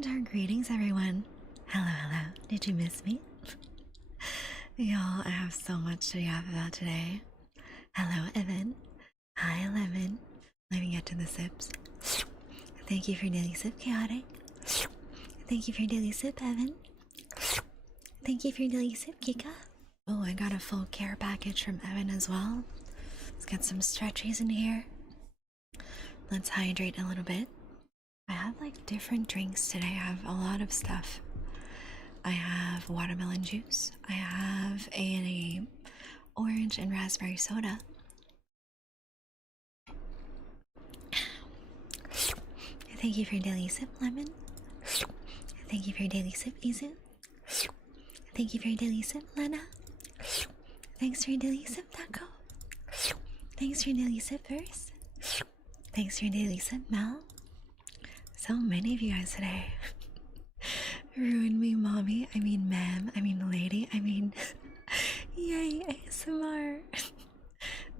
Dark greetings, everyone. Hello, hello. Did you miss me? Y'all, I have so much to yap about today. Hello, Evan. Hi, Lemon. Let me get to the sips. Thank you for daily sip, Chaotic. Thank you for daily sip, Evan. Thank you for daily sip, Kika. Oh, I got a full care package from Evan as well. Let's get some stretchies in here. Let's hydrate a little bit. I have like different drinks today. I have a lot of stuff. I have watermelon juice. I have a orange and raspberry soda. Thank you for daily sip, Lemon. Thank you for daily sip, Izu. Thank you for daily sip, Lena. Thanks for daily sip, Taco. Thanks for daily sip, Verse. Thanks for daily sip, Mel. So many of you guys today. Ruin me, mommy. I mean, ma'am. I mean, lady. I mean, yay, ASMR.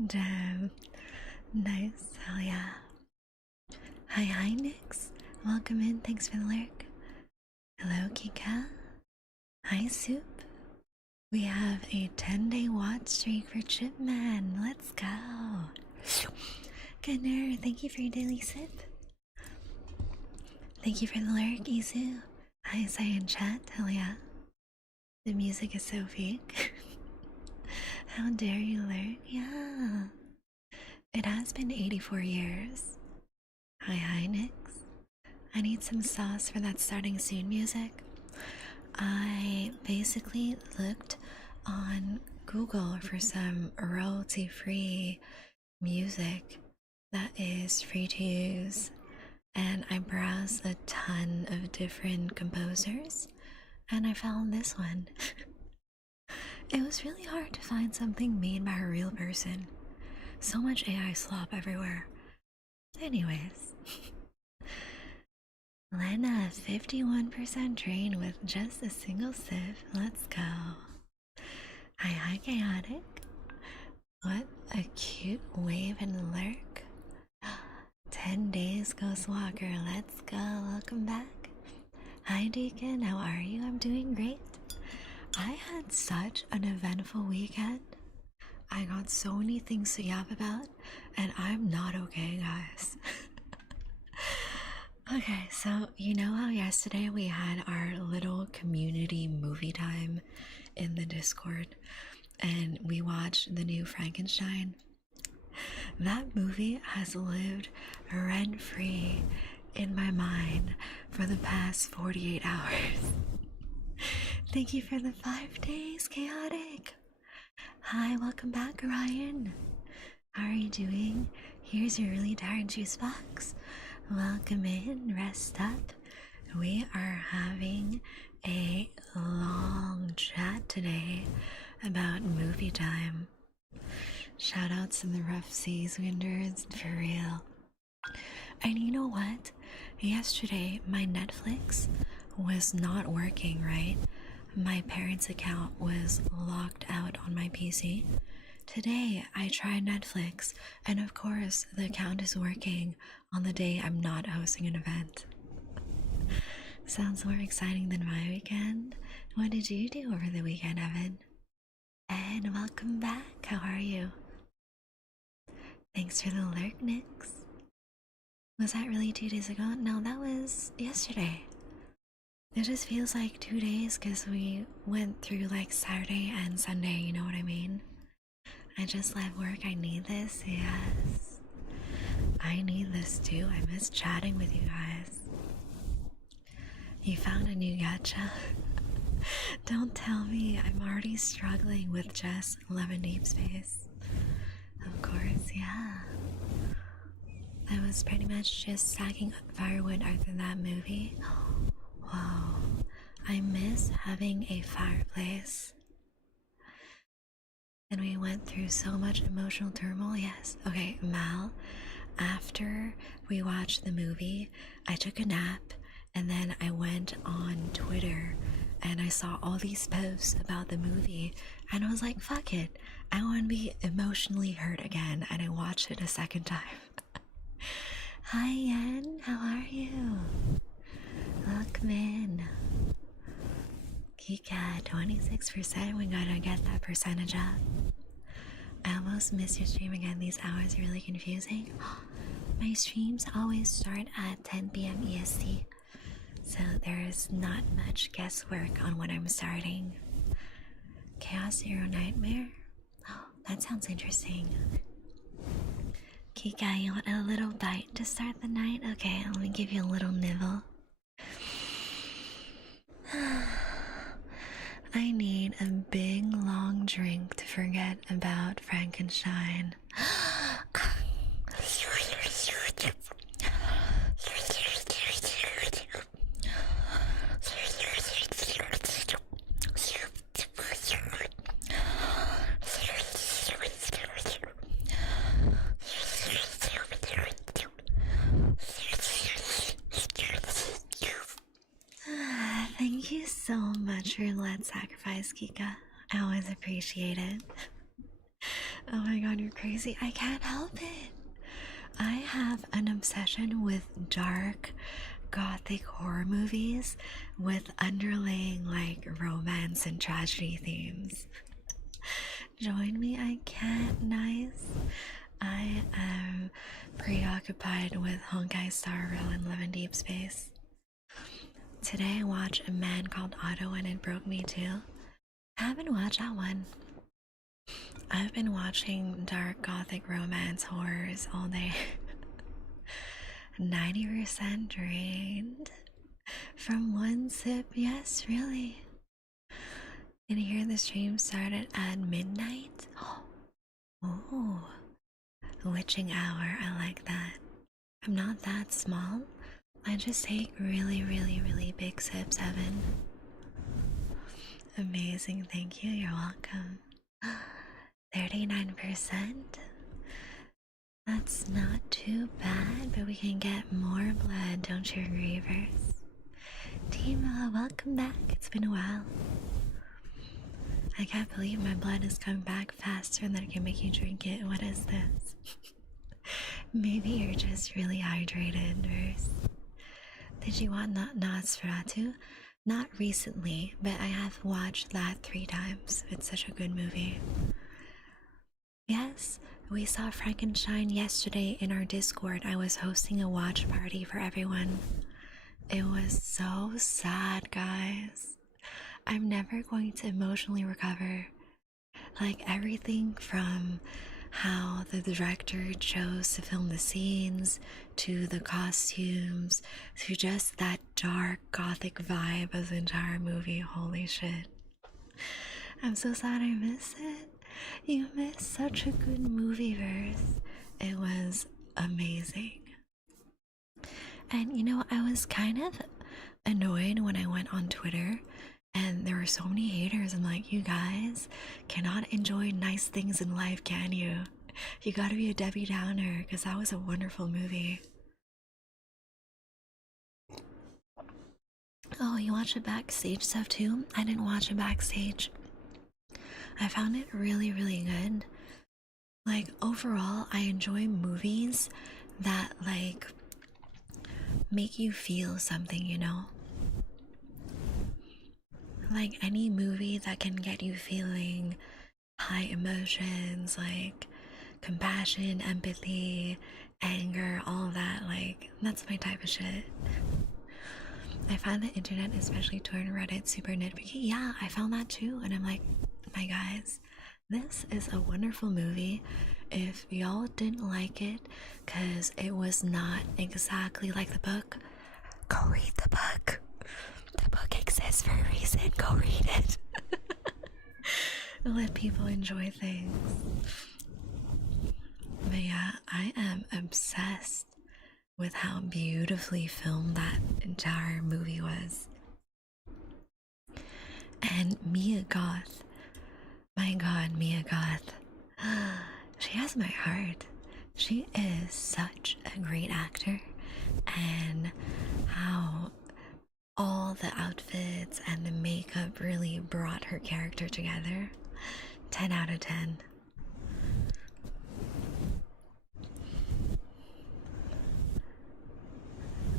Damn. Nice. Hell yeah. Hi, Nix. Welcome in. Thanks for the lurk. Hello, Kika. Hi, Soup. We have a 10-day watch streak for Chipman. Let's go. Gunner, thank you for your daily sip. Thank you for the lurk, Izu. Hi, Cyan Chat. Hell yeah. The music is so fake. How dare you lurk? Yeah. It has been 84 years. Hi, Nix. I need some sauce for that starting soon music. I basically looked on Google for some royalty-free music that is free to use, and I browsed a ton of different composers, and I found this one. It was really hard to find something made by a real person. So much AI slop everywhere. Anyways. Lena, 51% drain with just a single sip. Let's go. Hi, chaotic. What a cute wave and lurk. 10 days, Ghost Walker. Let's go. Welcome back. Hi, Deacon. How are you? I'm doing great. I had such an eventful weekend. I got so many things to yap about, and I'm not okay, guys. Okay, so you know how yesterday we had our little community movie time in the Discord, and we watched the new Frankenstein? That movie has lived rent-free in my mind for the past 48 hours. Thank you for the 5 days, Chaotic. Hi, welcome back, Ryan. How are you doing? Here's your really tired juice box. Welcome in, rest up. We are having a long chat today about movie time. Shoutouts to the rough seas, winders, for real. And you know what? Yesterday, my Netflix was not working, right? My parents' account was locked out on my PC. Today, I tried Netflix, and of course, the account is working on the day I'm not hosting an event. Sounds more exciting than my weekend. What did you do over the weekend, Evan? And welcome back. How are you? Thanks for the lurk, Nix. Was that really 2 days ago? No, that was yesterday. It just feels like 2 days because we went through like Saturday and Sunday, you know what I mean? I just left work. I need this. Yes. I need this too. I miss chatting with you guys. You found a new gacha? Don't tell me. I'm already struggling with just 11 Deep Space. Of course, yeah. I was pretty much just stacking firewood after that movie. Wow. I miss having a fireplace. And we went through so much emotional turmoil. Yes. Okay, Mal, after we watched the movie, I took a nap and then I went on Twitter and I saw all these posts about the movie and I was like, fuck it. I want to be emotionally hurt again, and I watched it a second time. Hi, Yen. How are you? Welcome in. Kika, 26%. We gotta get that percentage up. I almost missed your stream again. These hours are really confusing. My streams always start at 10 p.m. EST, so there's not much guesswork on when I'm starting. Chaos Zero Nightmare? Oh, that sounds interesting. Kika, you want a little bite to start the night? Okay, let me give you a little nibble. I need a big long drink to forget about Frankenstein. Thank you so much for Let's Sacrifice, Kika. I always appreciate it. Oh my god, you're crazy. I can't help it. I have an obsession with dark, gothic horror movies with underlying like romance and tragedy themes. Join me, I can't. Nice. I am preoccupied with Honkai Star Rail and 11 Deep Space. Today I watched A Man Called Otto and it broke me too. I haven't watched that one. I've been watching dark gothic romance horrors all day. 90% drained from one sip. Yes, really. And here the stream started at midnight. Oh, witching hour. I like that. I'm not that small. I just take really, really, really big sips, Evan. Amazing. Thank you. You're welcome. 39%. That's not too bad, but we can get more blood, don't you agree, Verse? Timo, welcome back. It's been a while. I can't believe my blood has come back faster than I can make you drink it. What is this? Maybe you're just really hydrated, Verse. Did you want Nosferatu? Not recently, but I have watched that 3 times. It's such a good movie. Yes, we saw Frankenstein yesterday in our Discord. I was hosting a watch party for everyone. It was so sad, guys. I'm never going to emotionally recover. Like, everything from how the director chose to film the scenes, to the costumes, to just that dark gothic vibe of the entire movie. Holy shit. I'm so sad I miss it. You missed such a good movie, Verse. It was amazing. And you know, I was kind of annoyed when I went on Twitter and there were so many haters. I'm like, you guys cannot enjoy nice things in life, can you? You gotta be a Debbie Downer, because that was a wonderful movie. Oh, you watch the backstage stuff too? I didn't watch the backstage. I found it really, really good. Like, overall, I enjoy movies that, like, make you feel something, you know? Like, any movie that can get you feeling high emotions, like compassion, empathy, anger, all that, like, that's my type of shit. I find the internet, especially Twitter and Reddit, super nitpicky. Yeah, I found that too, and I'm like, my guys, this is a wonderful movie. If y'all didn't like it because it was not exactly like the book, go read the book. The book exists for a reason. Go read it. Let people enjoy things. But yeah, I am obsessed with how beautifully filmed that entire movie was. And Mia Goth, my god, Mia Goth, she has my heart. She is such a great actor, and how all the outfits and the makeup really brought her character together. 10 out of 10.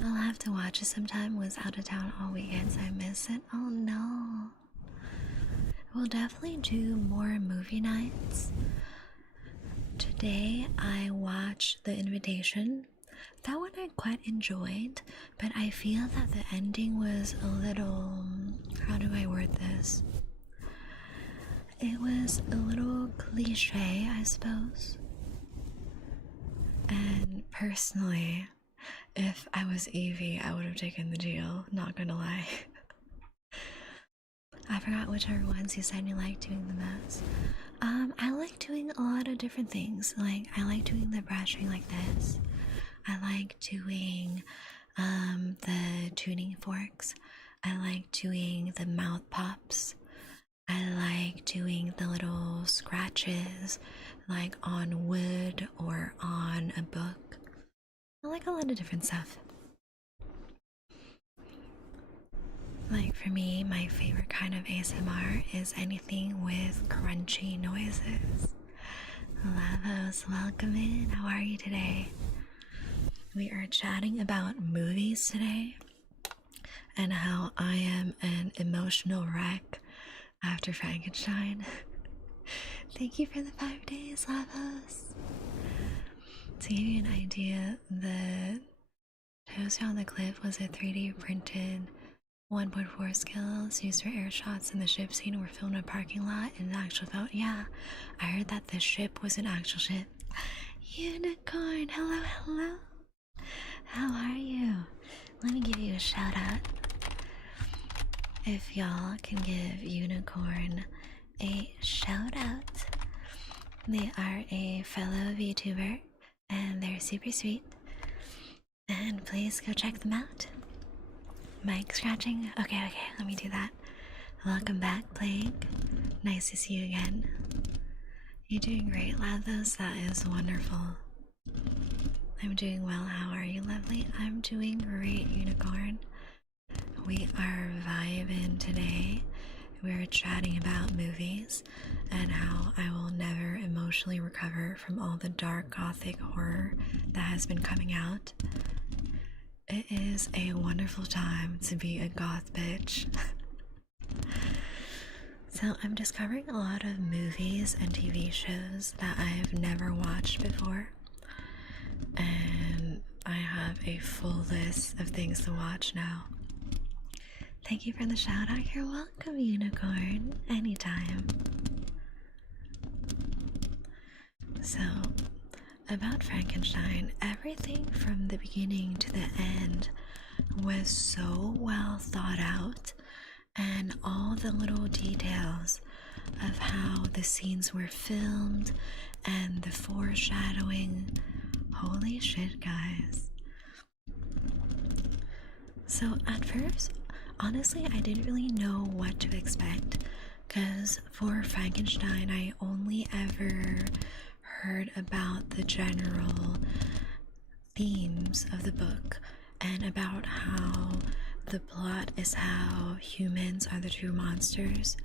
I'll have to watch it sometime. Was out of town all weekend, so I miss it. Oh no. We'll definitely do more movie nights. Today I watched The Invitation. That one I quite enjoyed, but I feel that the ending was a little... how do I word this? It was a little cliche, I suppose. And personally, if I was Evie, I would have taken the deal, not gonna lie. I forgot whichever ones you said you liked doing the most. I like doing a lot of different things. Like, I like doing the brushing like this. I like doing the tuning forks. I like doing the mouth pops. I like doing the little scratches, like on wood or on a book. I like a lot of different stuff. Like, for me, my favorite kind of ASMR is anything with crunchy noises. Lavos, welcome in. How are you today? We are chatting about movies today and how I am an emotional wreck after Frankenstein. Thank you for the 5 days, Lavos. To give you an idea, the toaster on the cliff was a 3D printed 1.4 scales used for air shots, and the ship scene were filmed in a parking lot in an actual boat. Yeah, I heard that the ship was an actual ship. Unicorn, hello, hello. How are you? Let me give you a shout out. If y'all can give Unicorn a shout out, they are a fellow VTuber and they're super sweet. And please go check them out. Mic scratching? Okay, let me do that. Welcome back, Plague. Nice to see you again. You're doing great, Lathos. That is wonderful. I'm doing well. How are you, lovely? I'm doing great, Unicorn. We are vibing today. We're chatting about movies and how I will never emotionally recover from all the dark gothic horror that has been coming out. It is a wonderful time to be a goth bitch. So I'm discovering a lot of movies and TV shows that I've never watched before. And I have a full list of things to watch now. Thank you for the shout out. You're welcome, Unicorn. Anytime. So, about Frankenstein, everything from the beginning to the end was so well thought out, and all the little details of how the scenes were filmed and the foreshadowing. Holy shit, guys. So at first, honestly, I didn't really know what to expect, because for Frankenstein, I only ever heard about the general themes of the book and about how the plot is how humans are the true monsters,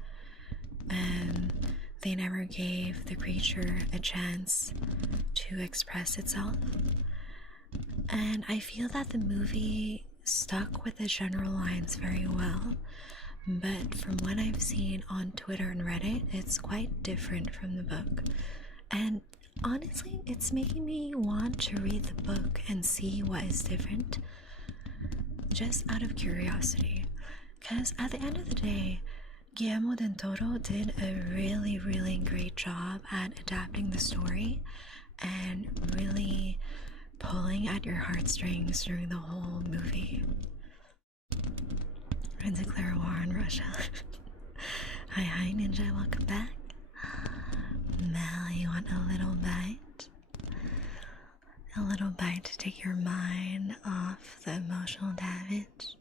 and they never gave the creature a chance to express itself. And I feel that the movie stuck with the general lines very well, but from what I've seen on Twitter and Reddit, it's quite different from the book. And honestly, it's making me want to read the book and see what is different, just out of curiosity. Because at the end of the day, Guillermo del Toro did a really great job at adapting the story and really pulling at your heartstrings during the whole movie. And declare war on Russia. Hi Ninja, welcome back. Mel, you want a little bite? A little bite to take your mind off the emotional damage.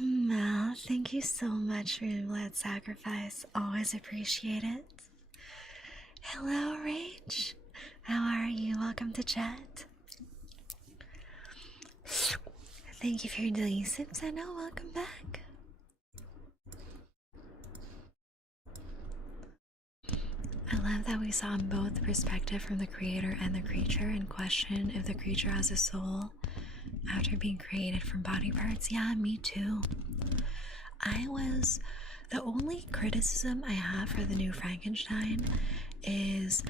Mel, thank you so much for your blood sacrifice. Always appreciate it. Hello, Rach. How are you? Welcome to chat. Thank you for your daily sips. I know. Welcome back. I love that we saw both the perspective from the creator and the creature, and question if the creature has a soul after being created from body parts. Yeah, me too. The only criticism I have for the new Frankenstein is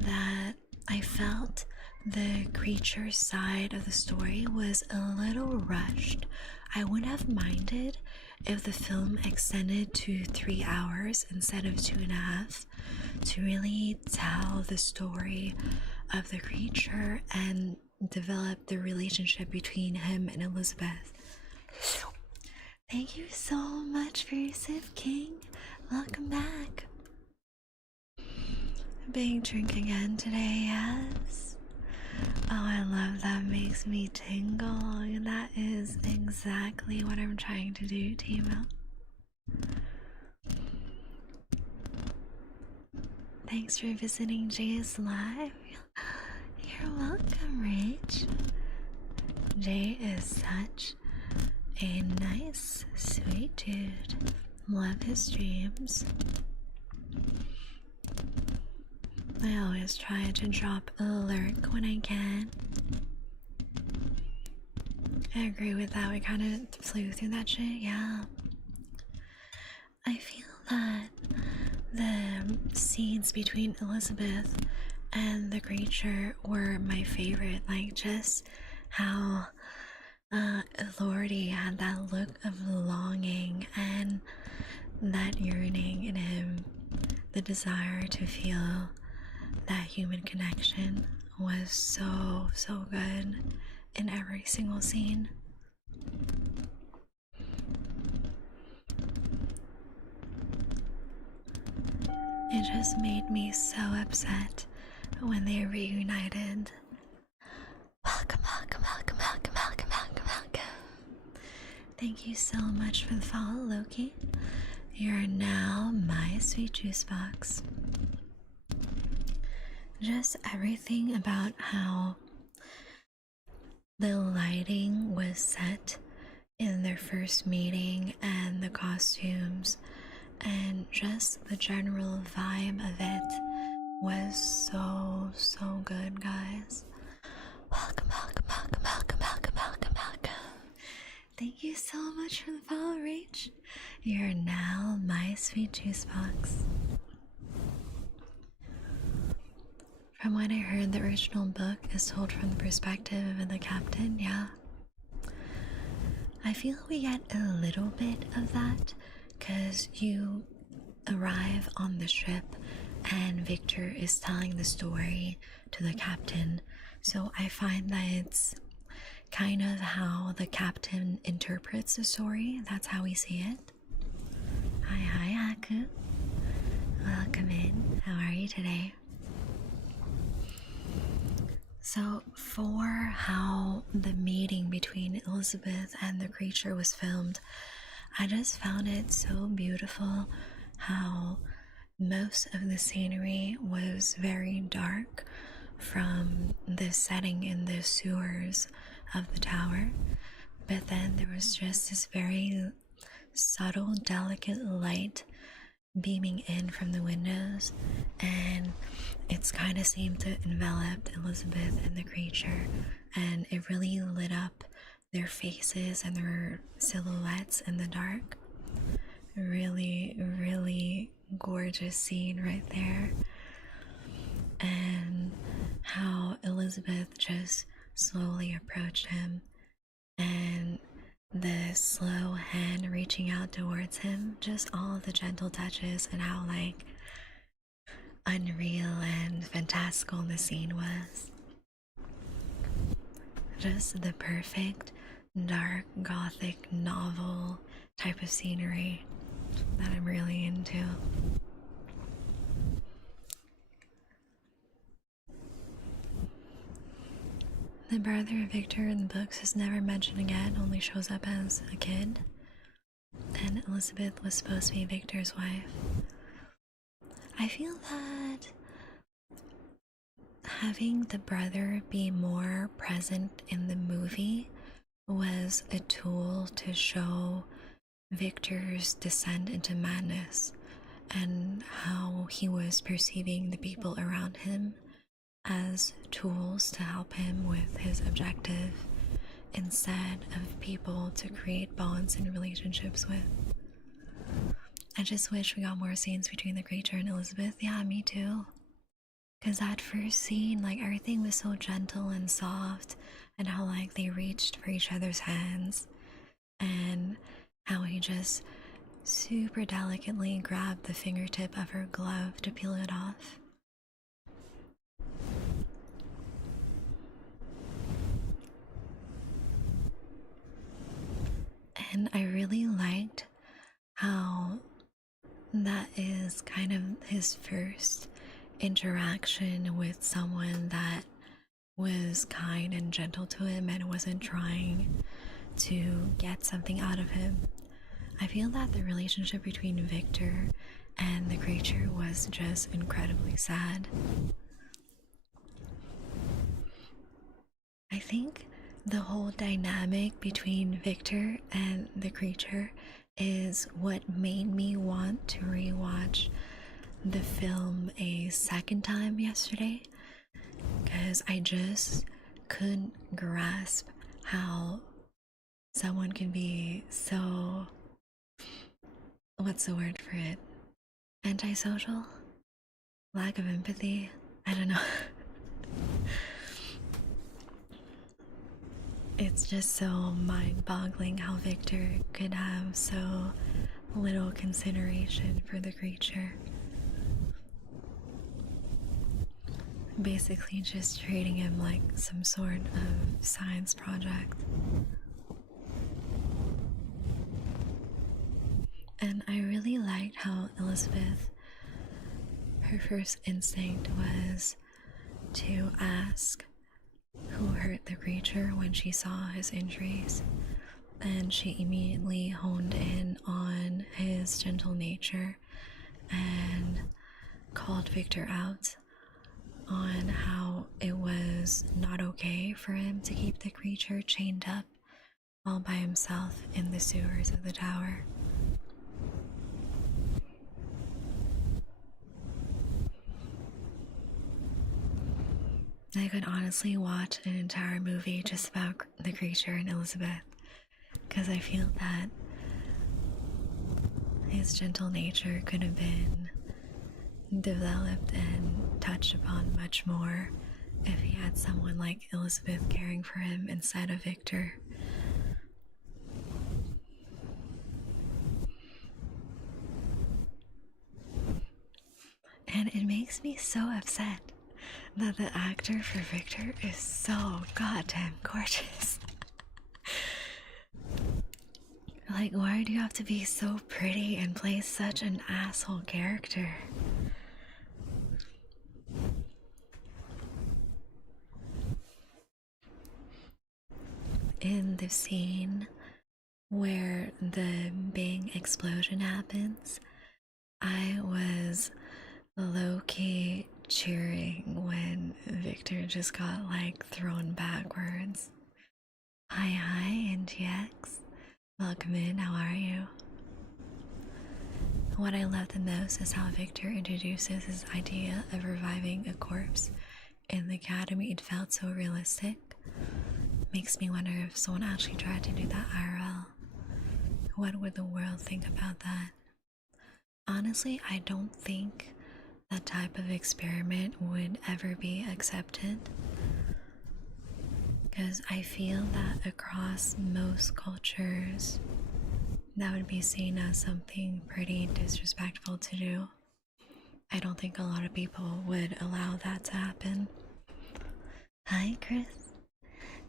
that I felt the creature side of the story was a little rushed. I wouldn't have minded if the film extended to 3 hours instead of 2.5 to really tell the story of the creature and develop the relationship between him and Elizabeth. Thank you so much for your sip, King. Welcome back. Big drink again today, yes. Oh, I love that. Makes me tingle. That is exactly what I'm trying to do, Timo. Thanks for visiting JS Live. You're welcome, Rach. Jay is such a nice, sweet dude. Love his streams. I always try to drop a lurk when I can. I agree with that. We kind of flew through that shit, yeah. I feel that the scenes between Elizabeth and the creature were my favorite. Like, just how Lordy had that look of longing and that yearning in him. The desire to feel that human connection was so good in every single scene. It just made me so upset when they reunited. Welcome, welcome, welcome, welcome, welcome, welcome, welcome. Thank you so much for the follow, Loki. You're now my sweet juice box. Just everything about how the lighting was set in their first meeting and the costumes and just the general vibe of it was so good, guys. Welcome, welcome, welcome, welcome, welcome, welcome, welcome. Thank you so much for the follow, Rach. You're now my sweet juice box. From what I heard, the original book is told from the perspective of the captain, yeah. I feel we get a little bit of that because you arrive on the ship and Victor is telling the story to the captain. So I find that it's kind of how the captain interprets the story. That's how we see it. Hi, Haku. Welcome in. How are you today? So, for how the meeting between Elizabeth and the creature was filmed, I just found it so beautiful how most of the scenery was very dark from the setting in the sewers of the tower, but then there was just this very subtle, delicate light beaming in from the windows, and it's kind of seemed to envelop Elizabeth and the creature, and it really lit up their faces and their silhouettes in the dark. Really gorgeous scene right there. And how Elizabeth just slowly approached him and the slow hand reaching out towards him, just all the gentle touches, and how like unreal and fantastical the scene was. Just the perfect dark gothic novel type of scenery that I'm really into. The brother of Victor in the books is never mentioned again, only shows up as a kid. And Elizabeth was supposed to be Victor's wife. I feel that having the brother be more present in the movie was a tool to show Victor's descent into madness and how he was perceiving the people around him as tools to help him with his objective instead of people to create bonds and relationships with. I just wish we got more scenes between the creature and Elizabeth. Yeah, me too. Because that first scene, like, everything was so gentle and soft, and how like they reached for each other's hands, and how he just super delicately grabbed the fingertip of her glove to peel it off. And I really liked how that is kind of his first interaction with someone that was kind and gentle to him and wasn't trying to get something out of him. I feel that the relationship between Victor and the creature was just incredibly sad. I think the whole dynamic between Victor and the creature is what made me want to rewatch the film a second time yesterday, because I just couldn't grasp how someone can be so, what's the word for it? Antisocial? Lack of empathy? I don't know. It's just so mind-boggling how Victor could have so little consideration for the creature. Basically just treating him like some sort of science project. And I really liked how Elizabeth, her first instinct was to ask who hurt the creature when she saw his injuries. And she immediately honed in on his gentle nature and called Victor out on how it was not okay for him to keep the creature chained up all by himself in the sewers of the tower. I could honestly watch an entire movie just about the creature and Elizabeth, because I feel that his gentle nature could have been developed and touched upon much more if he had someone like Elizabeth caring for him instead of Victor. And it makes me so upset that the actor for Victor is so goddamn gorgeous. Like, why do you have to be so pretty and play such an asshole character? In the scene where the big explosion happens, I was low-key cheering when Victor just got like thrown backwards. Hi, NGX. Welcome in, how are you? What I love the most is how Victor introduces his idea of reviving a corpse. In the academy, it felt so realistic. Makes me wonder if someone actually tried to do that IRL. What would the world think about that? Honestly, I don't think that type of experiment would ever be accepted, because I feel that across most cultures that would be seen as something pretty disrespectful to do. I don't think a lot of people would allow that to happen. Hi Chris,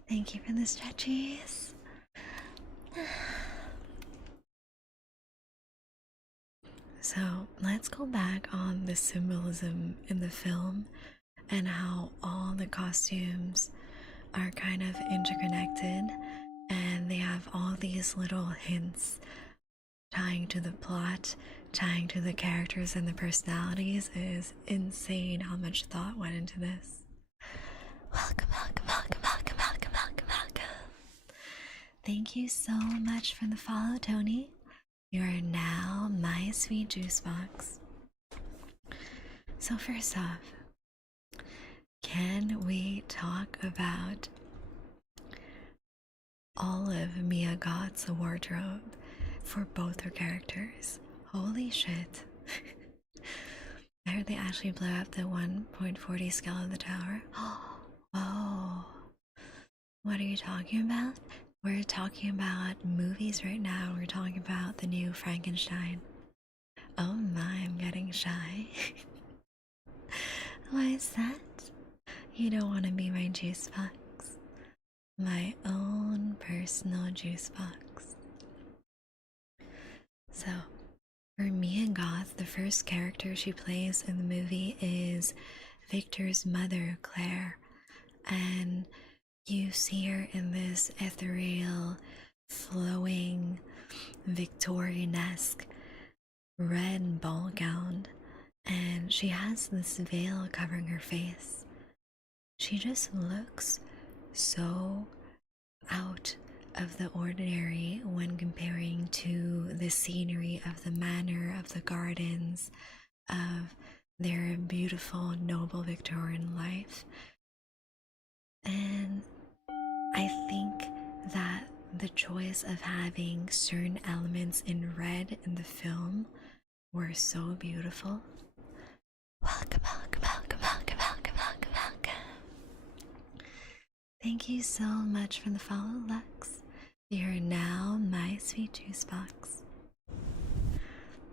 thank you for the stretchies. So let's go back on the symbolism in the film and how all the costumes are kind of interconnected and they have all these little hints tying to the plot, tying to the characters and the personalities. It is insane how much thought went into this. Welcome, welcome, welcome, welcome, welcome, welcome, welcome. Thank you so much for the follow, Tony. You are now my sweet juice box. So first off, can we talk about all of Mia Goth's wardrobe for both her characters? Holy shit. I heard they actually blew up the 1.40 scale of the tower. Oh, what are you talking about? We're talking about movies right now. We're talking about the new Frankenstein. Oh my, I'm getting shy. Why is that? You don't want to be my juice box. My own personal juice box. So, for Mia Goth, the first character she plays in the movie is Victor's mother, Claire. And you see her in this ethereal, flowing, Victorian-esque red ball gown, and she has this veil covering her face. She just looks so out of the ordinary when comparing to the scenery of the manor, of the gardens, of their beautiful, noble Victorian life. And I think that the choice of having certain elements in red in the film were so beautiful. Welcome, welcome, welcome, welcome, welcome, welcome, welcome. Thank you so much for the follow, Lux. You're now my sweet juice box.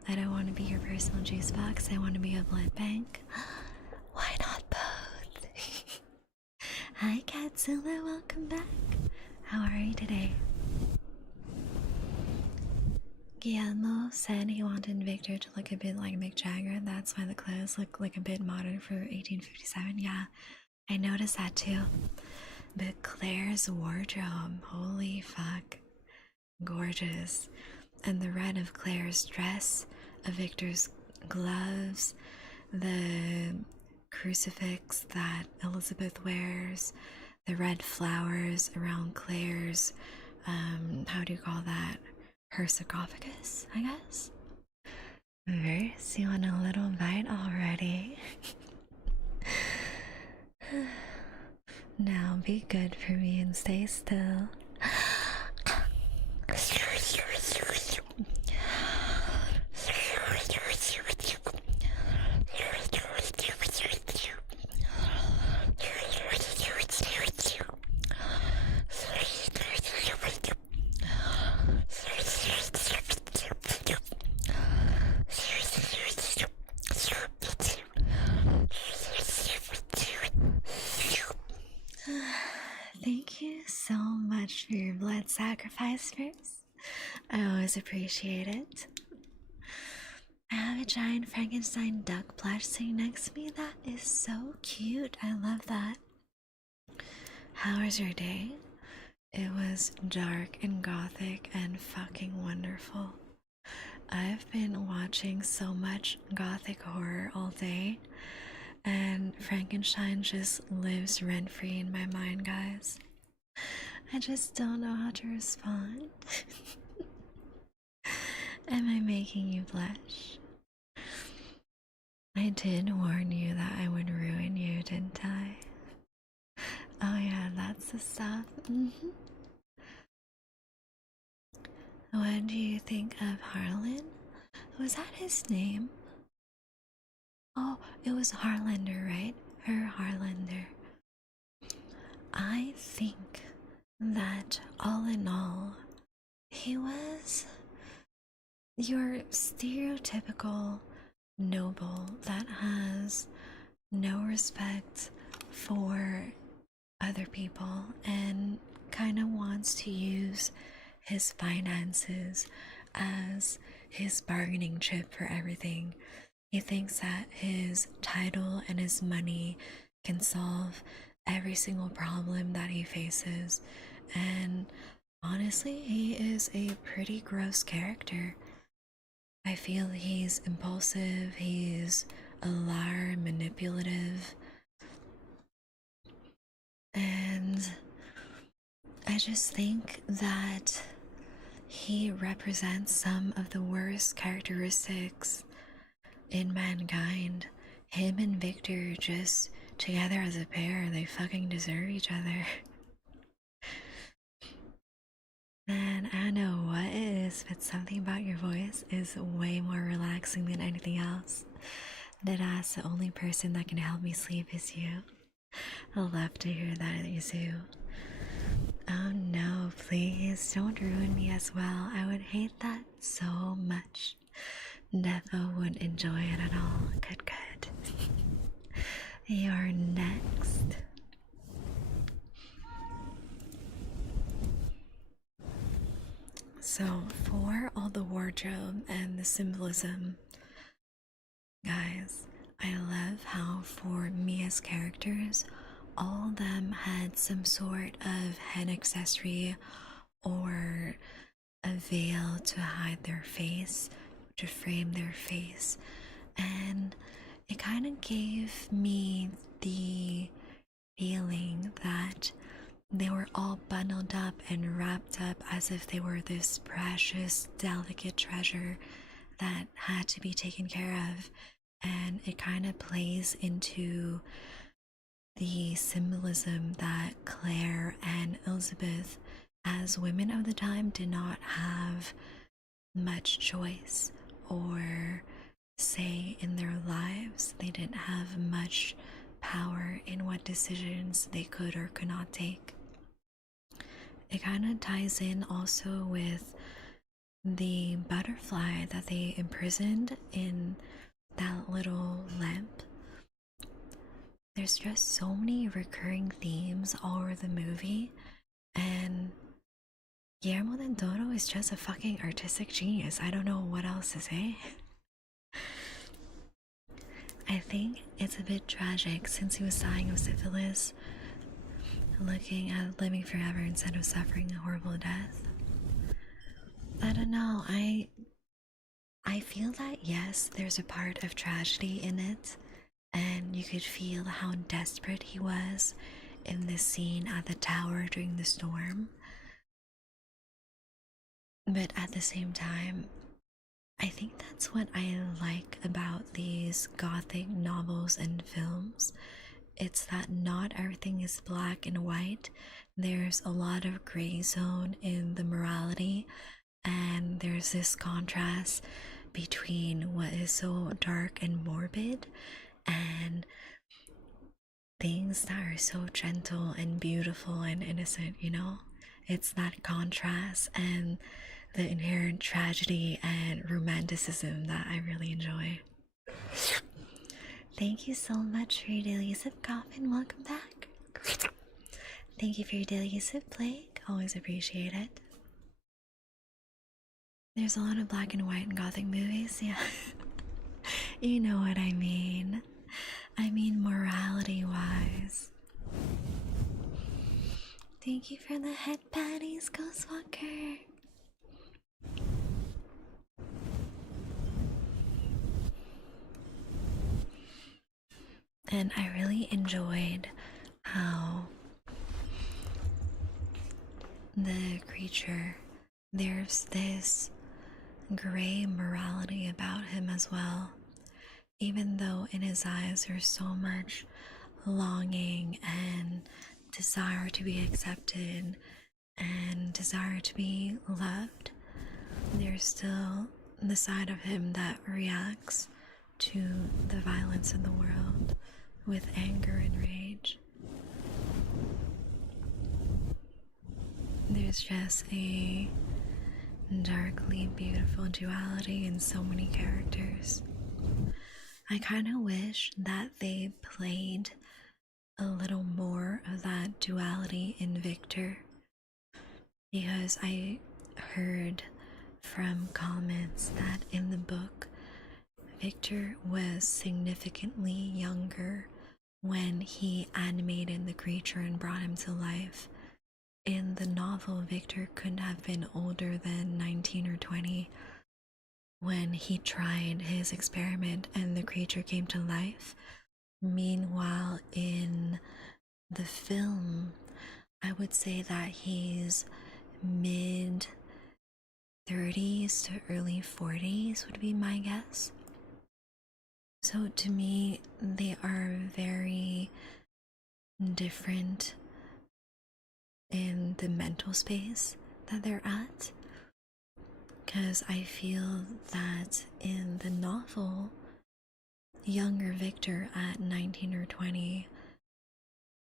I don't want to be your personal juice box, I want to be a blood bank. Why not both? Hi Katsula, welcome back. How are you today? Guillermo said he wanted Victor to look a bit like Mick Jagger. That's why the clothes look like a bit modern for 1857. Yeah, I noticed that too. But Claire's wardrobe, holy fuck, gorgeous. And the red of Claire's dress, of Victor's gloves, the crucifix that Elizabeth wears, the red flowers around Claire's, how do you call that? Her sarcophagus, I guess? Verse, you want a little bite already? Now be good for me and stay still. Thank you so much for your blood sacrifice, First. I always appreciate it. I have a giant Frankenstein duck plush sitting next to me. That is so cute. I love that. How was your day? It was dark and gothic and fucking wonderful. I've been watching so much gothic horror all day, and Frankenstein just lives rent-free in my mind, guys. I just don't know how to respond. Am I making you blush? I did warn you that I would ruin you, didn't I? Oh yeah, that's the stuff. What do you think of Harlan? Was that his name? Oh, it was Harlander, right? Her Harlander. I think that all in all, he was your stereotypical noble that has no respect for other people and kind of wants to use his finances as his bargaining chip for everything. He thinks that his title and his money can solve every single problem that he faces, and honestly, he is a pretty gross character. I feel he's impulsive, he's a liar, manipulative, and I just think that he represents some of the worst characteristics in mankind. Him and Victor, just together as a pair, they fucking deserve each other. Man, I don't know what it is, but something about your voice is way more relaxing than anything else. Deadass, the only person that can help me sleep is you. I'll love to hear that, Izu. Oh no, please don't ruin me as well. I would hate that so much. Defo wouldn't enjoy it at all. Good, good. You're next. So, for all the wardrobe and the symbolism, guys, I love how for Mia's characters, all of them had some sort of head accessory or a veil to hide their face, to frame their face, and it kind of gave me the feeling that they were all bundled up and wrapped up as if they were this precious, delicate treasure that had to be taken care of. And it kind of plays into the symbolism that Claire and Elizabeth as women of the time did not have much choice or say in their lives. They didn't have much power in what decisions they could or could not take. It kind of ties in also with the butterfly that they imprisoned in that little lamp. There's just so many recurring themes all over the movie, and Guillermo del Toro is just a fucking artistic genius. I don't know what else to say. I think it's a bit tragic since he was dying of syphilis, looking at living forever instead of suffering a horrible death. I don't know, I feel that yes, there's a part of tragedy in it, and you could feel how desperate he was in this scene at the tower during the storm. But at the same time, I think that's what I like about these gothic novels and films. It's that not everything is black and white. There's a lot of gray zone in the morality, and there's this contrast between what is so dark and morbid and things that are so gentle and beautiful and innocent, you know? It's that contrast and the inherent tragedy and romanticism that I really enjoy. Thank you so much for your daily sip, Coffin. Welcome back. Thank you for your daily sip, Blake. Always appreciate it. There's a lot of black and white and gothic movies, yeah. You know what I mean. I mean morality-wise. Thank you for the head patties, Ghostwalker. And I really enjoyed how the creature, there's this gray morality about him as well. Even though in his eyes there's so much longing and desire to be accepted and desire to be loved, there's still the side of him that reacts to the violence in the world with anger and rage. There's just a darkly beautiful duality in so many characters. I kind of wish that they played a little more of that duality in Victor, because I heard from comments that in the book Victor was significantly younger when he animated the creature and brought him to life. In the novel, Victor couldn't have been older than 19 or 20 when he tried his experiment and the creature came to life. Meanwhile, in the film, I would say that he's mid 30s to early 40s would be my guess. So to me, they are very different in the mental space that they're at, because I feel that in the novel, younger Victor at 19 or 20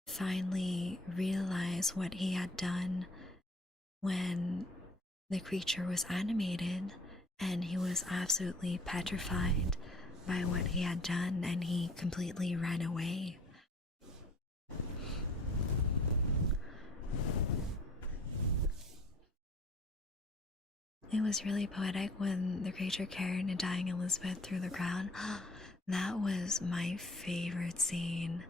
finally realized what he had done when the creature was animated, and he was absolutely petrified by what he had done, and he completely ran away. It was really poetic when the creature carried a dying Elizabeth through the crowd. That was my favorite scene.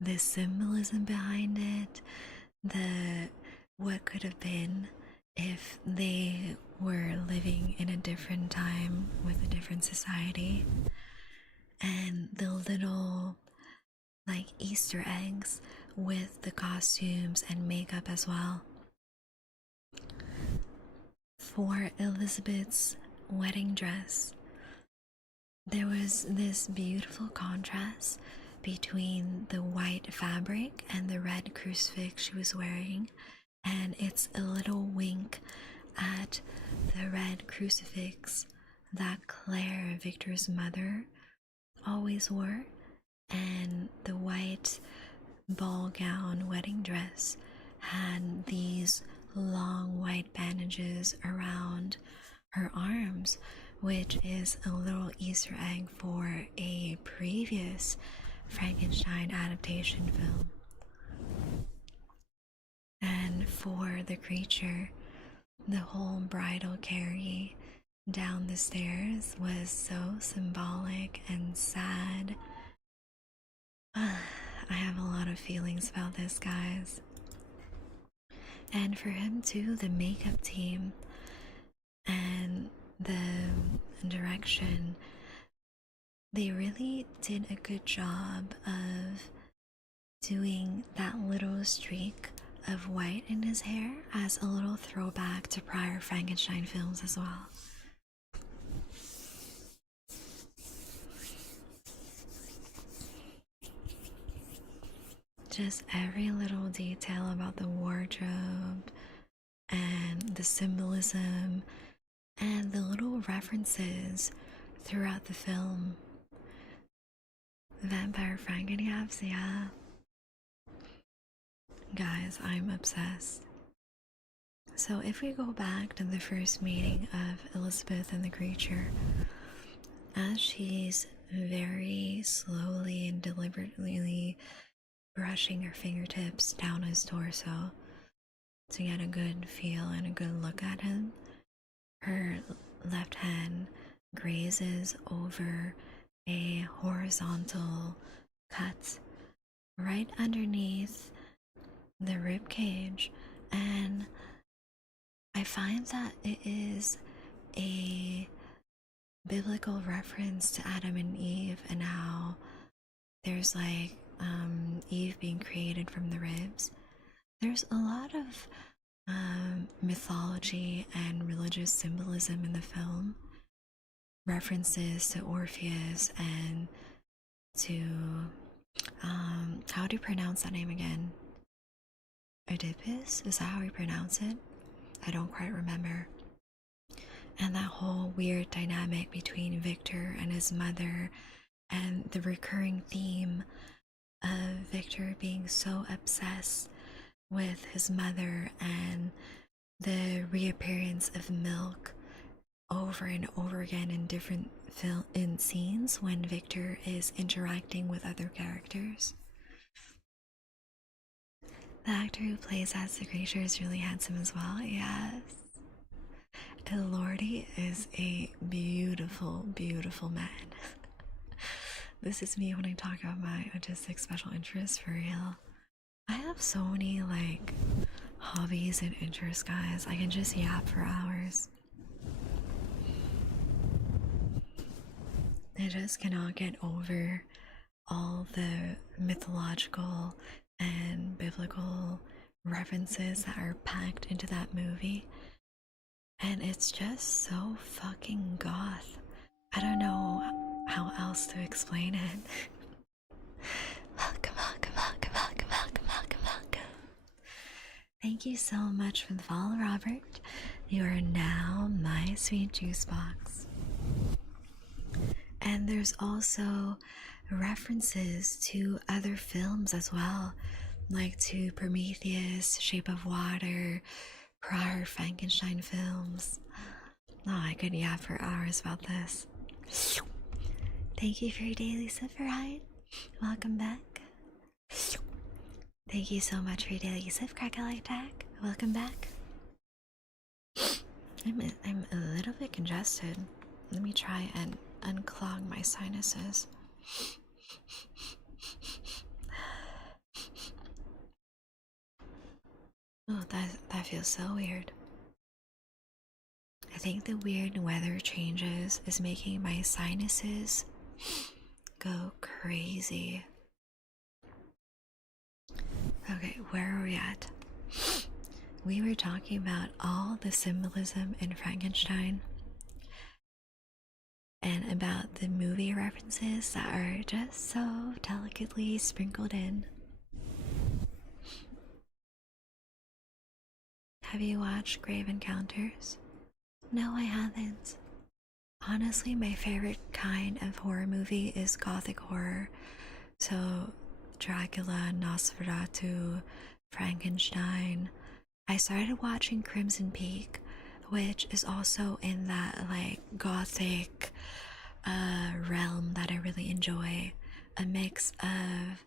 The symbolism behind it, the what could have been if they were living in a different time with a different society, and the little like Easter eggs with the costumes and makeup as well. For Elizabeth's wedding dress, there was this beautiful contrast between the white fabric and the red crucifix she was wearing, and it's a little wink at the red crucifix that Claire, Victor's mother, always wore, and the white ball gown wedding dress had these long white bandages around her arms, which is a little Easter egg for a previous Frankenstein adaptation film. And for the creature, the whole bridal carry down the stairs was so symbolic and sad. I have a lot of feelings about this, guys. And for him too, the makeup team and the direction, they really did a good job of doing that little streak of white in his hair as a little throwback to prior Frankenstein films as well. Just every little detail about the wardrobe and the symbolism and the little references throughout the film. Vampire Frankenstein, yeah. Guys, I'm obsessed. So if we go back to the first meeting of Elizabeth and the creature, as she's very slowly and deliberately brushing her fingertips down his torso to get a good feel and a good look at him, her left hand grazes over a horizontal cut right underneath the rib cage, and I find that it is a biblical reference to Adam and Eve and how there's like Eve being created from the ribs. There's a lot of mythology and religious symbolism in the film, references to Orpheus and to how do you pronounce that name again? Oedipus? Is that how we pronounce it? I don't quite remember. And that whole weird dynamic between Victor and his mother, and the recurring theme of Victor being so obsessed with his mother, and the reappearance of Milk over and over again in different scenes when Victor is interacting with other characters. The actor who plays as the creature is really handsome as well. Yes. Elordi is a beautiful, beautiful man. This is me when I talk about my autistic special interests, for real. I have so many like hobbies and interests, guys. I can just yap for hours. I just cannot get over all the mythological and biblical references that are packed into that movie. And it's just so fucking goth. I don't know how else to explain it. Welcome, welcome, welcome, welcome, welcome, welcome, welcome. Thank you so much for the follow, Robert. You are now my sweet juice box. And there's also references to other films as well, like to Prometheus, Shape of Water, prior Frankenstein films. Oh, I could yap for hours about this. Thank you for your daily sip, right? Welcome back. Thank you so much for your daily sip, Crackle Attack. Welcome back. I'm a little bit congested. Let me try and unclog my sinuses. Oh, that feels so weird. I think the weird weather changes is making my sinuses go crazy. Okay, where are we at? We were talking about all the symbolism in Frankenstein and about the movie references that are just so delicately sprinkled in. Have you watched Grave Encounters? No, I haven't. Honestly, my favorite kind of horror movie is gothic horror. So, Dracula, Nosferatu, Frankenstein. I started watching Crimson Peak, which is also in that like gothic realm that I really enjoy. A mix of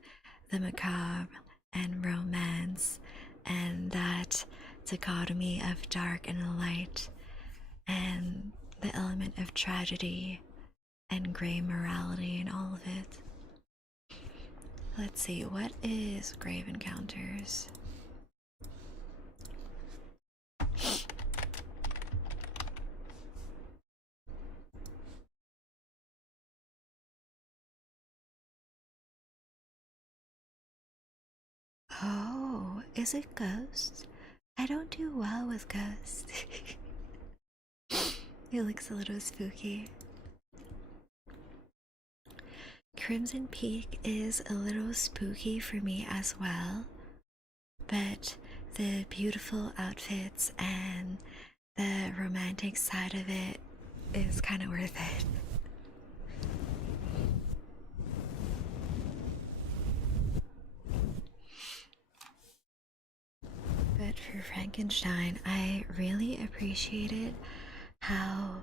the macabre and romance, and that dichotomy of dark and light, and the element of tragedy and gray morality and all of it. Let's see, what is Grave Encounters? Oh, is it ghosts? I don't do well with ghosts. It looks a little spooky. Crimson Peak is a little spooky for me as well, but the beautiful outfits and the romantic side of it is kind of worth it. But for Frankenstein, I really appreciated how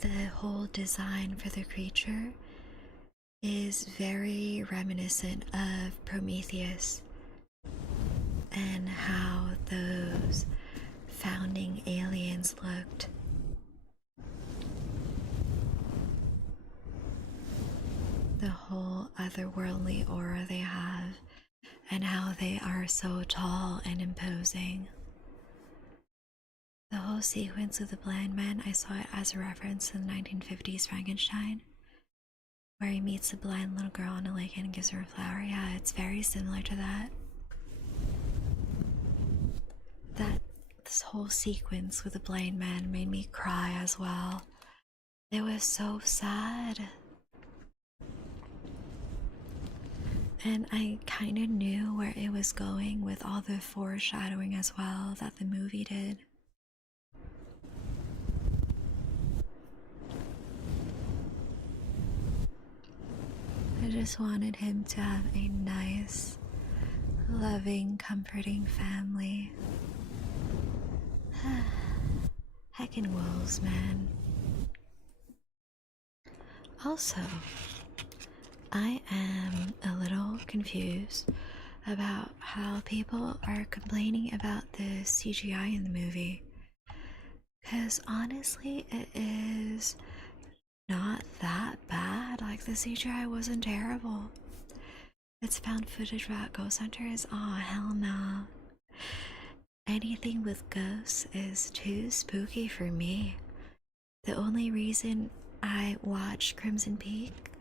the whole design for the creature is very reminiscent of Prometheus, and how those founding aliens looked. The whole otherworldly aura they have, and how they are so tall and imposing. The whole sequence of the blind man, I saw it as a reference to the 1950s Frankenstein, where he meets a blind little girl on a lake and gives her a flower. Yeah, it's very similar to that. This whole sequence with the blind man made me cry as well. It was so sad. And I kind of knew where it was going with all the foreshadowing as well that the movie did. I just wanted him to have a nice, loving, comforting family. Heckin' wolves, man. Also, I am a little confused about how people are complaining about the CGI in the movie. Because honestly, it is not that bad. Like, the CGI wasn't terrible. It's found footage about ghost hunters. Aw, hell no. Anything with ghosts is too spooky for me. The only reason I watched Crimson Peak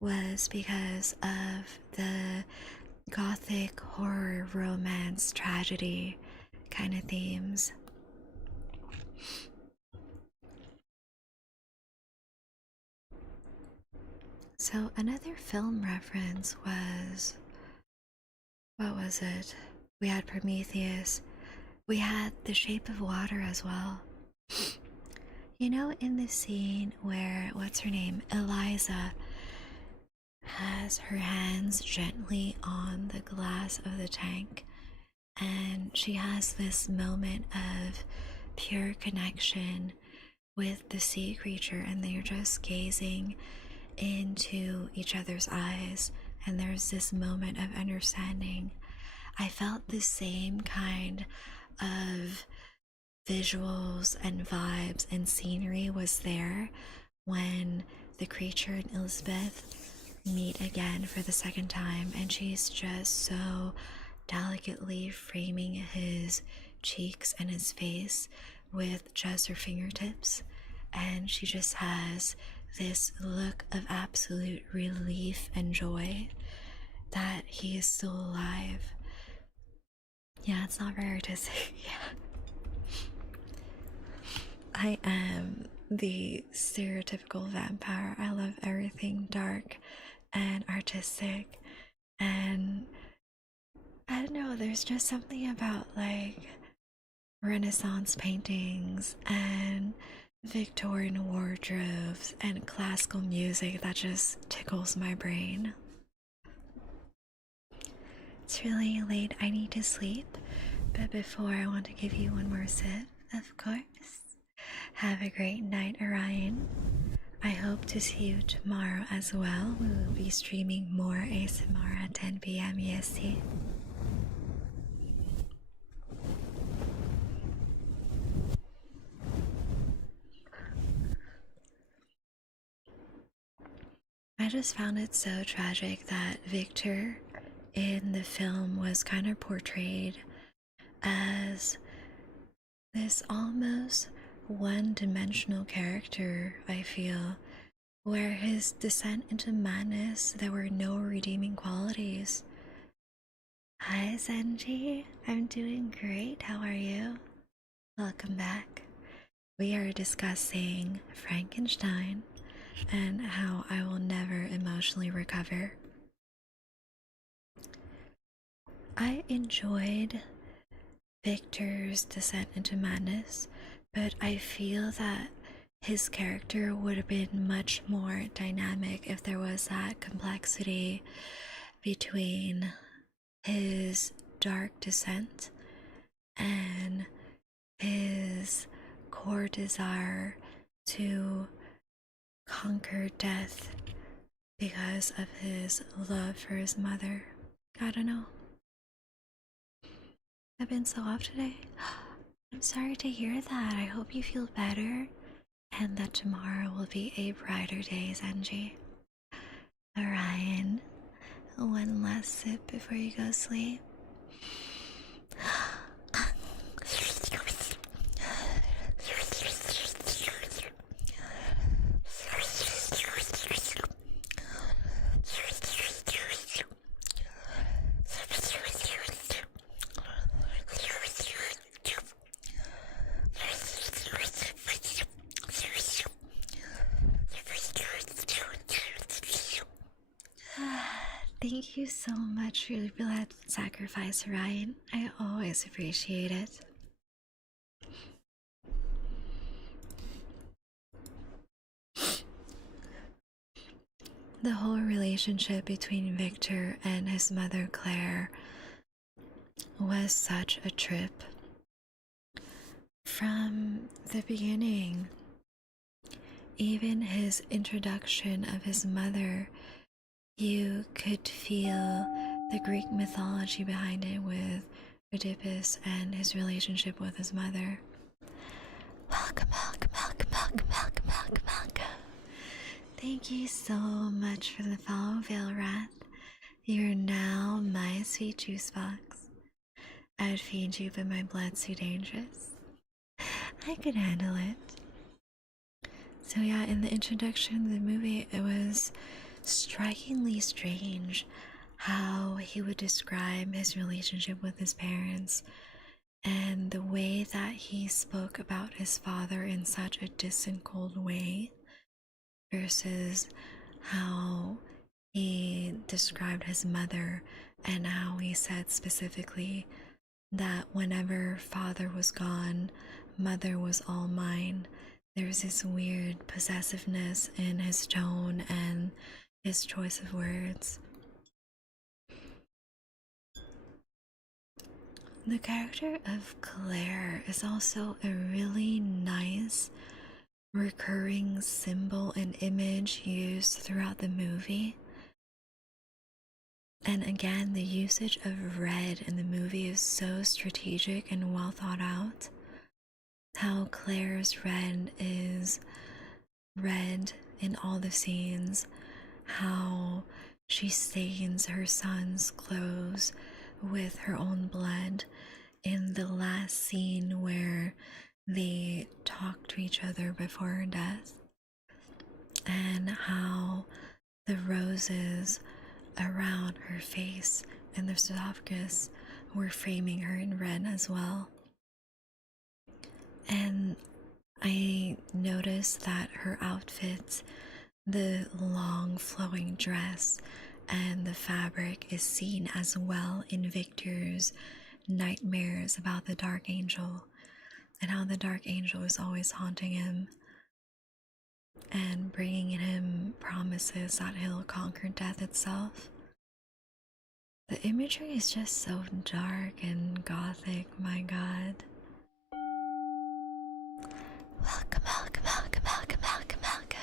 was because of the gothic horror romance tragedy kind of themes. So another film reference was, what was it? We had Prometheus. We had The Shape of Water as well. You know, in the scene where, what's her name, Eliza has her hands gently on the glass of the tank, and she has this moment of pure connection with the sea creature, and they're just gazing into each other's eyes, and there's this moment of understanding. I felt the same kind of visuals and vibes and scenery was there when the creature and Elizabeth meet again for the second time, and she's just so delicately framing his cheeks and his face with just her fingertips, and she just has this look of absolute relief and joy that he is still alive. Yeah, it's not very artistic. Yeah. I am the stereotypical vampire. I love everything dark and artistic, and I don't know, there's just something about like Renaissance paintings and Victorian wardrobes and classical music that just tickles my brain. It's really late, I need to sleep, but before I want to give you one more sip, of course. Have a great night, Orion. I hope to see you tomorrow as well. We will be streaming more ASMR at 10 p.m. EST. I just found it so tragic that Victor in the film was kind of portrayed as this almost one-dimensional character, I feel, where his descent into madness, there were no redeeming qualities. Hi Zenji, I'm doing great, how are you? Welcome back. We are discussing Frankenstein and how I will never emotionally recover. I enjoyed Victor's descent into madness, but I feel that his character would have been much more dynamic if there was that complexity between his dark descent and his core desire to conquer death because of his love for his mother. I don't know. I've been so off today. I'm sorry to hear that. I hope you feel better and that tomorrow will be a brighter day, Zenji. Orion, one last sip before you go sleep. Thank you so much for your blood sacrifice, Ryan. I always appreciate it. The whole relationship between Victor and his mother Claire was such a trip. From the beginning, even his introduction of his mother, you could feel the Greek mythology behind it with Oedipus and his relationship with his mother. Welcome, welcome, welcome, welcome, welcome, welcome, welcome. Thank you so much for the follow, Veil Rat. You're now my sweet juice box. I would feed you, but my blood's too dangerous. I could handle it. So yeah, in the introduction of the movie, it was strikingly strange how he would describe his relationship with his parents and the way that he spoke about his father in such a distant, cold way versus how he described his mother and how he said specifically that whenever father was gone, mother was all mine. There's this weird possessiveness in his tone and his choice of words. The character of Claire is also a really nice recurring symbol and image used throughout the movie. And again, the usage of red in the movie is so strategic and well thought out. How Claire's red is red in all the scenes, how she stains her son's clothes with her own blood in the last scene where they talk to each other before her death, and how the roses around her face and the sarcophagus were framing her in red as well. And I noticed that her outfit, the long flowing dress and the fabric, is seen as well in Victor's nightmares about the Dark Angel, and how the Dark Angel is always haunting him and bringing him promises that he'll conquer death itself. The imagery is just so dark and gothic, my god. Welcome, welcome, welcome, welcome, welcome, welcome.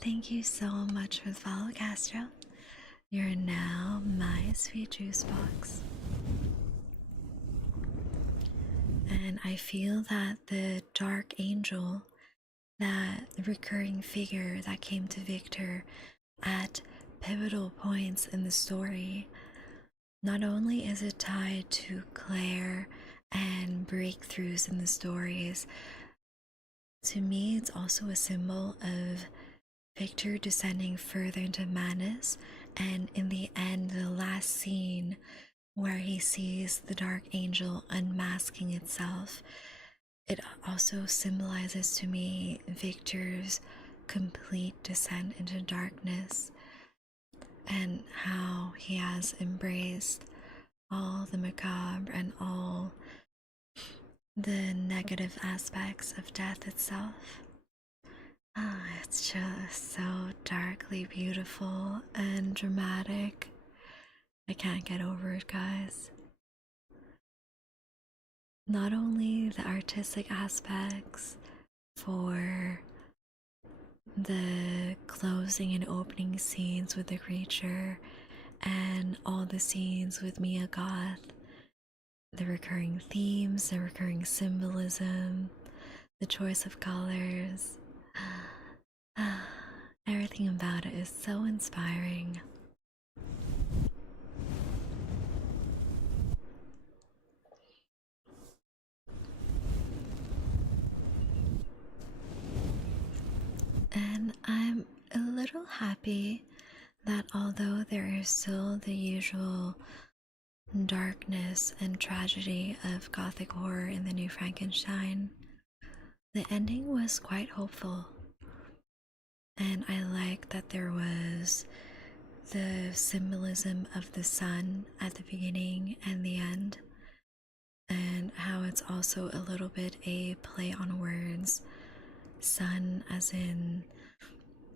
Thank you so much for the follow, Castro. You're now my sweet juice box. And I feel that the Dark Angel, that recurring figure that came to Victor at pivotal points in the story, not only is it tied to Claire and breakthroughs in the stories, to me it's also a symbol of Victor descending further into madness, and in the end, the last scene where he sees the Dark Angel unmasking itself, it also symbolizes to me Victor's complete descent into darkness and how he has embraced all the macabre and all the negative aspects of death itself. It's just so darkly beautiful and dramatic. I can't get over it, guys. Not only the artistic aspects for the closing and opening scenes with the creature and all the scenes with Mia Goth, the recurring themes, the recurring symbolism, the choice of colors, everything about it is so inspiring. And I'm a little happy that although there is still the usual darkness and tragedy of gothic horror in the new Frankenstein, the ending was quite hopeful. And I like that there was the symbolism of the sun at the beginning and the end, and how it's also a little bit a play on words. Sun as in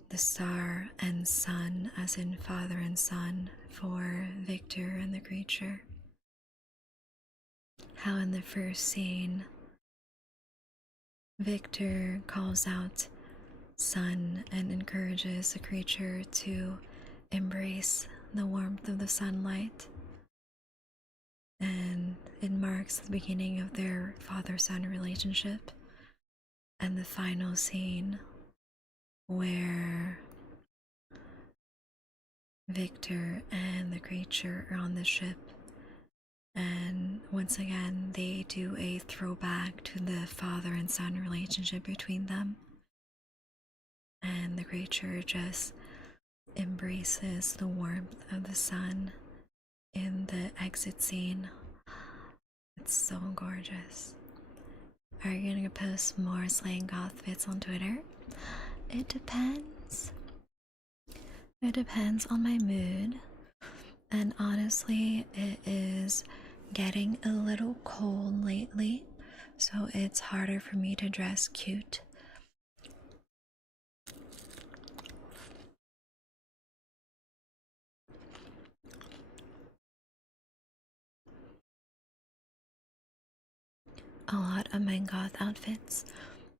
the star, and son as in father and son for Victor and the creature. How in the first scene, Victor calls out sun and encourages the creature to embrace the warmth of the sunlight, and it marks the beginning of their father-son relationship. And the final scene where Victor and the creature are on the ship, and once again they do a throwback to the father and son relationship between them, and the creature just embraces the warmth of the sun in the exit scene. It's so gorgeous. Are you gonna post more Slaying Goth bits on Twitter? It depends. It depends on my mood. And honestly, it is getting a little cold lately, so it's harder for me to dress cute. A lot of my goth outfits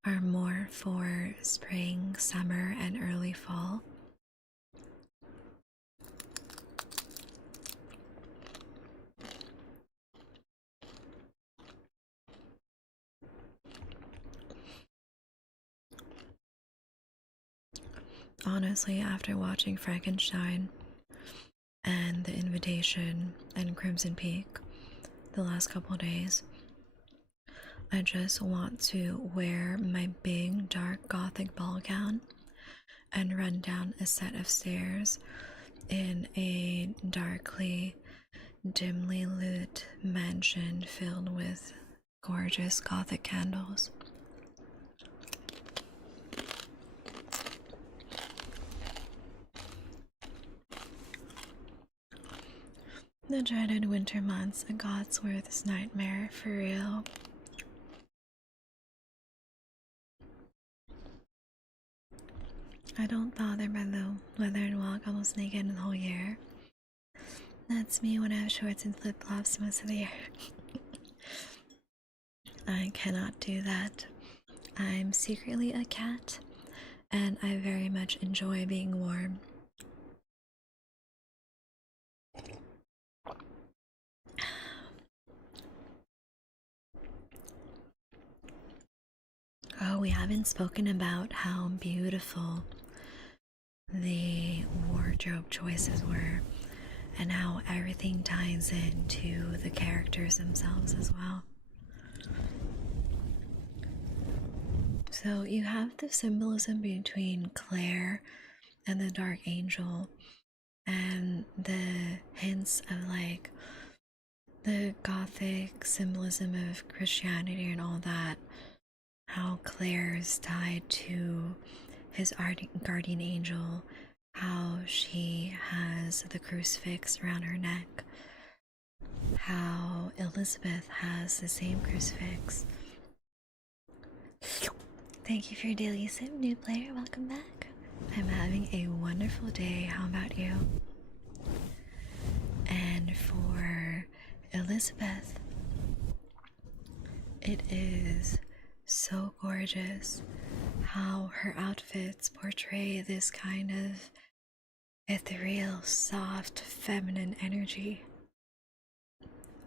are more for spring, summer, and early fall. Honestly, after watching Frankenstein and The Invitation and Crimson Peak the last couple days, I just want to wear my big dark gothic ball gown and run down a set of stairs in a darkly, dimly lit mansion filled with gorgeous gothic candles. The dreaded winter months, a god's worst nightmare, for real. I don't bother by the weather and walk almost naked the whole year. That's me when I have shorts and flip flops most of the year. I cannot do that. I'm secretly a cat, and I very much enjoy being warm. Oh, we haven't spoken about how beautiful the wardrobe choices were and how everything ties into the characters themselves as well. So you have the symbolism between Claire and the Dark Angel, and the hints of like the Gothic symbolism of Christianity and all that. How Claire is tied to his guardian angel, how she has the crucifix around her neck, how Elizabeth has the same crucifix. Thank you for your daily sip, new player. Welcome back. I'm having a wonderful day. How about you? And for Elizabeth, it is so gorgeous how her outfits portray this kind of ethereal, soft, feminine energy.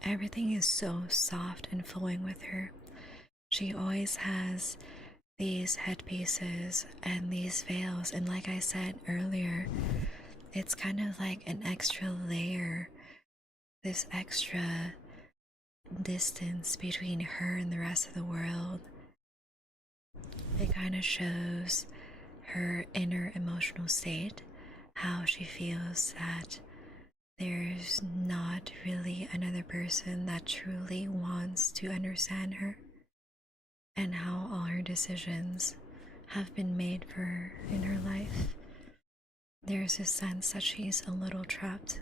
Everything is so soft and flowing with her. She always has these headpieces and these veils, and like I said earlier, it's kind of like an extra layer, this extra distance between her and the rest of the world. It kind of shows her inner emotional state, how she feels that there's not really another person that truly wants to understand her, and how all her decisions have been made for her in her life. There's a sense that she's a little trapped,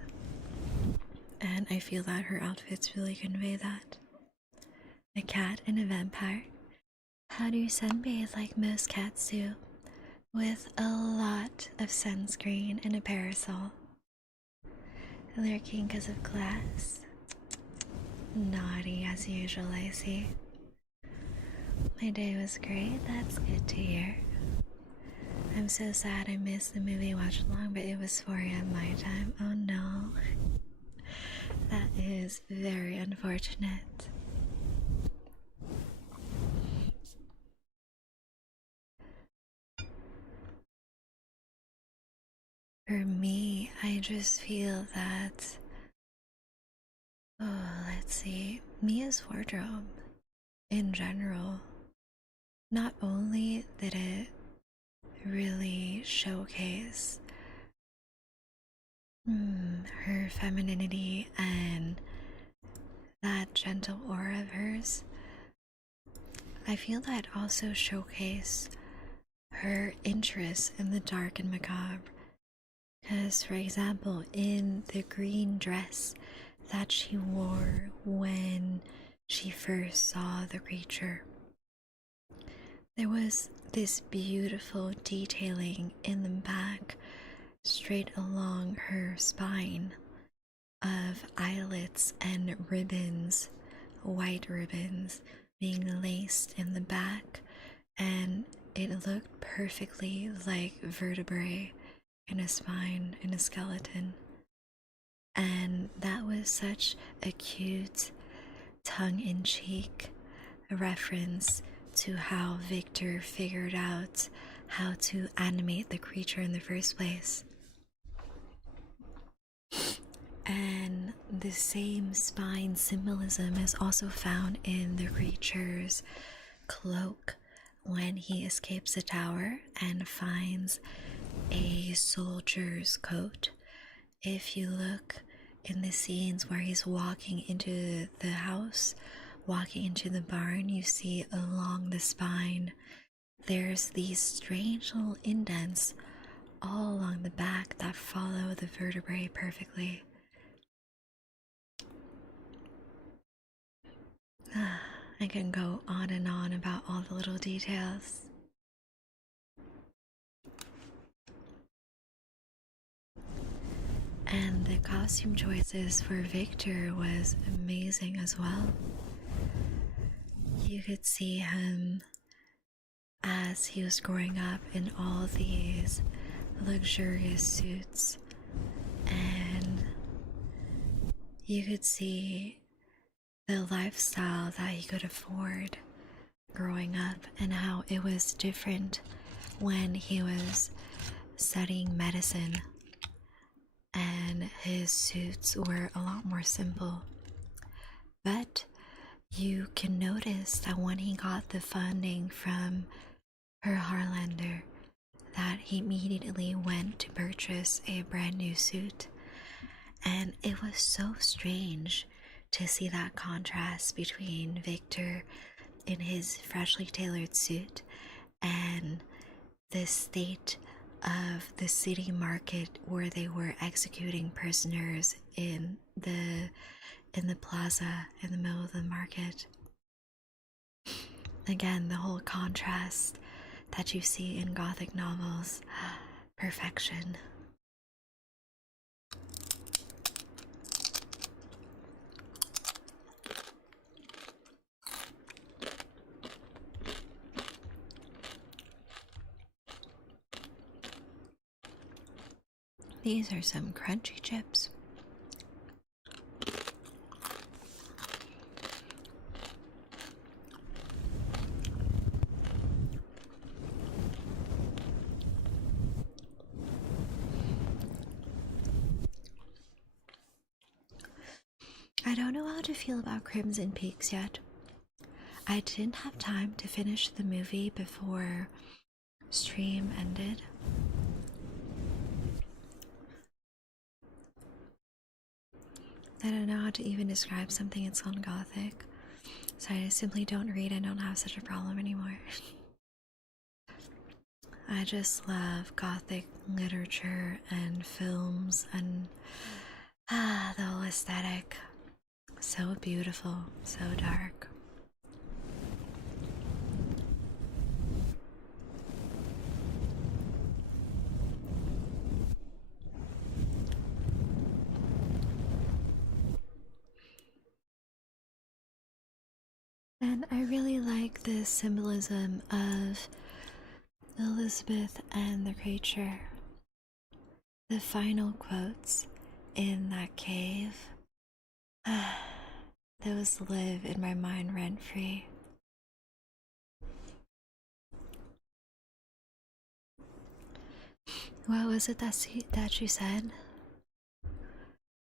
and I feel that her outfits really convey that. A cat and a vampire. How do you sunbathe like most cats do? With a lot of sunscreen and a parasol. Lurking because of glass. Naughty as usual, I see. My day was great, that's good to hear. I'm so sad I missed the movie watch along, but it was 4 a.m. my time. Oh no. That is very unfortunate. For me, I just feel that, let's see, Mia's wardrobe in general, not only did it really showcase her femininity and that gentle aura of hers, I feel that also showcased her interest in the dark and macabre. Because, for example, in the green dress that she wore when she first saw the creature, there was this beautiful detailing in the back, straight along her spine, of eyelets and ribbons, white ribbons, being laced in the back, and it looked perfectly like vertebrae in a spine, in a skeleton. And that was such a cute, tongue-in-cheek reference to how Victor figured out how to animate the creature in the first place. And the same spine symbolism is also found in the creature's cloak when he escapes the tower and finds a soldier's coat. If you look in the scenes where he's walking into the house, walking into the barn, you see along the spine there's these strange little indents all along the back that follow the vertebrae perfectly. I can go on and on about all the little details. costume choices for Victor was amazing as well. You could see him as he was growing up in all these luxurious suits, and you could see the lifestyle that he could afford growing up and how it was different when he was studying medicine and his suits were a lot more simple. But you can notice that when he got the funding from her Harlander, that he immediately went to purchase a brand new suit. And it was so strange to see that contrast between Victor in his freshly tailored suit and the state of the city market where they were executing prisoners in the plaza in the middle of the market. Again, the whole contrast that you see in Gothic novels. Perfection. These are some crunchy chips. I don't know how to feel about Crimson Peaks yet. I didn't have time to finish the movie before stream ended. I don't know how to even describe something it's on Gothic, so I simply don't read and don't have such a problem anymore. I just love Gothic literature and films and the whole aesthetic. So beautiful, so dark. And I really like the symbolism of Elizabeth and the creature. The final quotes in that cave, those live in my mind rent free. What was it that you said?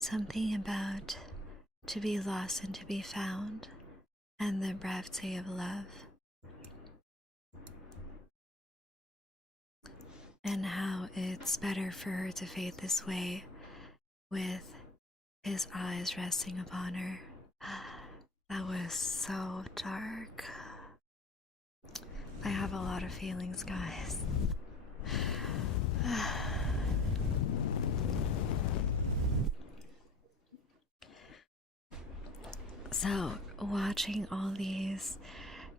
Something about to be lost and to be found, and the brevity of love. And how it's better for her to fade this way with his eyes resting upon her. That was so dark. I have a lot of feelings, guys. So, watching all these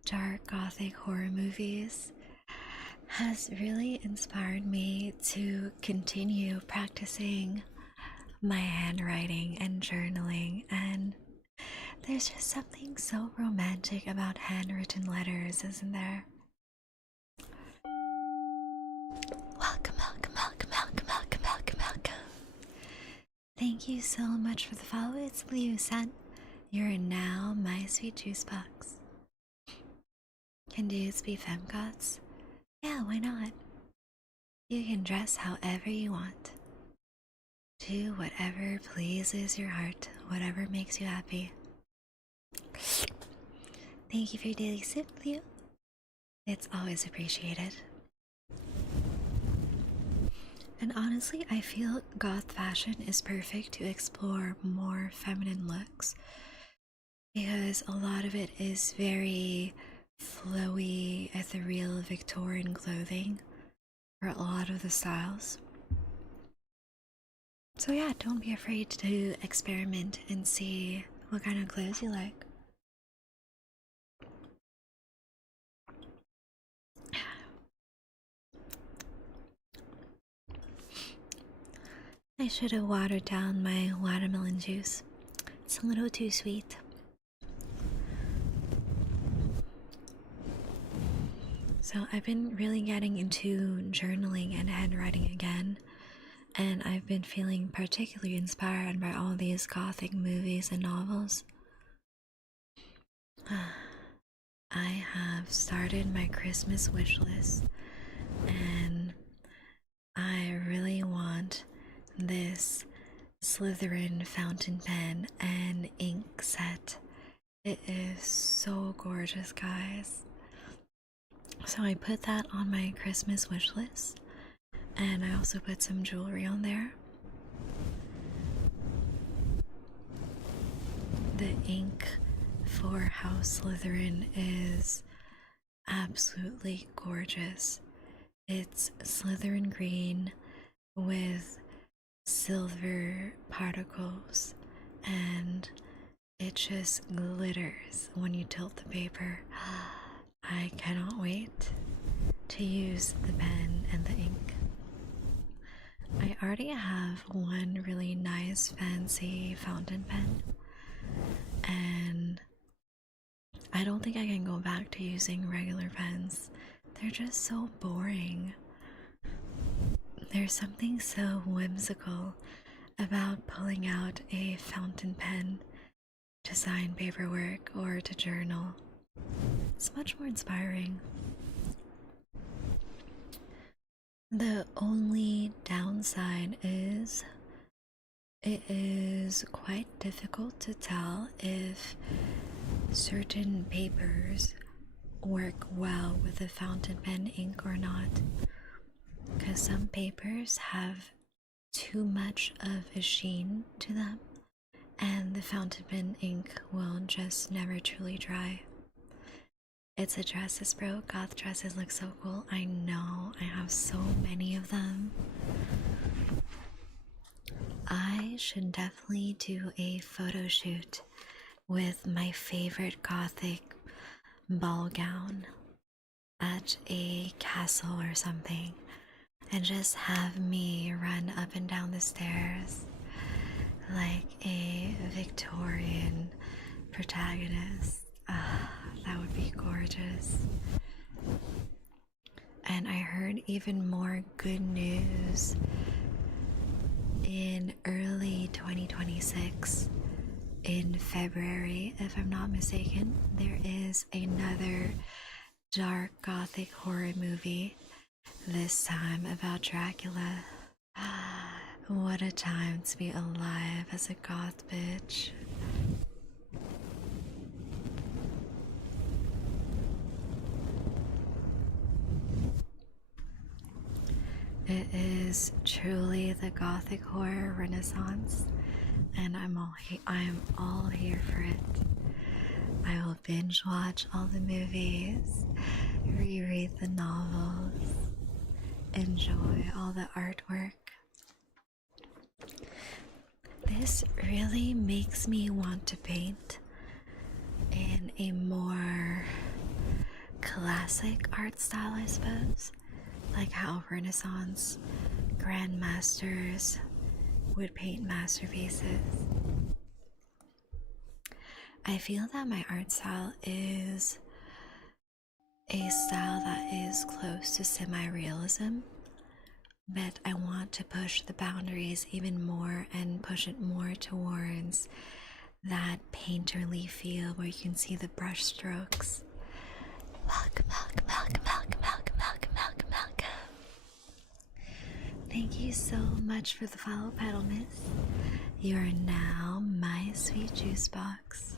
dark gothic horror movies has really inspired me to continue practicing my handwriting and journaling, and there's just something so romantic about handwritten letters, isn't there? Welcome, welcome, welcome, welcome, welcome, welcome, welcome. Thank you so much for the follow. It's Liu-san. You're now my sweet juice box. Can dudes be femgods? Yeah, why not? You can dress however you want. Do whatever pleases your heart, whatever makes you happy. Thank you for your daily sip, Liu. It's always appreciated. And honestly, I feel goth fashion is perfect to explore more feminine looks, because a lot of it is very flowy, ethereal Victorian clothing for a lot of the styles. So yeah, don't be afraid to experiment and see what kind of clothes you like. I should have watered down my watermelon juice. It's a little too sweet. So I've been really getting into journaling and handwriting again, and I've been feeling particularly inspired by all these gothic movies and novels. I have started my Christmas wish list, and I really want this Slytherin fountain pen and ink set. It is so gorgeous, guys. So I put that on my Christmas wish list, and I also put some jewelry on there. The ink for House Slytherin is absolutely gorgeous. It's Slytherin green with silver particles, and it just glitters when you tilt the paper. I cannot wait to use the pen and the ink. I already have one really nice fancy fountain pen, and I don't think I can go back to using regular pens. They're just so boring. There's something so whimsical about pulling out a fountain pen to sign paperwork or to journal. It's much more inspiring. The only downside is it is quite difficult to tell if certain papers work well with the fountain pen ink or not, because some papers have too much of a sheen to them, and the fountain pen ink will just never truly dry. It's a dresses, bro. Goth dresses look so cool. I know, I have so many of them. I should definitely do a photo shoot with my favorite gothic ball gown at a castle or something, and just have me run up and down the stairs like a Victorian protagonist. That would be gorgeous. And I heard even more good news. In early 2026, in February, if I'm not mistaken, there is another dark gothic horror movie, this time about Dracula. What a time to be alive as a goth bitch. It is truly the gothic horror renaissance, and I'm all here for it. I will binge watch all the movies, reread the novels, enjoy all the artwork. This really makes me want to paint in a more classic art style, I suppose, like how Renaissance grandmasters would paint masterpieces. I feel that my art style is a style that is close to semi-realism, but I want to push the boundaries even more and push it more towards that painterly feel where you can see the brush strokes. Welcome. Thank you so much for the follow, Petal Miss. You are now my sweet juice box.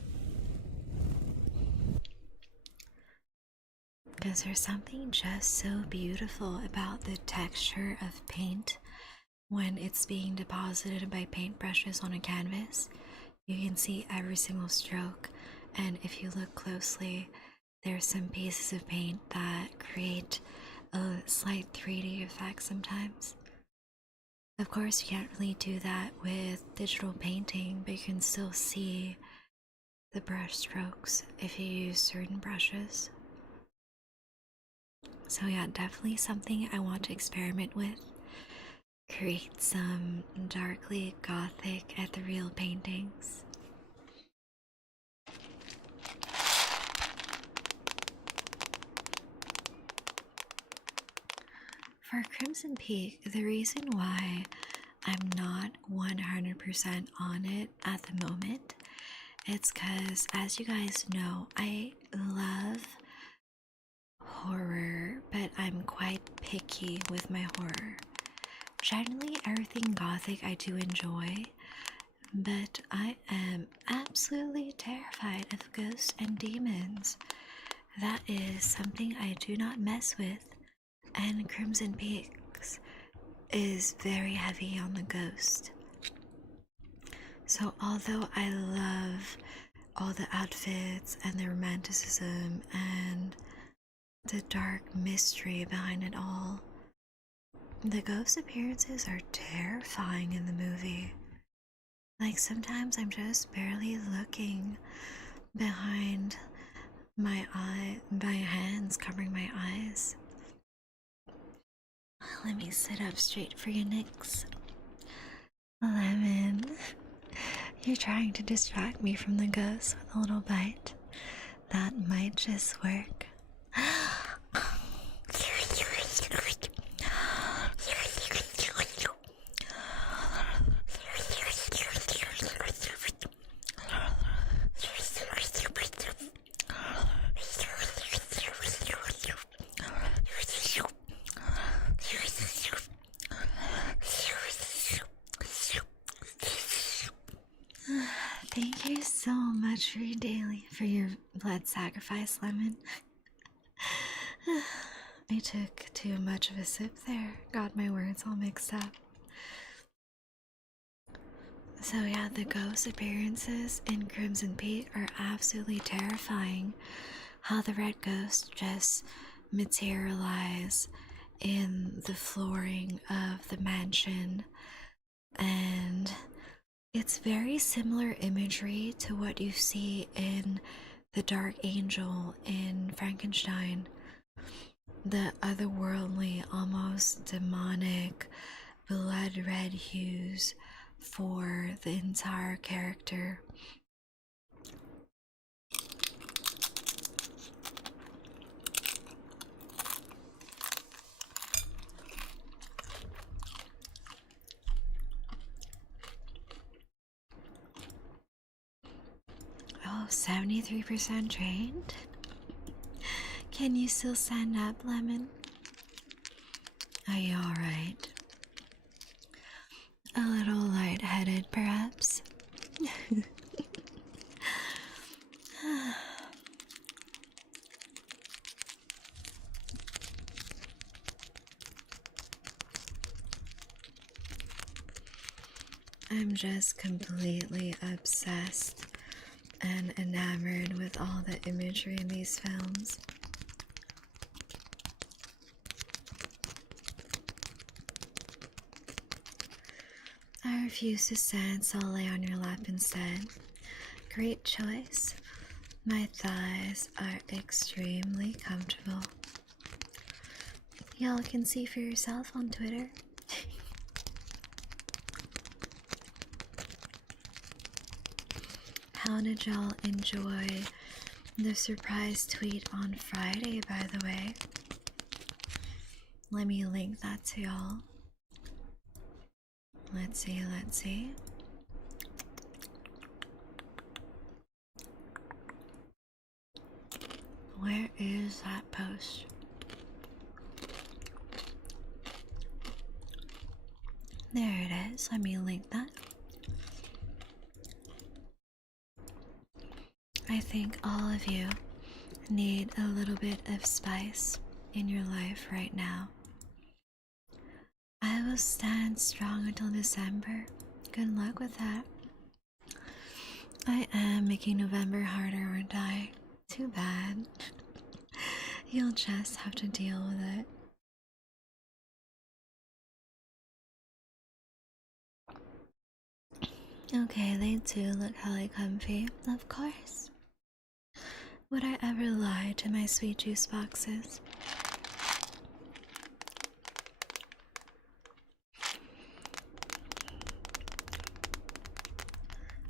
Because there's something just so beautiful about the texture of paint when it's being deposited by paintbrushes on a canvas. You can see every single stroke, and if you look closely, there's some pieces of paint that create a slight 3D effect sometimes. Of course, you can't really do that with digital painting, but you can still see the brush strokes if you use certain brushes. So yeah, definitely something I want to experiment with. create some darkly gothic ethereal paintings. For Crimson Peak, the reason why I'm not 100% on it at the moment, it's because, as you guys know, I love horror, but I'm quite picky with my horror. Generally, everything gothic I do enjoy, but I am absolutely terrified of ghosts and demons. That is something I do not mess with, and Crimson Peaks is very heavy on the ghost. So although I love all the outfits and the romanticism and the dark mystery behind it all, the ghost appearances are terrifying in the movie. Like, sometimes I'm just barely looking behind my hands covering my eyes. Let me sit up straight for you, Nyx. Lemon, you're trying to distract me from the ghost with a little bite. That might just work. Thank you so much for your daily, for your blood sacrifice, Lemon. I took too much of a sip there. Got my words all mixed up. So yeah, the ghost appearances in Crimson Peak are absolutely terrifying. How the red ghosts just materialize in the flooring of the mansion, and it's very similar imagery to what you see in the Dark Angel in Frankenstein. The otherworldly, almost demonic, blood red hues for the entire character. Oh, 73% trained? Can you still stand up, Lemon? Are you alright? A little lightheaded, perhaps? I'm just completely obsessed and enamored with all the imagery in these films. I refuse to stand, so I'll lay on your lap instead. Great choice. My thighs are extremely comfortable. Y'all can see for yourself on Twitter. How did y'all enjoy the surprise tweet on Friday, by the way? Let me link that to y'all. Let's see. Where is that post? There it is. Let me link that. I think all of you need a little bit of spice in your life right now. I will stand strong until December. Good luck with that. I am making November harder, aren't I? Too bad. You'll just have to deal with it. Okay, they do look hella comfy, of course. Would I ever lie to my sweet juice boxes?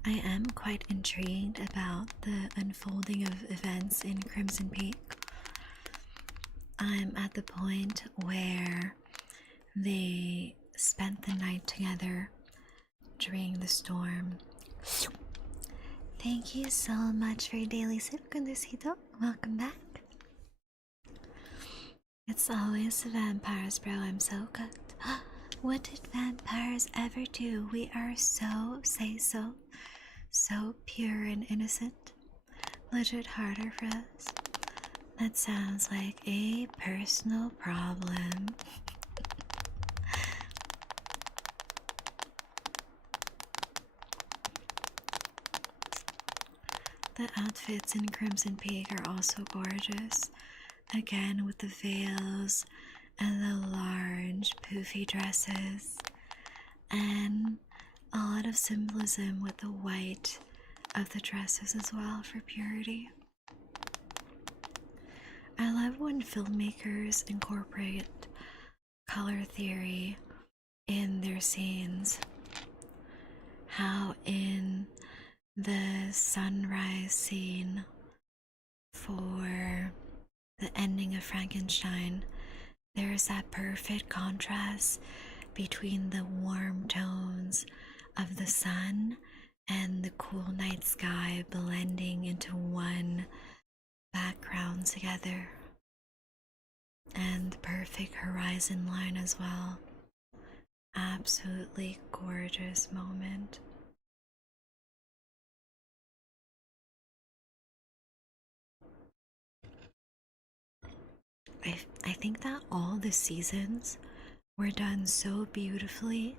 I am quite intrigued about the unfolding of events in Crimson Peak. I'm at the point where they spent the night together during the storm. Thank you so much for your daily sip, Condorcito. Welcome back. It's always the vampires, bro. I'm so cooked. What did vampires ever do? We are so pure and innocent. Legit harder for us. That sounds like a personal problem. The outfits in Crimson Peak are also gorgeous. Again, with the veils and the large, poofy dresses, and a lot of symbolism with the white of the dresses as well for purity. I love when filmmakers incorporate color theory in their scenes. How in the sunrise scene for the ending of Frankenstein, there's that perfect contrast between the warm tones of the sun and the cool night sky blending into one background together, and the perfect horizon line as well. Absolutely gorgeous moment. I think that all the seasons were done so beautifully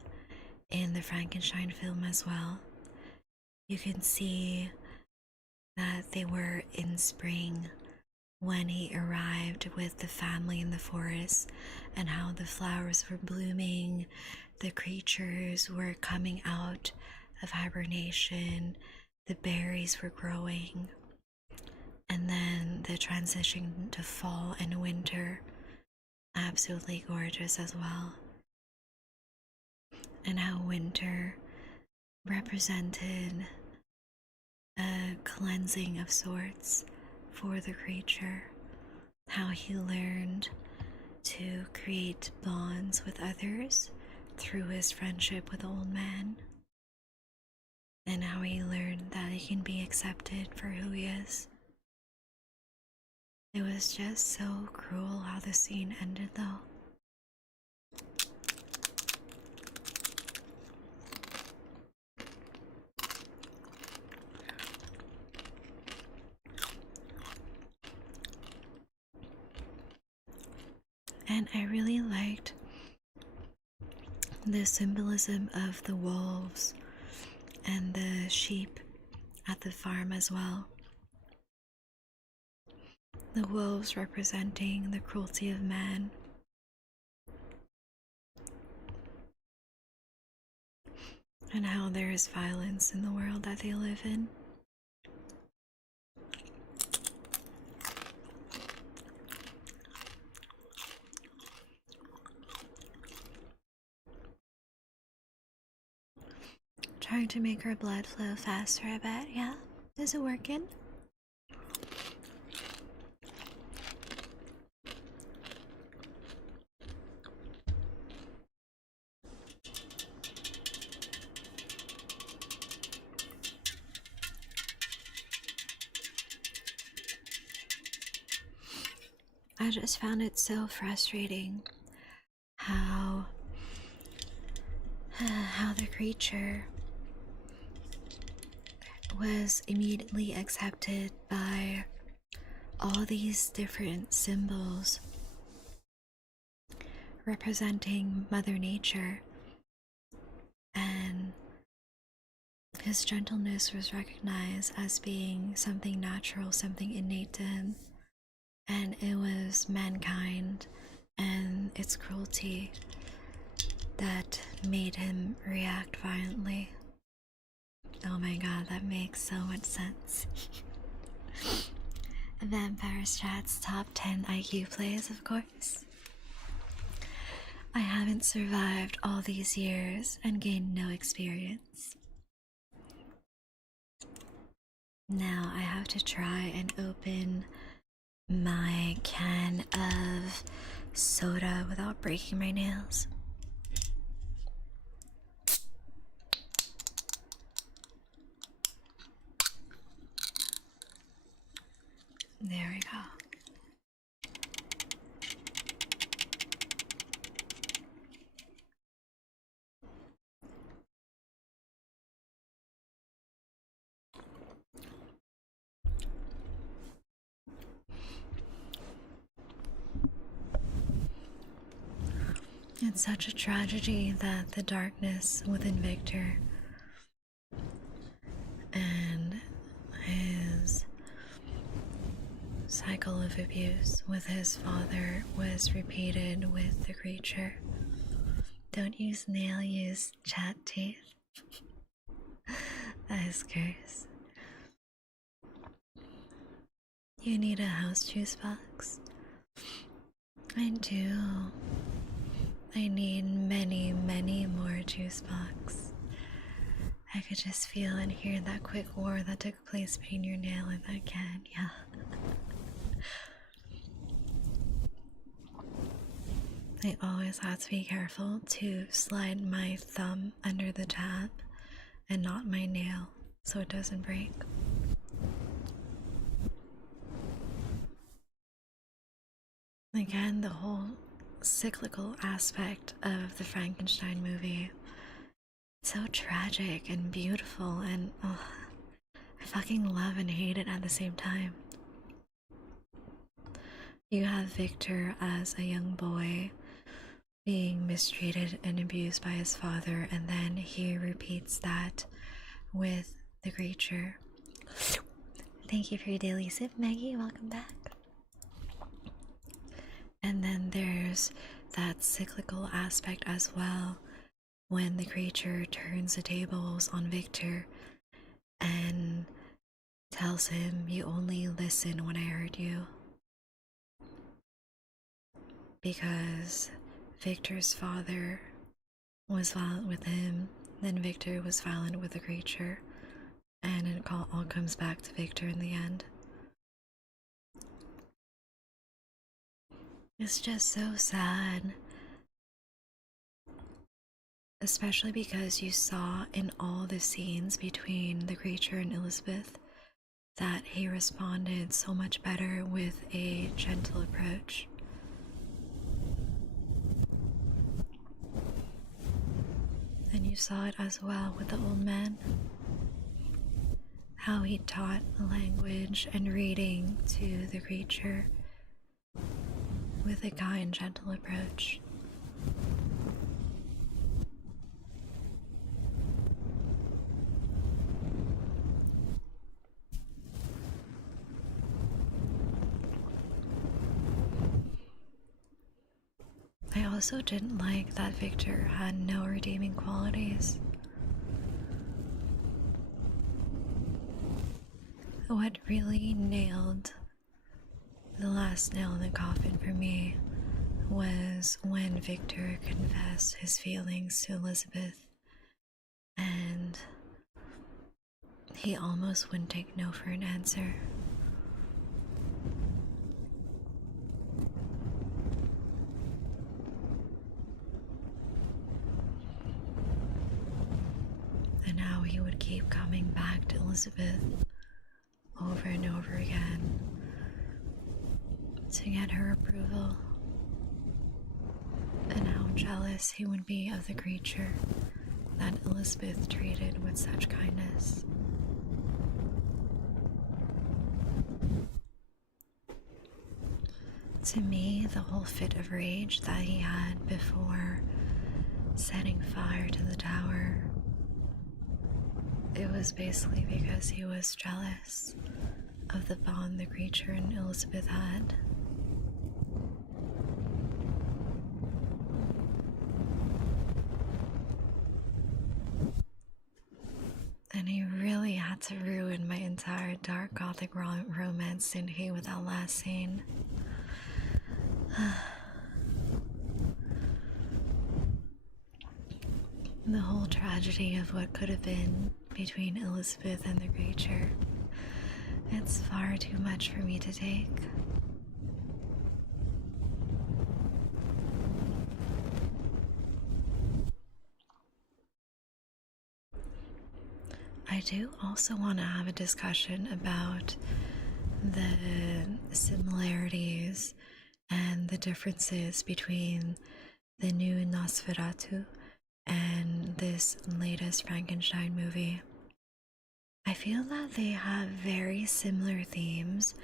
in the Frankenstein film as well. You can see that they were in spring when he arrived with the family in the forest, and how the flowers were blooming, the creatures were coming out of hibernation, the berries were growing, and then the transition to fall and winter, absolutely gorgeous as well. And how winter represented a cleansing of sorts for the creature, how he learned to create bonds with others through his friendship with the old man, and how he learned that he can be accepted for who he is. It was just so cruel how the scene ended, though. And I really liked the symbolism of the wolves and the sheep at the farm as well. The wolves representing the cruelty of man, and how there is violence in the world that they live in. Trying to make her blood flow faster, I bet. Yeah? Is it working? I just found it so frustrating how the creature was immediately accepted by all these different symbols representing Mother Nature, and his gentleness was recognized as being something natural, something innate to him, and it was mankind and its cruelty that made him react violently. Oh my god, that makes so much sense. Vampire Strat's top 10 IQ plays, of course. I haven't survived all these years and gained no experience. Now I have to try and open my can of soda without breaking my nails. There we go. It's such a tragedy that the darkness within Victor and his cycle of abuse with his father was repeated with the creature. Don't use nail, use chat teeth. That is curse. You need a house juice box? I do. I need many, many more juice box. I could just feel and hear that quick war that took place between your nail and that can, yeah. I always have to be careful to slide my thumb under the tab and not my nail so it doesn't break. Again, the whole cyclical aspect of the Frankenstein movie. So tragic and beautiful, and I fucking love and hate it at the same time. You have Victor as a young boy being mistreated and abused by his father, and then he repeats that with the creature. Thank you for your daily sip, Maggie. Welcome back. And then there's that cyclical aspect as well when the creature turns the tables on Victor and tells him, "You only listen when I hurt you." Because Victor's father was violent with him, then Victor was violent with the creature, and it all comes back to Victor in the end. It's just so sad. Especially because you saw in all the scenes between the creature and Elizabeth that he responded so much better with a gentle approach. And you saw it as well with the old man. How he taught language and reading to the creature with a kind, gentle approach. I also didn't like that Victor had no redeeming qualities. What really nailed the last nail in the coffin for me was when Victor confessed his feelings to Elizabeth, and he almost wouldn't take no for an answer. And how he would keep coming back to Elizabeth over and over again to get her approval, and how jealous he would be of the creature that Elizabeth treated with such kindness. To me, the whole fit of rage that he had before setting fire to the tower, it was basically because he was jealous of the bond the creature and Elizabeth had. And he really had to ruin my entire dark gothic romance, didn't he, with that last scene? The whole tragedy of what could have been between Elizabeth and the creature It's far too much for me to take. I do also want to have a discussion about the similarities and the differences between the new Nosferatu and this latest Frankenstein movie. I feel that they have very similar themes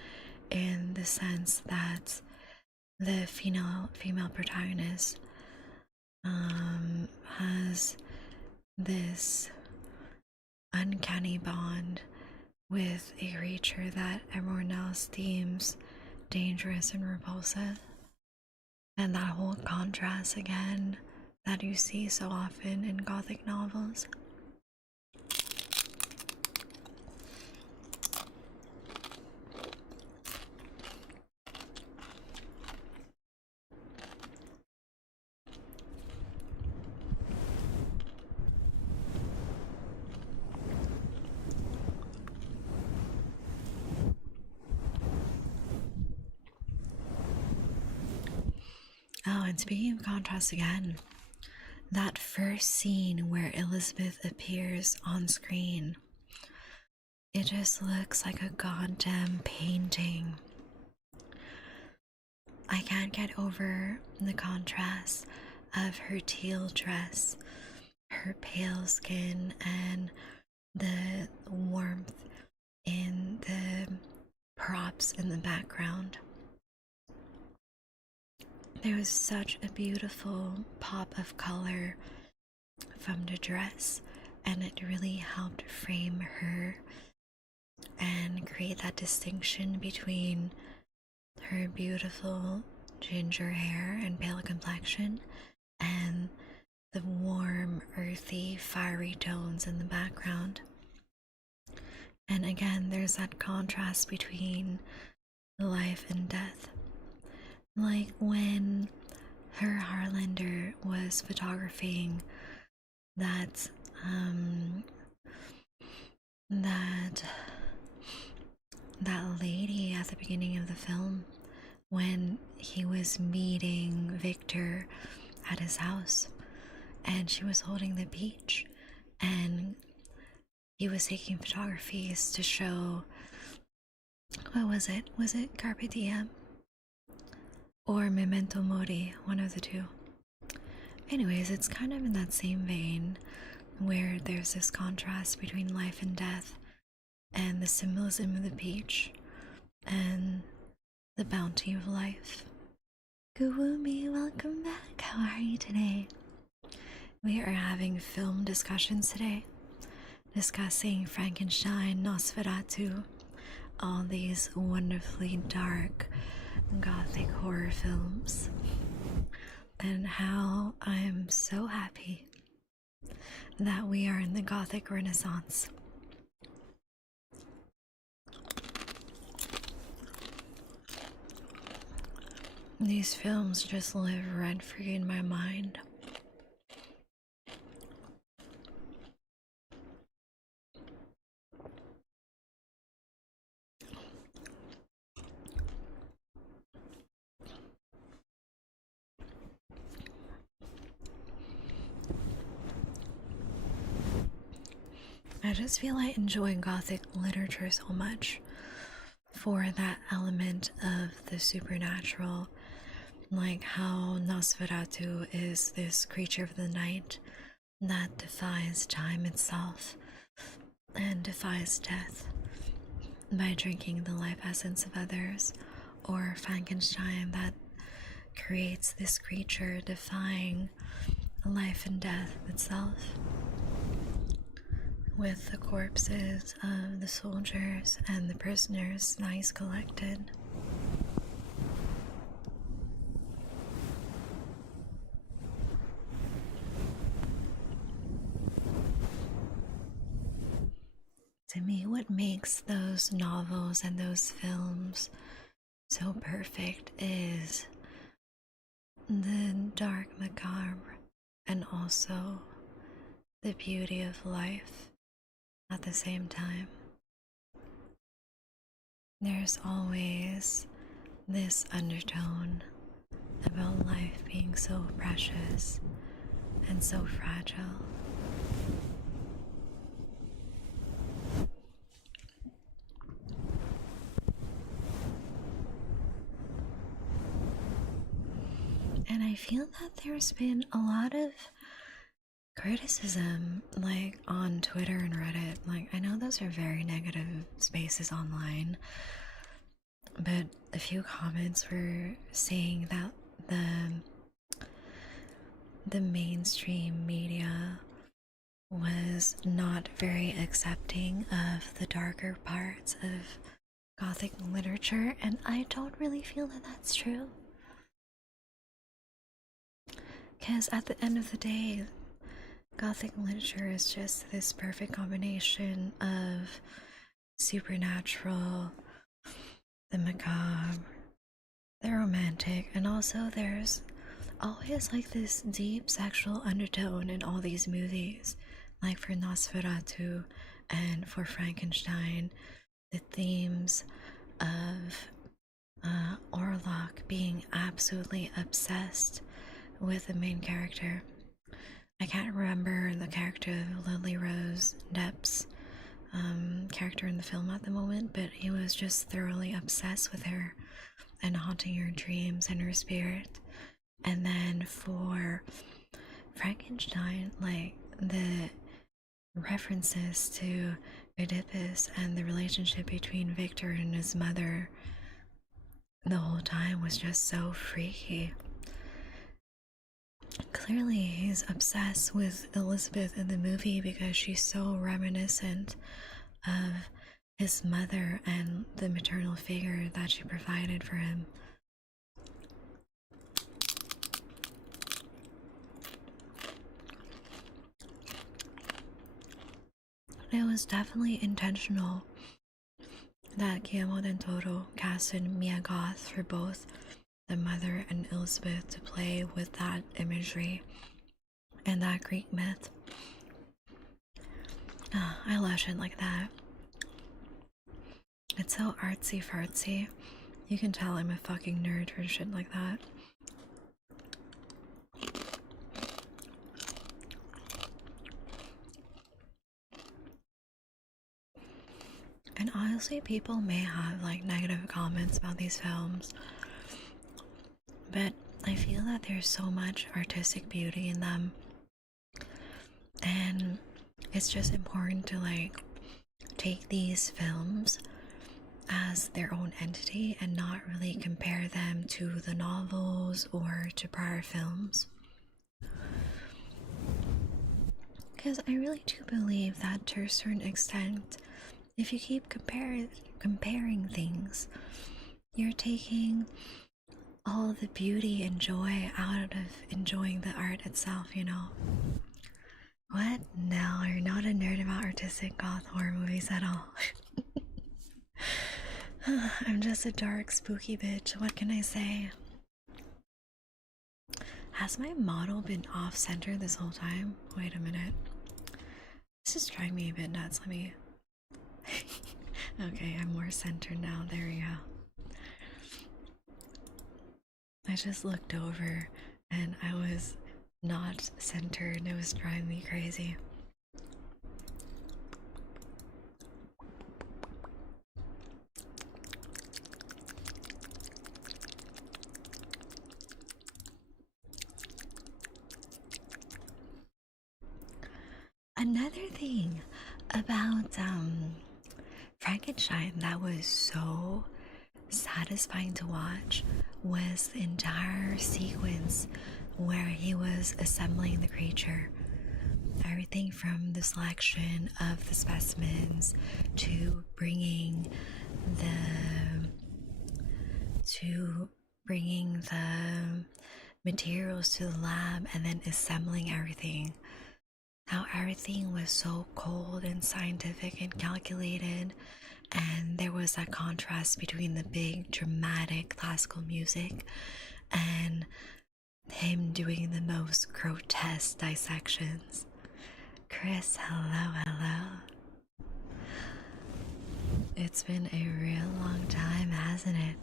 in the sense that the female protagonist has this uncanny bond with a creature that everyone else deems dangerous and repulsive. And that whole contrast again that you see so often in Gothic novels. Oh, and speaking of contrast again, that first scene where Elizabeth appears on screen, it just looks like a goddamn painting. I can't get over the contrast of her teal dress, her pale skin, and the warmth in the props in the background. There was such a beautiful pop of color from the dress, and it really helped frame her and create that distinction between her beautiful ginger hair and pale complexion and the warm, earthy, fiery tones in the background. And again, there's that contrast between life and death. Like when her Harlander was photographing that lady at the beginning of the film, when he was meeting Victor at his house, and she was holding the peach, and he was taking photographies to show, what was it? Was it Carpe Diem? Or Memento Mori, one of the two. Anyways, it's kind of in that same vein where there's this contrast between life and death and the symbolism of the peach and the bounty of life. Kuwumi, welcome back. How are you today? We are having film discussions today, discussing Frankenstein, Nosferatu, all these wonderfully dark Gothic horror films, and how I am so happy that we are in the Gothic Renaissance. These films just live rent-free in my mind. I just feel I enjoy Gothic literature so much for that element of the supernatural, like how Nosferatu is this creature of the night that defies time itself and defies death by drinking the life essence of others, or Frankenstein that creates this creature defying life and death itself, with the corpses of the soldiers and the prisoners nice collected. To me, what makes those novels and those films so perfect is the dark macabre and also the beauty of life at the same time. there's always this undertone about life being so precious and so fragile. And I feel that there's been a lot of criticism, like on Twitter and Reddit. Like, I know those are very negative spaces online, but a few comments were saying that the mainstream media was not very accepting of the darker parts of Gothic literature, and I don't really feel that that's true. Because at the end of the day, Gothic literature is just this perfect combination of supernatural, the macabre, the romantic, and also there's always like this deep sexual undertone in all these movies. Like for Nosferatu and for Frankenstein, the themes of Orlok being absolutely obsessed with the main character. I can't remember the character of Lily Rose Depp's character in the film at the moment, but he was just thoroughly obsessed with her and haunting her dreams and her spirit. And then for Frankenstein, like the references to Oedipus and the relationship between Victor and his mother the whole time was just so freaky. Clearly, he's obsessed with Elizabeth in the movie because she's so reminiscent of his mother and the maternal figure that she provided for him. It was definitely intentional that Guillermo del Toro casted Mia Goth for both the mother and Elizabeth to play with that imagery and that Greek myth. I love shit like that. It's so artsy fartsy. You can tell I'm a fucking nerd for shit like that. And honestly, people may have like negative comments about these films, but I feel that there's so much artistic beauty in them, and it's just important to like take these films as their own entity and not really compare them to the novels or to prior films. Because I really do believe that to a certain extent, if you keep comparing things, you're taking all the beauty and joy out of enjoying the art itself, you know? What? No, you're not a nerd about artistic goth horror movies at all. I'm just a dark, spooky bitch. What can I say? Has my model been off center this whole time? Wait a minute. This is driving me a bit nuts. Let me. Okay, I'm more centered now. There we go. I just looked over and I was not centered. It was driving me crazy. Another thing about Frankenstein that was so satisfying to watch was the entire sequence where he was assembling the creature. Everything from the selection of the specimens to bringing the materials to the lab and then assembling everything. How everything was so cold and scientific and calculated, and there was that contrast between the big dramatic classical music and him doing the most grotesque dissections. Chris, hello, hello. It's been a real long time, hasn't it?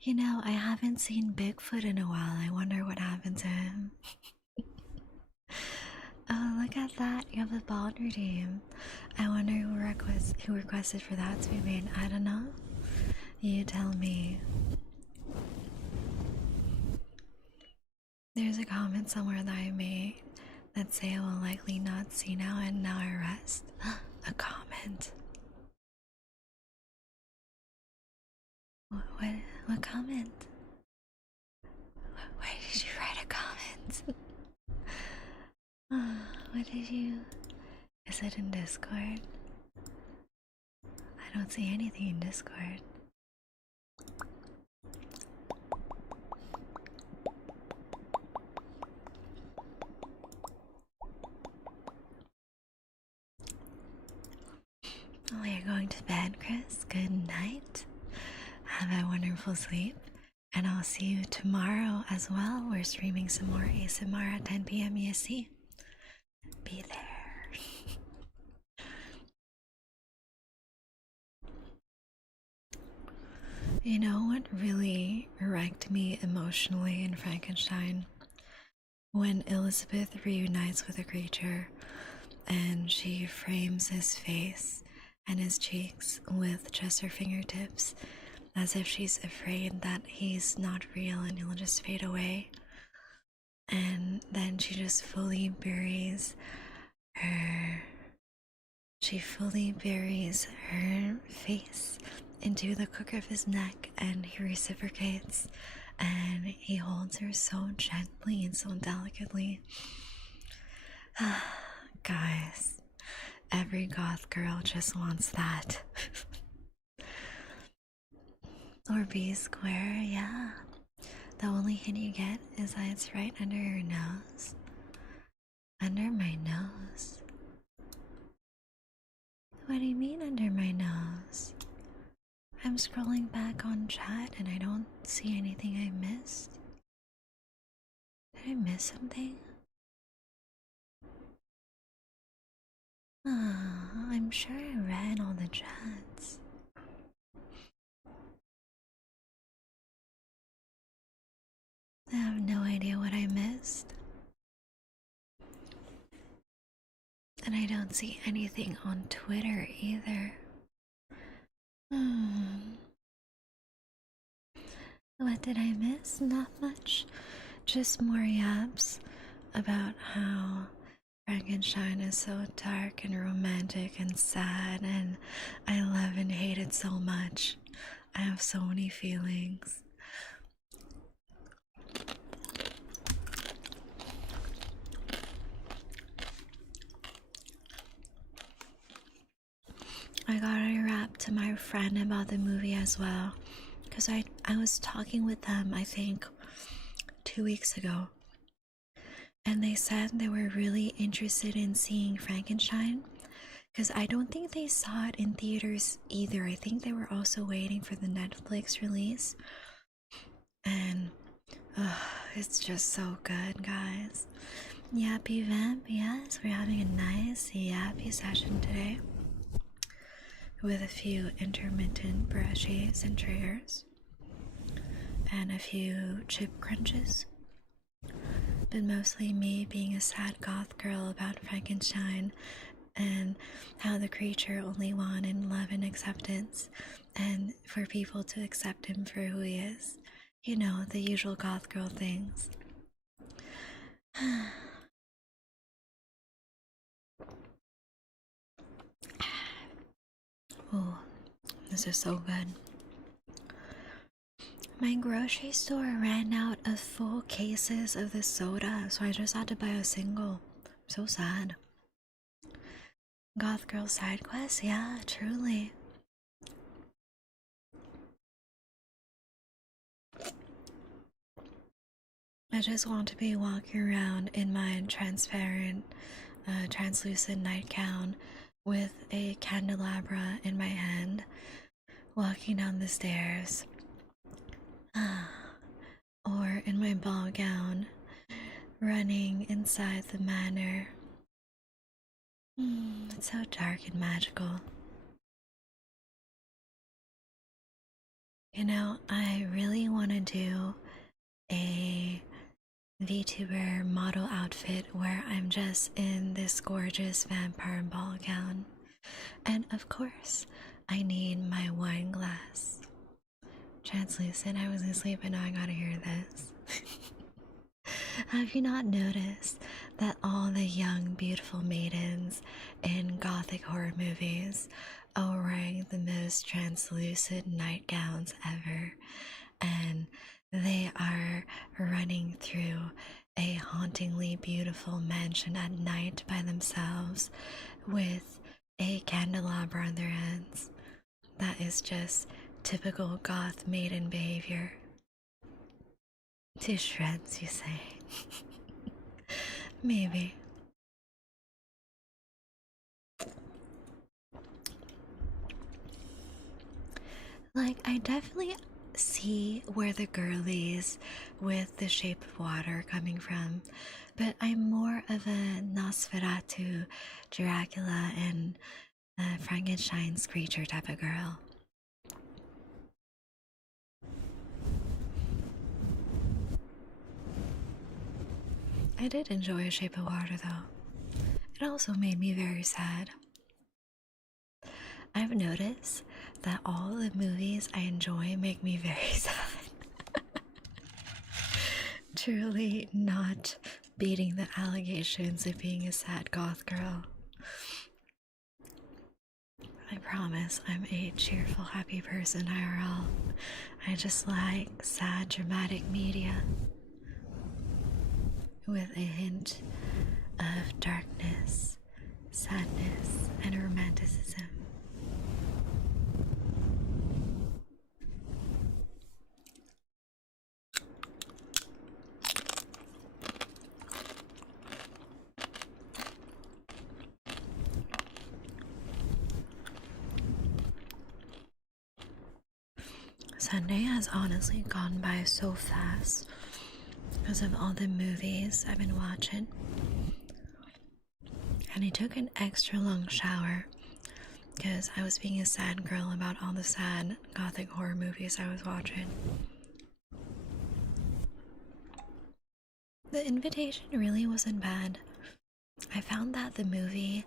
You know, I haven't seen Bigfoot in a while. I wonder what happened to him. Oh, look at that. You have a bald redeem. I wonder who requested for that to be made. I don't know. You tell me. There's a comment somewhere that I made that say I will likely not see now and now I rest. A comment. What comment? Why did you write a comment? What did you... Is it in Discord? I don't see anything in Discord. Oh, you're going to bed, Chris? Good night. Have a wonderful sleep. And I'll see you tomorrow as well. We're streaming some more ASMR at 10 p.m. EST. Be there. You know what really wrecked me emotionally in Frankenstein? When Elizabeth reunites with a creature and she frames his face and his cheeks with just her fingertips as if she's afraid that he's not real and he'll just fade away. And then she just fully buries her face into the crook of his neck, and he reciprocates and he holds her so gently and so delicately. Guys, every goth girl just wants that. Or B square, yeah. The only hint you get is that it's right under your nose. Under my nose? What do you mean under my nose? I'm scrolling back on chat and I don't see anything I missed. Did I miss something? I'm sure I read all the chats. I have no idea what I missed. And I don't see anything on Twitter either. What did I miss? Not much. Just more yaps about how Frankenstein is so dark and romantic and sad, and I love and hate it so much. I have so many feelings. I got a rap to my friend about the movie as well, because I was talking with them, I think 2 weeks ago, and they said they were really interested in seeing Frankenstein, because I don't think they saw it in theaters either. I think they were also waiting for the Netflix release, and it's just so good, guys. Yappy Vamp, yes, we're having a nice yappy session today with a few intermittent brushes and triggers and a few chip crunches, but mostly me being a sad goth girl about Frankenstein and how the creature only wanted love and acceptance, and for people to accept him for who he is. You know, the usual goth girl things. Oh, this is so good. My grocery store ran out of full cases of this soda, so I just had to buy a single. So sad. Goth girl side quest, yeah, truly. I just want to be walking around in my transparent, translucent nightgown with a candelabra in my hand, walking down the stairs. Or in my ball gown, running inside the manor. It's so dark and magical. You know, I really want to do a VTuber model outfit where I'm just in this gorgeous vampire ball gown. And of course, I need my wine glass. Translucent, I was asleep and now I gotta hear this. Have you not noticed that all the young, beautiful maidens in gothic horror movies are wearing the most translucent nightgowns ever? And they are running through a hauntingly beautiful mansion at night by themselves with a candelabra on their hands. That is just typical goth maiden behavior. To shreds, you say? Maybe. Like, I definitely see where the girlies with the Shape of Water coming from, but I'm more of a Nosferatu, Dracula, and Frankenstein's creature type of girl. I did enjoy Shape of Water though. It also made me very sad. I've noticed that all the movies I enjoy make me very sad. Truly not beating the allegations of being a sad goth girl. I promise I'm a cheerful, happy person IRL. I just like sad, dramatic media with a hint of darkness, sadness, and romanticism. Sunday has honestly gone by so fast because of all the movies I've been watching. And I took an extra long shower because I was being a sad girl about all the sad gothic horror movies I was watching. The Invitation really wasn't bad. I found that the movie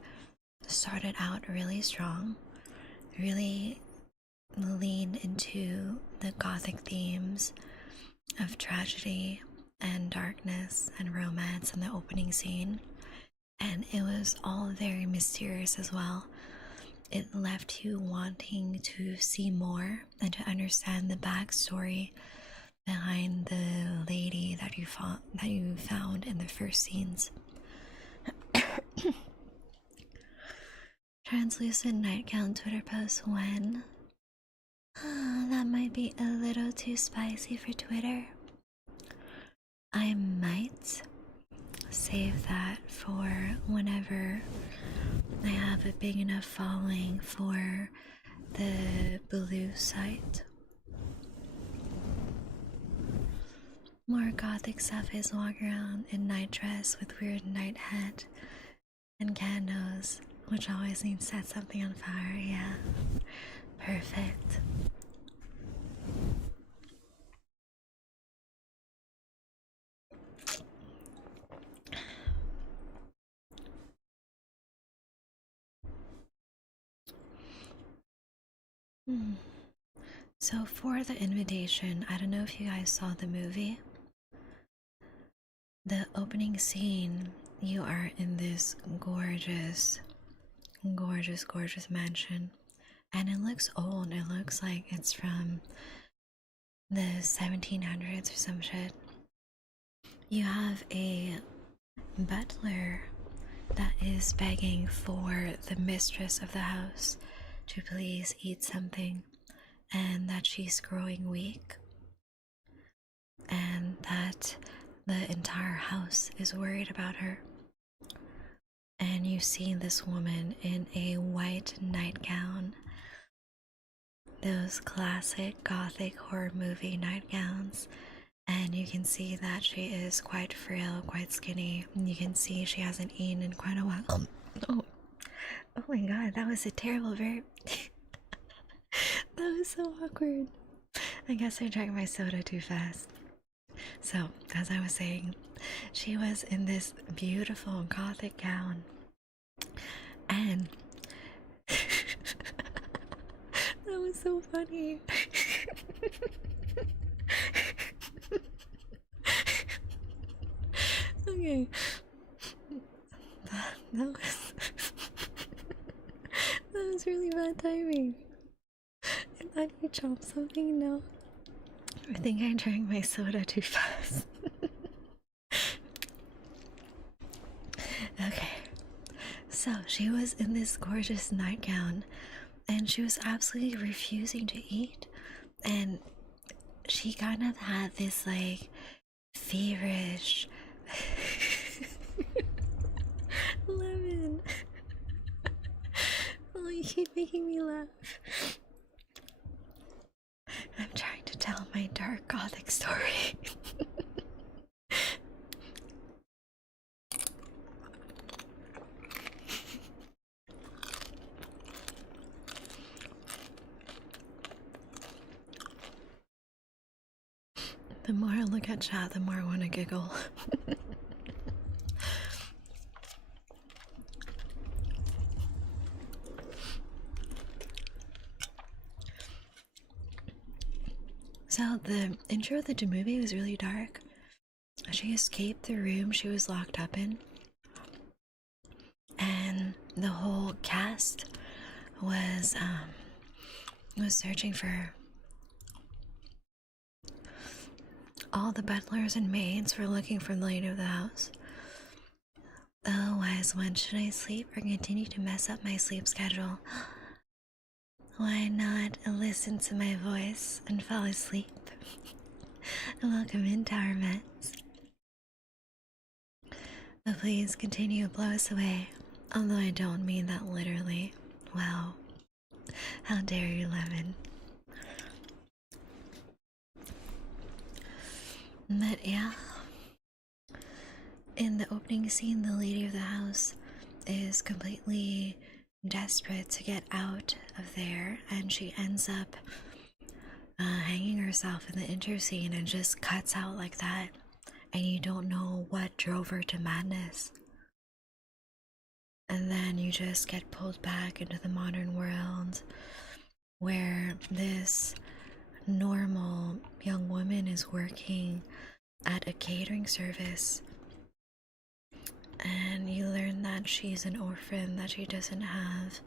started out really strong, really leaned into the gothic themes of tragedy and darkness and romance in the opening scene, and it was all very mysterious as well. It left you wanting to see more and to understand the backstory behind the lady that you found in the first scenes. Translucent nightgown Twitter post when? That might be a little too spicy for Twitter. I might save that for whenever I have a big enough following for the Blue site. More gothic stuff is walking around in night dress with weird night hat and candles, which always means set something on fire. Yeah, perfect. So for the Invitation, I don't know if you guys saw the movie. The opening scene, you are in this gorgeous, gorgeous mansion. And it looks old. It looks like it's from the 1700s or some shit. You have a butler that is begging for the mistress of the house to please eat something, and that she's growing weak, and that the entire house is worried about her. And you see this woman in a white nightgown, those classic gothic horror movie nightgowns, and you can see that she is quite frail, quite skinny. You can see she hasn't eaten in quite a while. Oh my god, that was a terrible verb. That was so awkward. I guess I drank my soda too fast. So, as I was saying, she was in this beautiful gothic gown. And that was so funny. Okay. That was that was really bad timing. I thought you chopped something. No. I think I drank my soda too fast. Okay. So she was in this gorgeous nightgown and she was absolutely refusing to eat. And she kind of had this like feverish Lemon. Oh, you keep making me laugh. I'm trying to tell my dark gothic story. The more I look at chat, the more I want to giggle. So the intro of the movie was really dark. She escaped the room she was locked up in, and the whole cast was searching for her. All the butlers and maids were looking for the lady of the house. Oh, wise one, should I sleep or continue to mess up my sleep schedule? Why not listen to my voice and fall asleep? Welcome into our mess. But please continue to blow us away, although I don't mean that literally. Wow. How dare you, Lemon. But yeah, in the opening scene, the lady of the house is completely desperate to get out of there, and she ends up hanging herself in the intro scene and just cuts out like that, and you don't know what drove her to madness. And then you just get pulled back into the modern world where this normal young woman is working at a catering service, and you learn that she's an orphan, that she doesn't have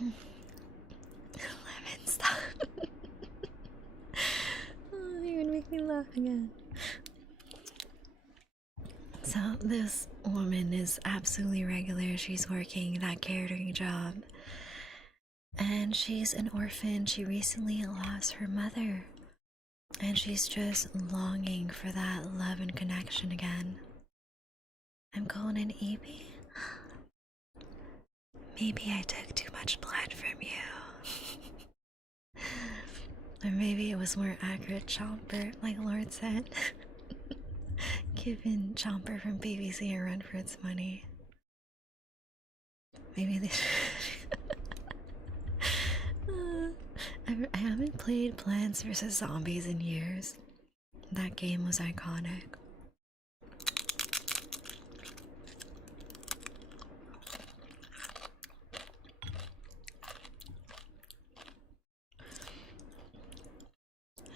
Lemon, stop. Oh, you're gonna make me laugh again. So this woman is absolutely regular. She's working that catering job, and she's an orphan. She recently lost her mother, and she's just longing for that love and connection again. I'm going in Evie. Maybe I took too much blood from you. Or maybe it was more accurate Chomper, like Lord said. Giving Chomper from BBC a run for its money. Maybe they I haven't played Plants vs. Zombies in years. That game was iconic.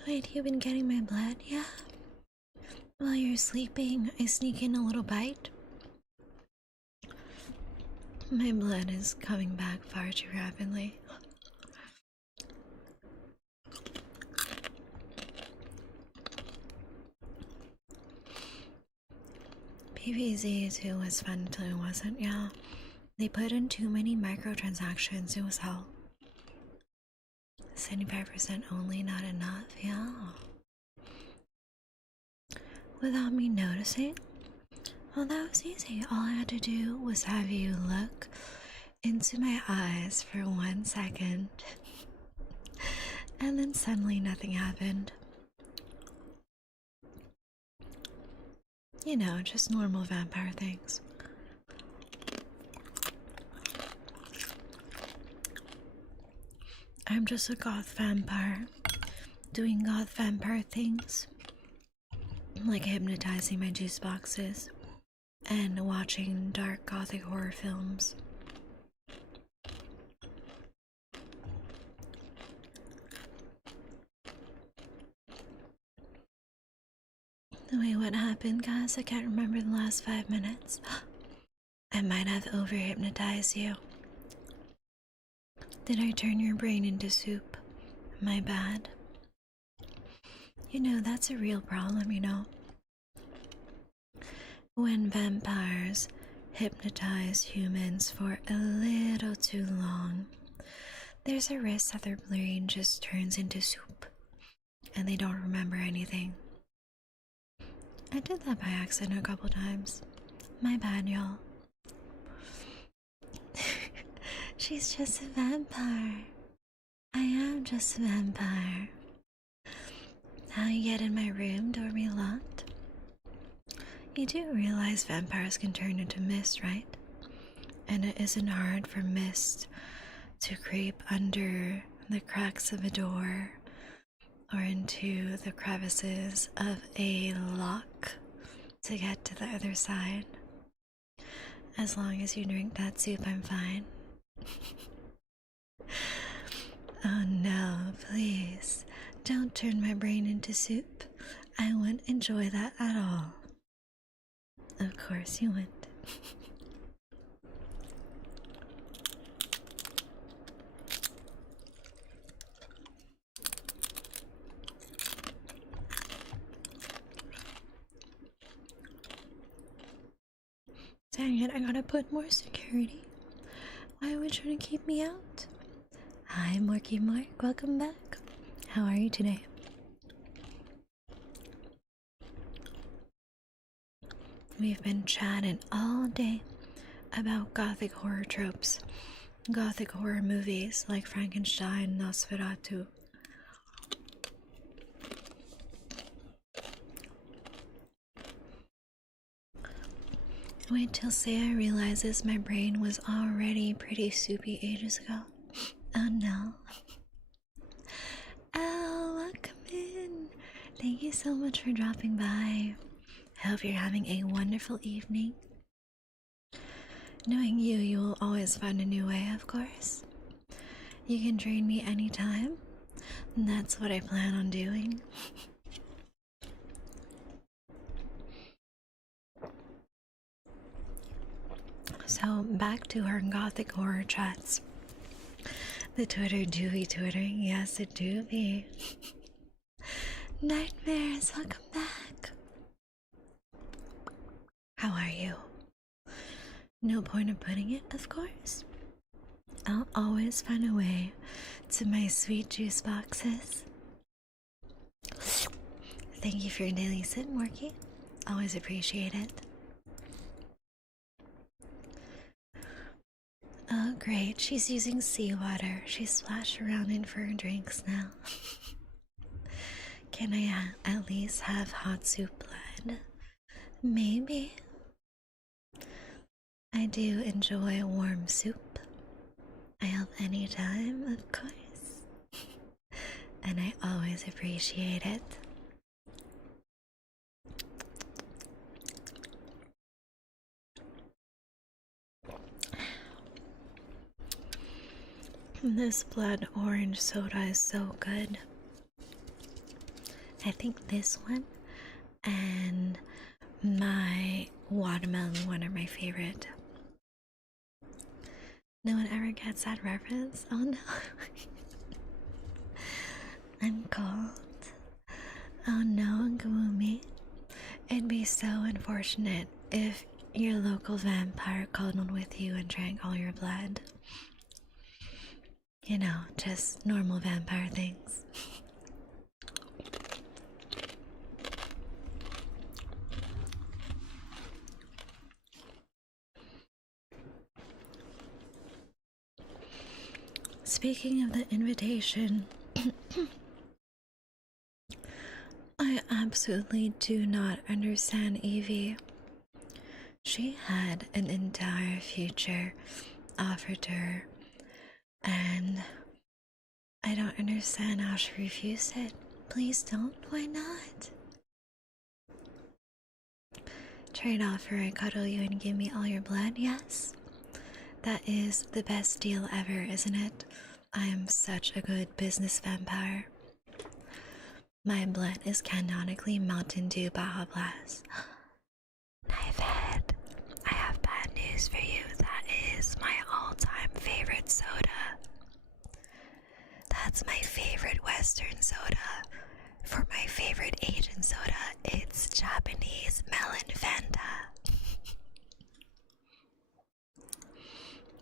Wait, you've been getting my blood? Yeah. While you're sleeping, I sneak in a little bite. My blood is coming back far too rapidly. PvZ2 was fun until it wasn't, yeah. They put in too many microtransactions, it was hell. 75% only, not enough, yeah. Without me noticing? Well, that was easy. All I had to do was have you look into my eyes for 1 second. And then suddenly nothing happened. You know, just normal vampire things. I'm just a goth vampire. doing goth vampire things, like hypnotizing my juice boxes and watching dark gothic horror films. Wait, what happened, guys? I can't remember the last 5 minutes. I might have over hypnotized you. Did I turn your brain into soup? My bad. You know, that's a real problem, you know. When vampires hypnotize humans for a little too long, there's a risk that their brain just turns into soup and they don't remember anything. I did that by accident a couple times. My bad, y'all. She's just a vampire. I am just a vampire. How you get in my room, door be locked? You do realize vampires can turn into mist, right? And it isn't hard for mist to creep under the cracks of a door or into the crevices of a lock to get to the other side. As long as you drink that soup, I'm fine. Oh no, please, don't turn my brain into soup. I wouldn't enjoy that at all. Of course you wouldn't. Dang it, I gotta put more security. Why would you trying to keep me out? Hi, Morky Mark, welcome back. How are you today? We've been chatting all day about gothic horror tropes, gothic horror movies like Frankenstein, Nosferatu. Wait till Saya realizes my brain was already pretty soupy ages ago. Oh no. Oh, welcome in. Thank you so much for dropping by. I hope you're having a wonderful evening. Knowing you, you will always find a new way, of course. You can train me anytime, and that's what I plan on doing. So, back to our gothic horror chats. The Twitter do be twittering, yes it do be. Nightmares, welcome back. How are you? No point of putting it, of course. I'll always find a way to my sweet juice boxes. Thank you for your daily sip, Morky. Always appreciate it. Oh great, she's using seawater. She splashed around in for her drinks now. Can I at least have hot soup blood? Maybe. I do enjoy warm soup. I help anytime, of course. And I always appreciate it. This blood orange soda is so good. I think this one and my watermelon one are my favorite. No one ever gets that reference? Oh no. I'm cold. Oh no, Gumi. It'd be so unfortunate if your local vampire cuddled with you and drank all your blood. You know, just normal vampire things. Speaking of the invitation, I absolutely do not understand Evie. She had an entire future offered to her, and I don't understand how she refused it. please don't. Why not? Trade offer, I cuddle you and give me all your blood, yes? That is the best deal ever, isn't it? I am such a good business vampire. My blood is canonically Mountain Dew Baja Blast. Knifehead, I have bad news for you. That is my all-time favorite soda. That's my favorite Western soda. For my favorite Asian soda, it's Japanese melon Fanta.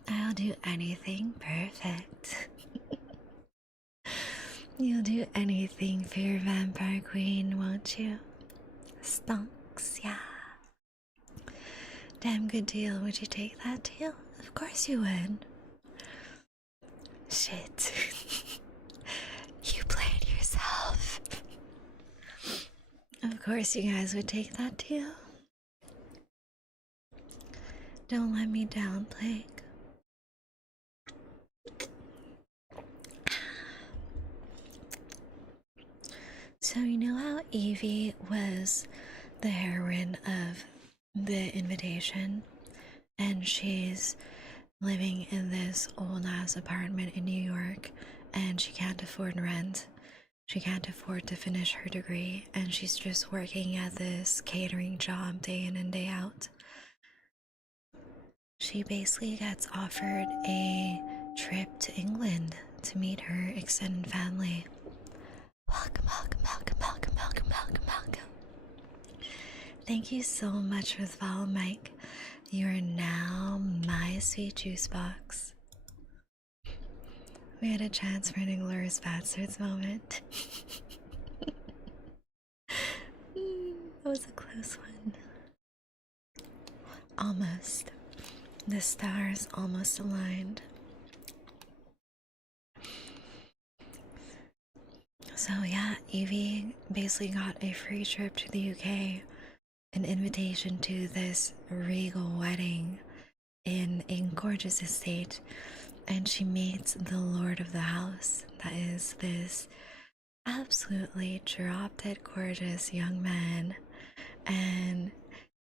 I'll do anything perfect. You'll do anything for your vampire queen, won't you? Stonks, yeah. Damn good deal. Would you take that deal? Of course you would. Shit. You played yourself. Of course you guys would take that deal. Don't let me down, Plague. So you know how Evie was the heroine of the invitation, and she's living in this old ass apartment in New York, and she can't afford rent. She can't afford to finish her degree, and she's just working at this catering job day in and day out. She basically gets offered a trip to England to meet her extended family. Welcome, welcome, welcome, welcome, welcome, welcome, welcome. Thank you so much for the follow, Mike. You are now my sweet juice box. We had a chance for an Inglourious Basterds moment. That was a close one. Almost. The stars almost aligned. So yeah, Evie basically got a free trip to the UK, an invitation to this regal wedding in a gorgeous estate, and she meets the lord of the house. That is this absolutely drop-dead gorgeous young man, and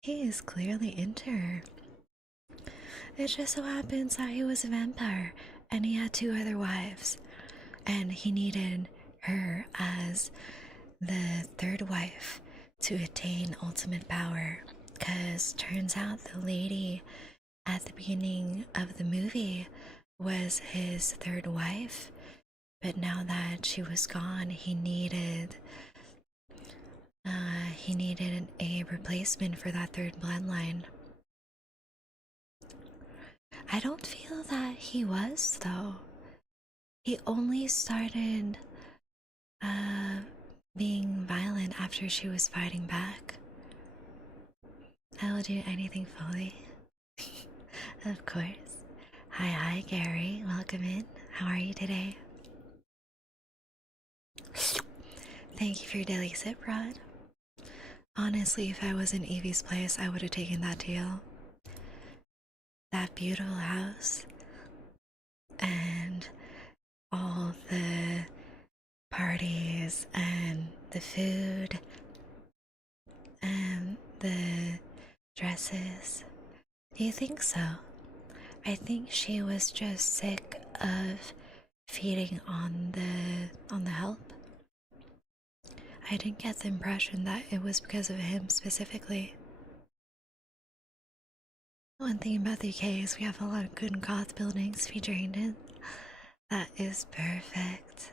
he is clearly into her. It just so happens that he was a vampire and he had 2 other wives, and he needed her as the 3rd wife to attain ultimate power, because turns out the lady at the beginning of the movie was his 3rd wife, but now that she was gone, he needed a replacement for that 3rd bloodline. I don't feel that he was, though. He only started being violent after she was fighting back. I will do anything fully. Of course. Hi, Gary. Welcome in. How are you today? Thank you for your daily sip, Rod. Honestly, if I was in Evie's place, I would have taken that deal. That beautiful house and all the parties and the food and the dresses. Do you think so? I think she was just sick of feeding on the help. I didn't get the impression that it was because of him specifically. One thing about the UK is we have a lot of good goth buildings featuring it. That is perfect.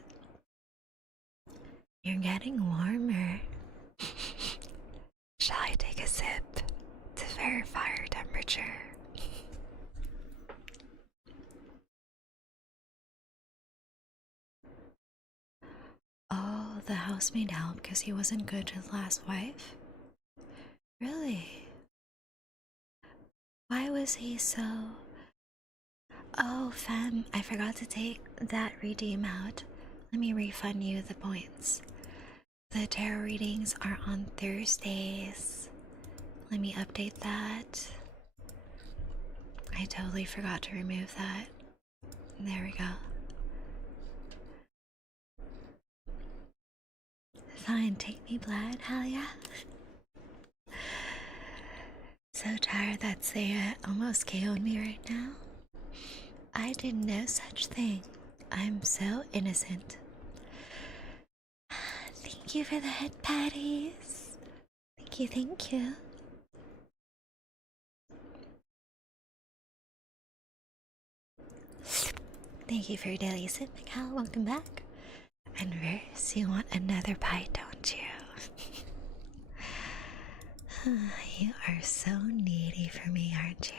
You're getting warmer. Shall I take a sip to verify your temperature? Oh, the housemaid helped because he wasn't good to the last wife? Really? Why was he so... Oh, fam, I forgot to take that redeem out. Let me refund you the points. The tarot readings are on Thursdays. Let me update that. I totally forgot to remove that. There we go. fine. Take me blood. Hell yeah. So tired that Saya almost KO'd me right now. I did no such thing. I'm so innocent. Thank you for the head patties. Thank you, thank you. Thank you for your daily sip, Mikal. Welcome back. And Verse, you want another bite, don't you? You are so needy for me, aren't you?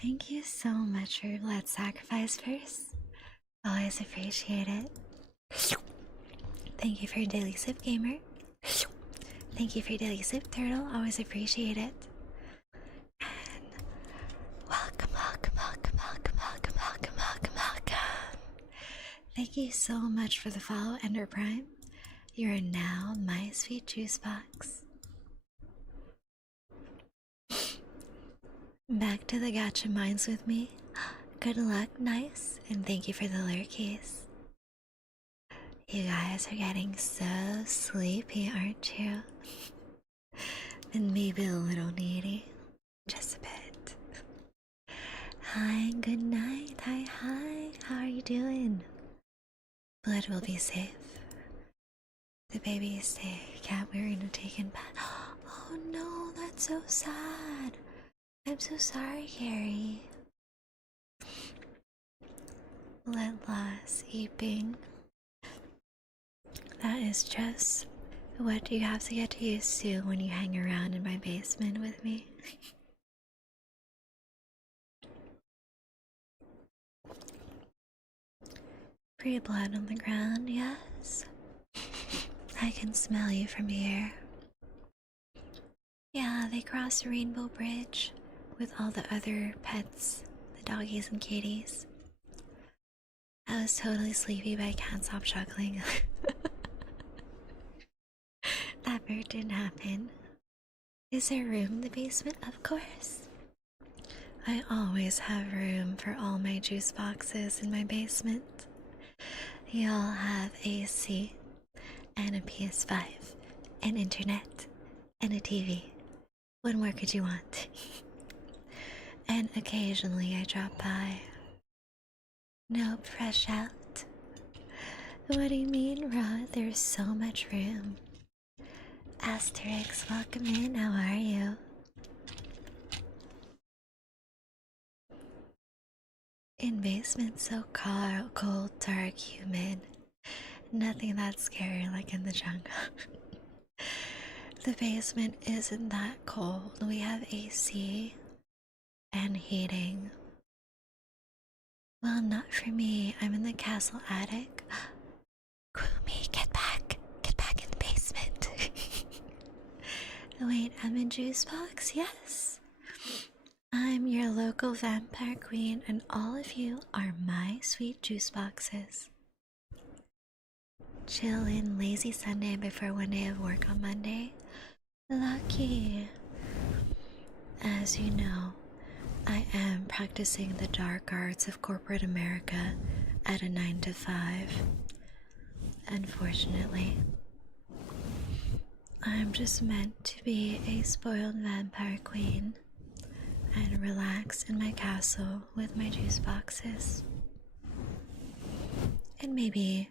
Thank you so much for your blood sacrifice first. Always appreciate it. Thank you for your daily sip, gamer. Thank you for your daily sip, turtle. Always appreciate it. And welcome, welcome, welcome, welcome, welcome, welcome, welcome, welcome. Thank you so much for the follow, Ender Prime. You are now my sweet juice box. Back to the gacha mines with me. Good luck, nice, and thank you for the lurkies. You guys are getting so sleepy, aren't you? And maybe a little needy. Just a bit. Hi, good night. Hi, hi. How are you doing? Blood will be safe. The baby is safe. Cat wearing a taken bath. Oh no, that's so sad. I'm so sorry, Carrie. Bloodless eeping. That is just what you have to get used to when you hang around in my basement with me. Free blood on the ground, yes. I can smell you from here. Yeah, they crossed the Rainbow Bridge with all the other pets, the doggies and kitties. I was totally sleepy, but I can't stop chuckling. That bird didn't happen. Is there room in the basement? Of course. I always have room for all my juice boxes in my basement. Y'all have AC and a PS5 and internet and a TV. What more could you want? And occasionally I drop by. Nope, fresh out. What do you mean, Rod? There's so much room. Asterix, welcome in. How are you? In basement, so cold, dark, humid. Nothing that scary like in the jungle. The basement isn't that cold. We have AC and heating. Well, not for me. I'm in the castle attic. Kumi, get back. Get back in the basement. Wait, I'm in juice box? Yes. I'm your local vampire queen, and all of you are my sweet juice boxes. Chill in lazy Sunday before one day of work on Monday. Lucky. As you know, I am practicing the dark arts of corporate America at a 9 to 5. Unfortunately, I'm just meant to be a spoiled vampire queen and relax in my castle with my juice boxes. And maybe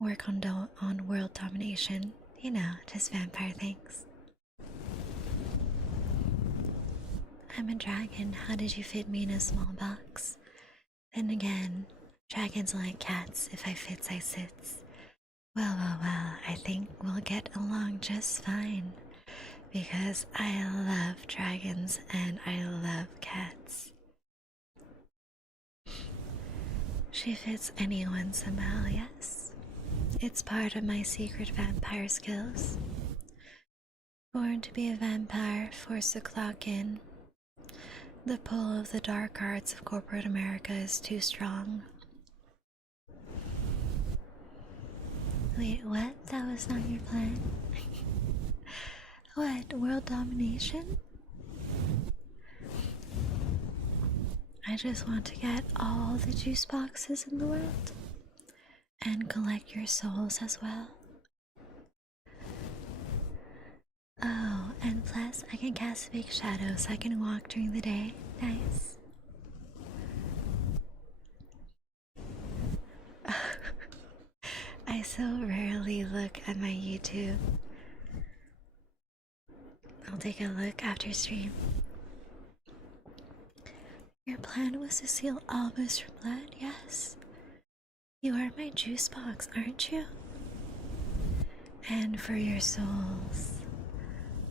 work on world domination, you know, just vampire things. I'm a dragon. How did you fit me in a small box? Then again, dragons are like cats. If I fits, I sits. Well, I think we'll get along just fine. Because I love dragons and I love cats. She fits anyone somehow, yes. It's part of my secret vampire skills. Born to be a vampire, forced to clock in. The pull of the dark arts of corporate America is too strong. Wait, what? That was not your plan? What? World domination? I just want to get all the juice boxes in the world and collect your souls as well. Oh, and plus I can cast a big shadow so I can walk during the day. Nice. I so rarely look at my YouTube. I'll take a look after stream. Your plan was to steal Alma's for blood? Yes. You are my juice box, aren't you? And for your souls.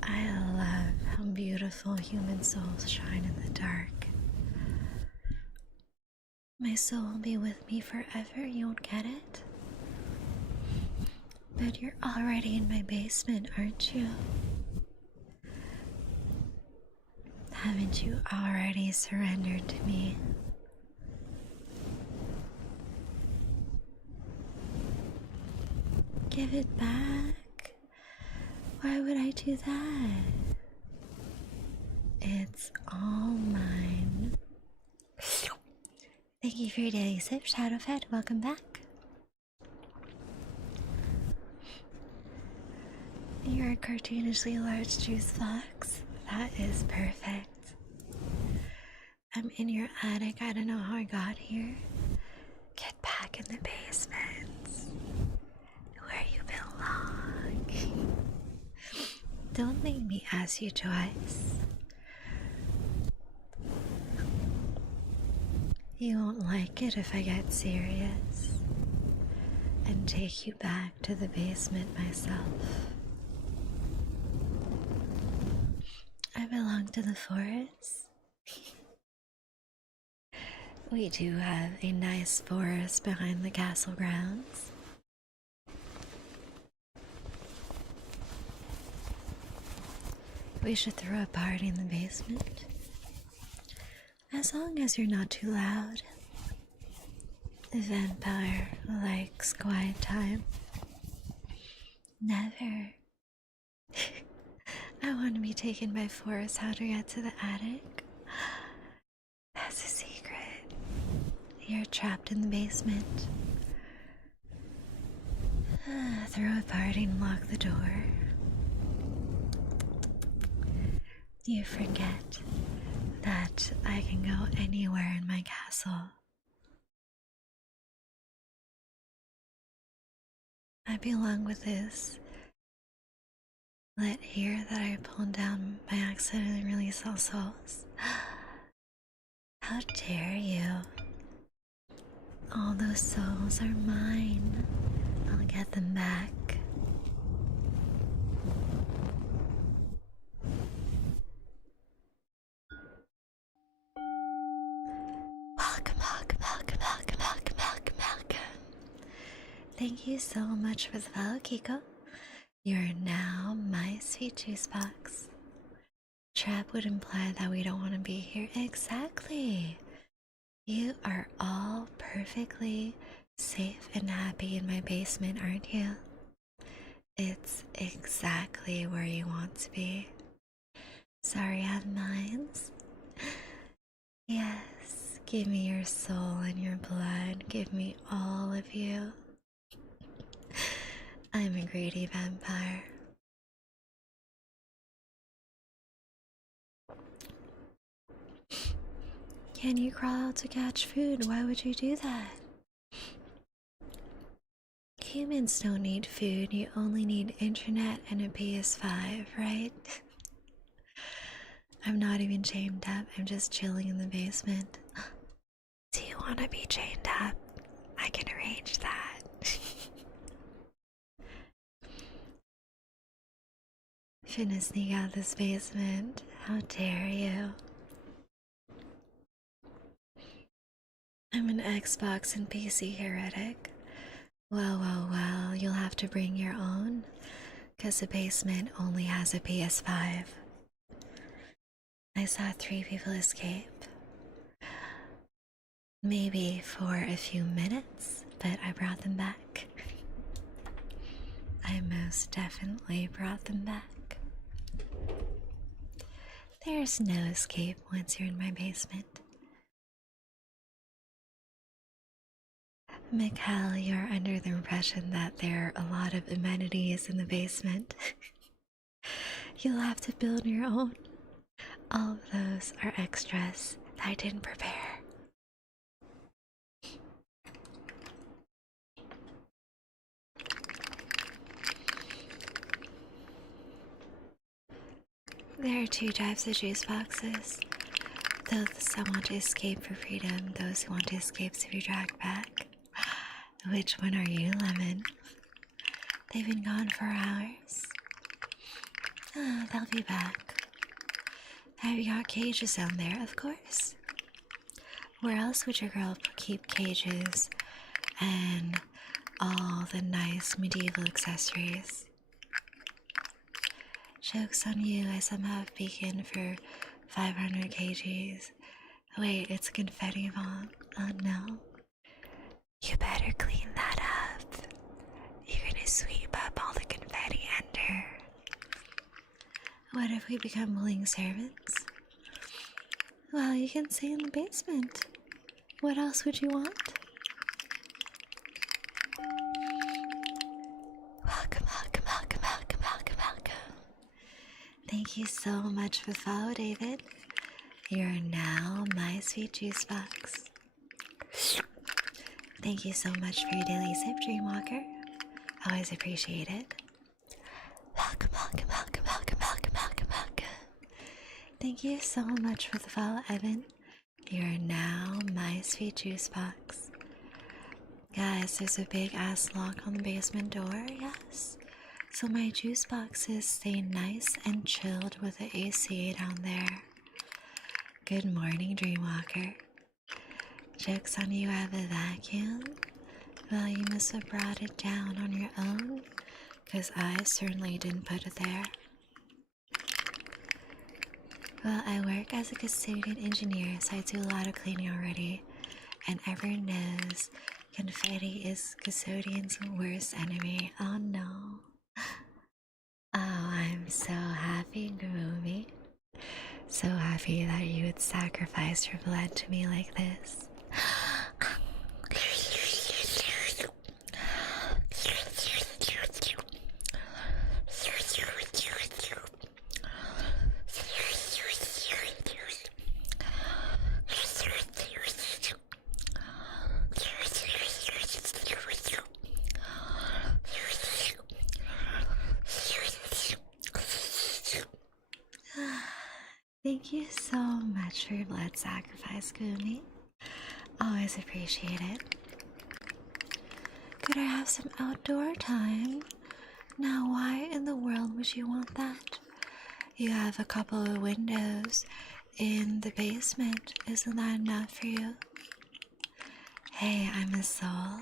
I love how beautiful human souls shine in the dark. My soul will be with me forever, you won't get it? But you're already in my basement, aren't you? Haven't you already surrendered to me? Give it back. Why would I do that? It's all mine. Thank you for your daily sip, Shadowfed. Welcome back. You're a cartoonishly large juice box. That is perfect. I'm in your attic. I don't know how I got here. Get back in the basement, where you belong. Don't make me ask you twice. You won't like it if I get serious and take you back to the basement myself. I belong to the forest. We do have a nice forest behind the castle grounds. We should throw a party in the basement. As long as you're not too loud. The vampire likes quiet time. Never. I want to be taken by force. How to get to the attic? That's a secret. You're trapped in the basement. Throw a party and lock the door. You forget that I can go anywhere in my castle. I belong with this. Let here that I pulled down by accident and release all souls. How dare you? All those souls are mine. I'll get them back. Welcome, welcome, welcome, welcome, welcome, welcome, welcome. Thank you so much for the follow, Kiko. You're now my sweet juice box. Trap would imply that we don't want to be here. Exactly. You are all perfectly safe and happy in my basement, aren't you? It's exactly where you want to be. Sorry, I have minds. Yes, give me your soul and your blood. Give me all of you. I'm a greedy vampire. Can you crawl out to catch food? Why would you do that? Humans don't need food, you only need internet and a PS5, right? I'm not even chained up, I'm just chilling in the basement. Do you want to be chained up? I can arrange that. Finna sneak out this basement. How dare you? I'm an Xbox and PC heretic. Well, you'll have to bring your own, 'cause the basement only has a PS5. I saw 3 people escape. Maybe for a few minutes, but I brought them back. I most definitely brought them back. There's no escape once you're in my basement. Mikhail, you're under the impression that there are a lot of amenities in the basement. You'll have to build your own. All of those are extras that I didn't prepare. There are 2 types of juice boxes. Those that want to escape for freedom, those who want to escape to be dragged back. Which one are you, Lemon? They've been gone for hours. They'll be back. Have you got cages down there? Of course. Where else would your girl keep cages and all the nice medieval accessories? Joke's on you, I somehow have beacon for 500 kgs. Wait, it's a confetti bomb. Oh no. You better clean that up. You're gonna sweep up all the confetti under. What if we become willing servants? Well, you can stay in the basement. What else would you want? Welcome, welcome, welcome, welcome, welcome, welcome. Thank you so much for the follow, David. You're now my sweet juice box. Thank you so much for your daily sip, Dreamwalker. Always appreciate it. Welcome, welcome, welcome, welcome, welcome, welcome, welcome. Thank you so much for the follow, Evan. You're now my sweet juice box. Guys, there's a big ass lock on the basement door, yes. So my juice boxes stay nice and chilled with the AC down there. Good morning, Dreamwalker. Joke's on you, I have a vacuum. Well, you must have brought it down on your own, because I certainly didn't put it there. Well, I work as a custodian engineer, so I do a lot of cleaning already. And everyone knows confetti is custodian's worst enemy. Oh no. Oh, I'm so happy, Groovy. So happy that you would sacrifice your blood to me like this. Thank you so much for your blood sacrifice, Goomy. Always appreciate it. Could I have some outdoor time? Now, why in the world would you want that? You have a couple of windows in the basement. Isn't that enough for you? Hey, I'm a soul.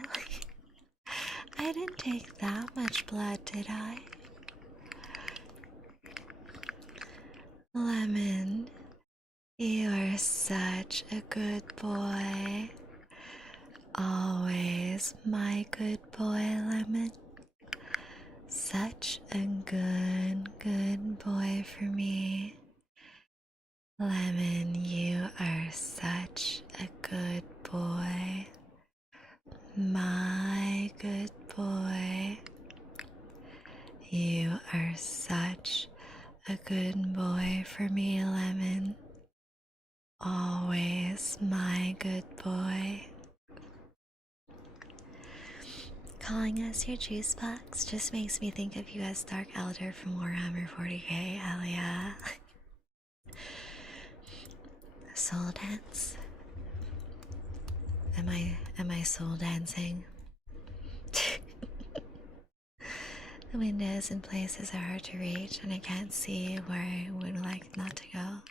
I didn't take that much blood, did I? Lemon, you are such a good boy. Always my good boy, Lemon. Such a good boy for me. Lemon, you are such a good boy. My good boy. You are such a good boy for me, Lemon. Always my good boy. Calling us your juice box just makes me think of you as Dark Elder from Warhammer 40k, hell yeah. Soul dance? Am I soul dancing? The windows and places are hard to reach and I can't see where I would like not to go.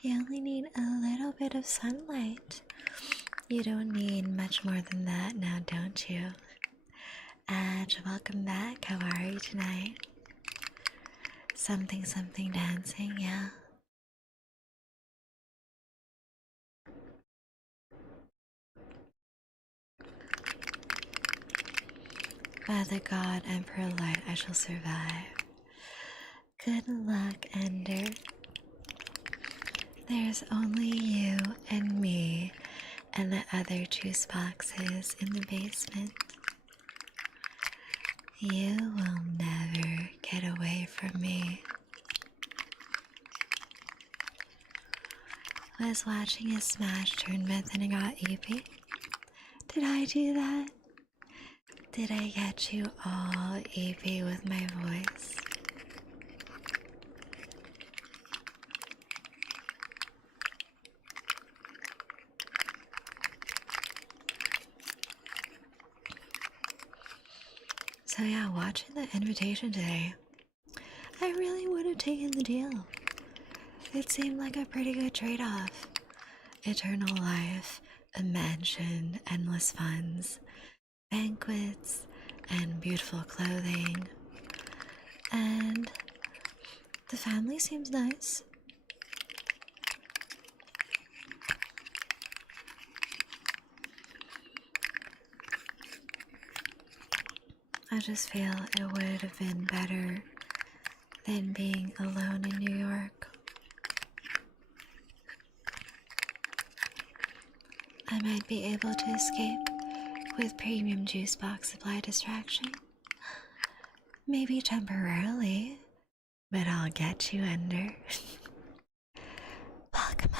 You only need a little bit of sunlight. You don't need much more than that now, don't you? And welcome back. How are you tonight? Something dancing, yeah. By the god Emperor Light, I shall survive. Good luck, Ender. There's only you and me and the other juice boxes in the basement. You will never get away from me. Was watching a Smash tournament and I got EP. Did I do that? Did I get you all EP with my voice? So yeah, watching the invitation today, I really would have taken the deal. It seemed like a pretty good trade-off. Eternal life, a mansion, endless funds, banquets, and beautiful clothing. And the family seems nice. I just feel it would have been better than being alone in New York. I might be able to escape with premium juice box supply distraction. Maybe temporarily, but I'll get you under. Welcome.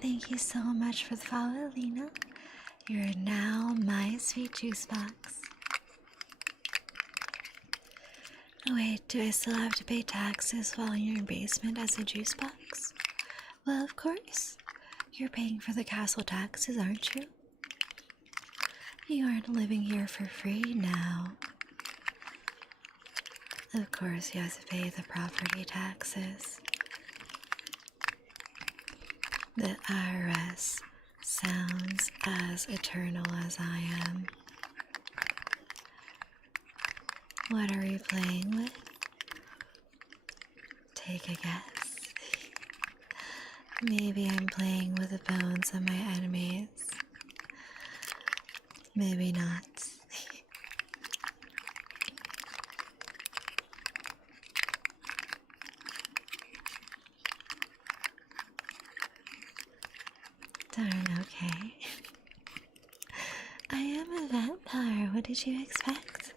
Thank you so much for the follow, Lena. You're now my sweet juice box. Wait, do I still have to pay taxes while in your basement as a juice box? Well, of course. You're paying for the castle taxes, aren't you? You aren't living here for free now. Of course, you have to pay the property taxes. The IRS sounds as eternal as I am. What are you playing with? Take a guess. Maybe I'm playing with the bones of my enemies. Maybe not. Darn, okay. I am a vampire. What did you expect?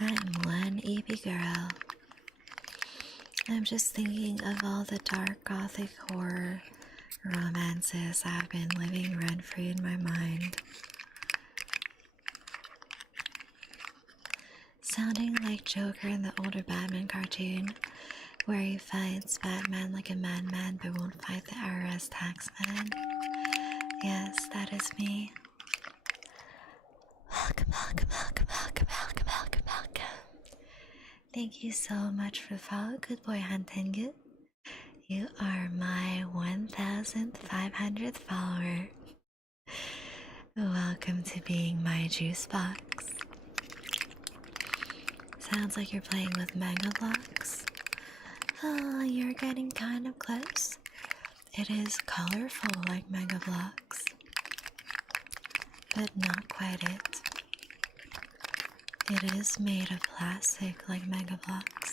I'm one EP girl. I'm just thinking of all the dark gothic horror romances I've been living rent-free in my mind. Sounding like Joker in the older Batman cartoon, where he fights Batman like a madman but won't fight the IRS taxman. Yes, that is me. Welcome. Thank you so much for the follow, good boy Hantengu. You are my 1,500th follower. Welcome to being my juice box. Sounds like you're playing with Mega Blocks. Oh, you're getting kind of close. It is colorful like Mega Blocks, but not quite it. It is made of plastic like Mega Blocks.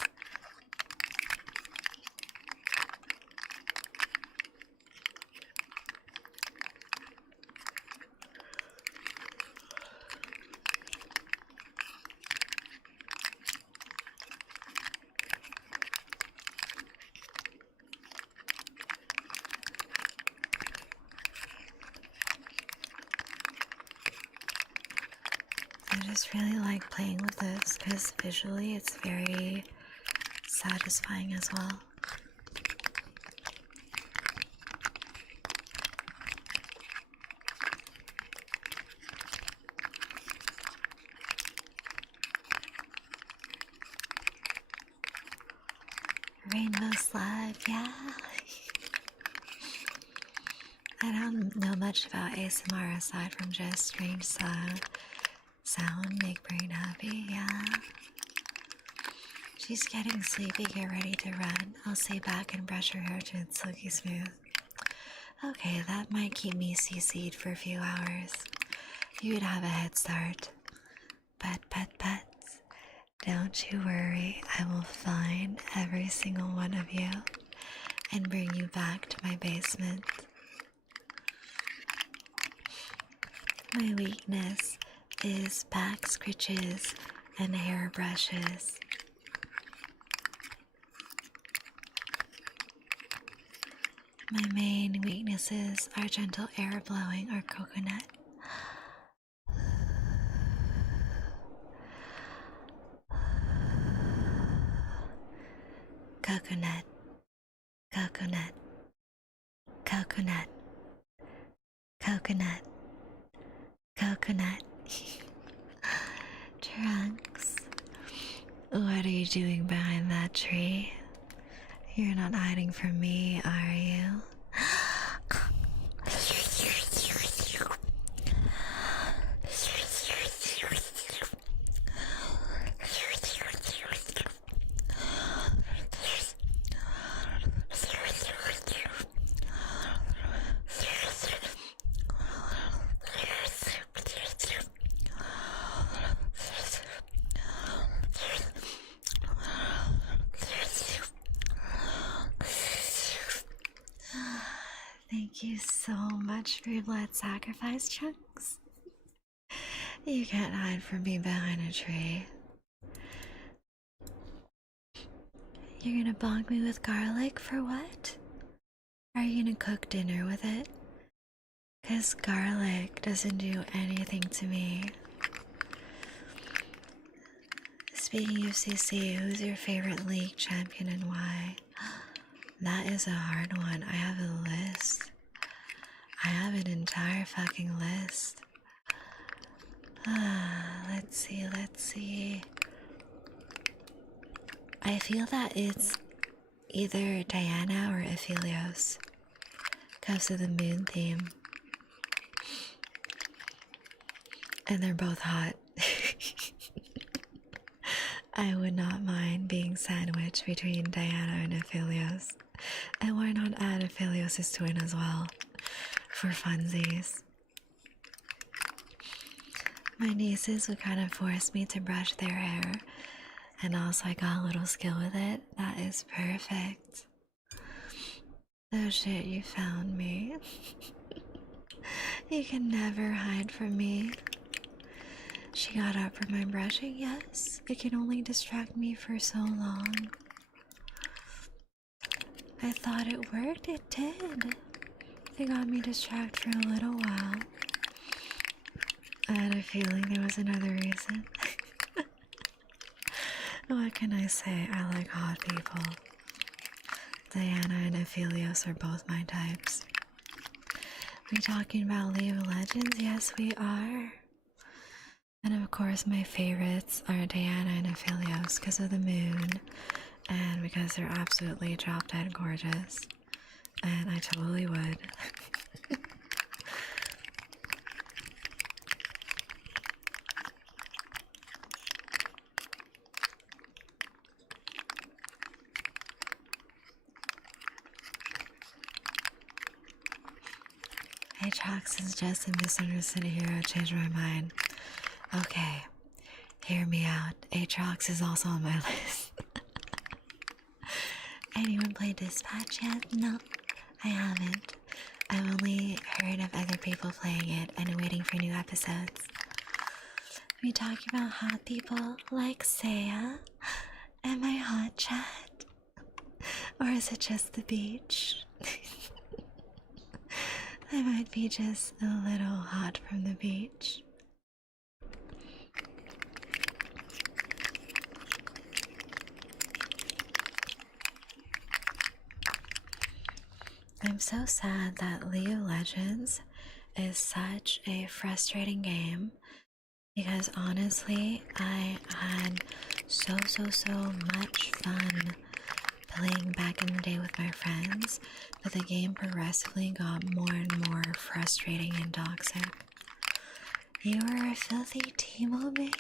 I just really like playing with this because visually it's very satisfying as well. Rainbow Slug, yeah. I don't know much about ASMR aside from just strange sound make brain happy. Yeah. She's getting sleepy. Get ready to run. I'll stay back and brush her hair to its silky smooth. Okay, that might keep me CC'd for a few hours. You would have a head start. Pets. Don't you worry. I will find every single one of you and bring you back to my basement. My weakness is back scritches and hair brushes. My main weaknesses are gentle air blowing or coconut. Coconut, coconut, coconut, coconut, coconut. Trunks, what are you doing behind that tree? You're not hiding from me, are you? Thank you so much for your blood sacrifice, Chunks. You can't hide from me behind a tree. You're gonna bonk me with garlic for what? Are you gonna cook dinner with it? 'Cause garlic doesn't do anything to me. Speaking of CC, who's your favorite league champion and why? That is a hard one. I have a list. I have an entire fucking list. Let's see. I feel that it's either Diana or Aphelios because of the moon theme. And they're both hot. I would not mind being sandwiched between Diana and Aphelios. And why not add Aphelios' twin as well? For funsies. My nieces would kind of force me to brush their hair, and also I got a little skill with it. That is perfect. Oh shit, you found me. You can never hide from me. She got up for my brushing, yes. It can only distract me for so long. I thought it worked, it did. It got me distracted for a little while. I had a feeling there was another reason. What can I say? I like hot people. Diana and Aphelios are both my types. We talking about League of Legends? Yes, we are. And of course, my favorites are Diana and Aphelios because of the moon and because they're absolutely drop dead gorgeous. And I totally would. Aatrox is just a misunderstood hero. Changed my mind. Okay, hear me out. Aatrox is also on my list. Anyone play Dispatch yet? No, I haven't. I've only heard of other people playing it and waiting for new episodes. We talking about hot people like Saya? Am I hot, chat? Or is it just the beach? I might be just a little hot from the beach. I'm so sad that League of Legends is such a frustrating game because honestly, I had so much fun playing back in the day with my friends, but the game progressively got more and more frustrating and toxic. You are a filthy Teemo main?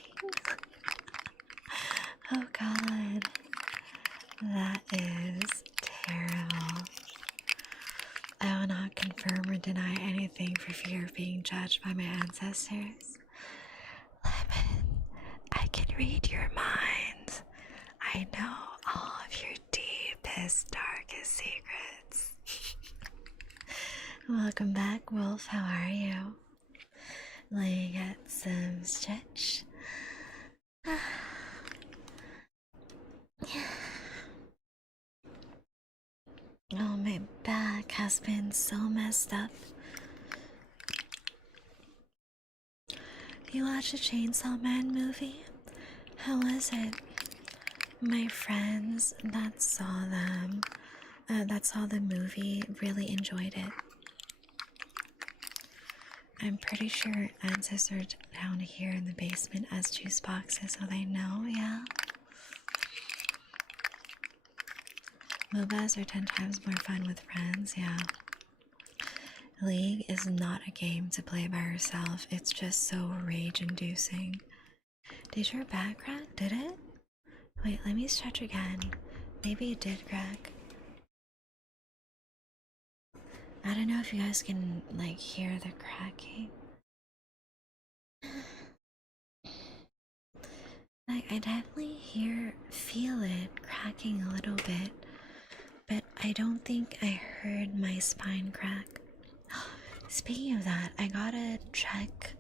Oh god. That is terrible. I will not confirm or deny anything for fear of being judged by my ancestors. Lemon, I can read your mind. I know all of your deepest, darkest secrets. Welcome back, Wolf. How are you? Let me get some stretch. Oh, my back has been so messed up. You watched the Chainsaw Man movie? How was it? My friends that saw the movie really enjoyed it. I'm pretty sure ancestors are down here in the basement as juice boxes, so they know, yeah. MOBAs are 10 times more fun with friends, yeah. League is not a game to play by yourself, it's just so rage-inducing. Did your back crack? Did it? Wait, let me stretch again. Maybe it did crack. I don't know if you guys can, like, hear the cracking. Like, I definitely feel it cracking a little bit, but I don't think I heard my spine crack. Speaking of that, I gotta check.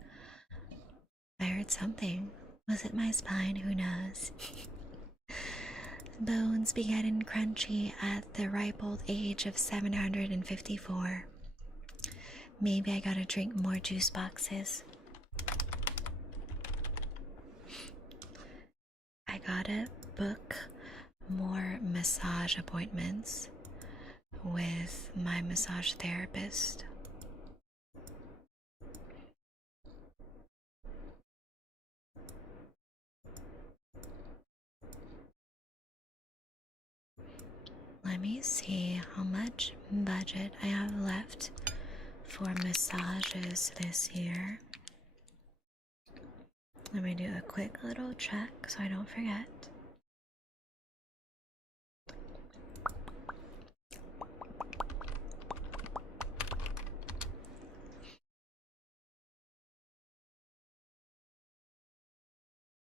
I heard something. Was it my spine? Who knows? Bones be getting crunchy at the ripe old age of 754. Maybe I gotta drink more juice boxes. I gotta book more massage appointments with my massage therapist. Let me see how much budget I have left for massages this year. Let me do a quick little check so I don't forget.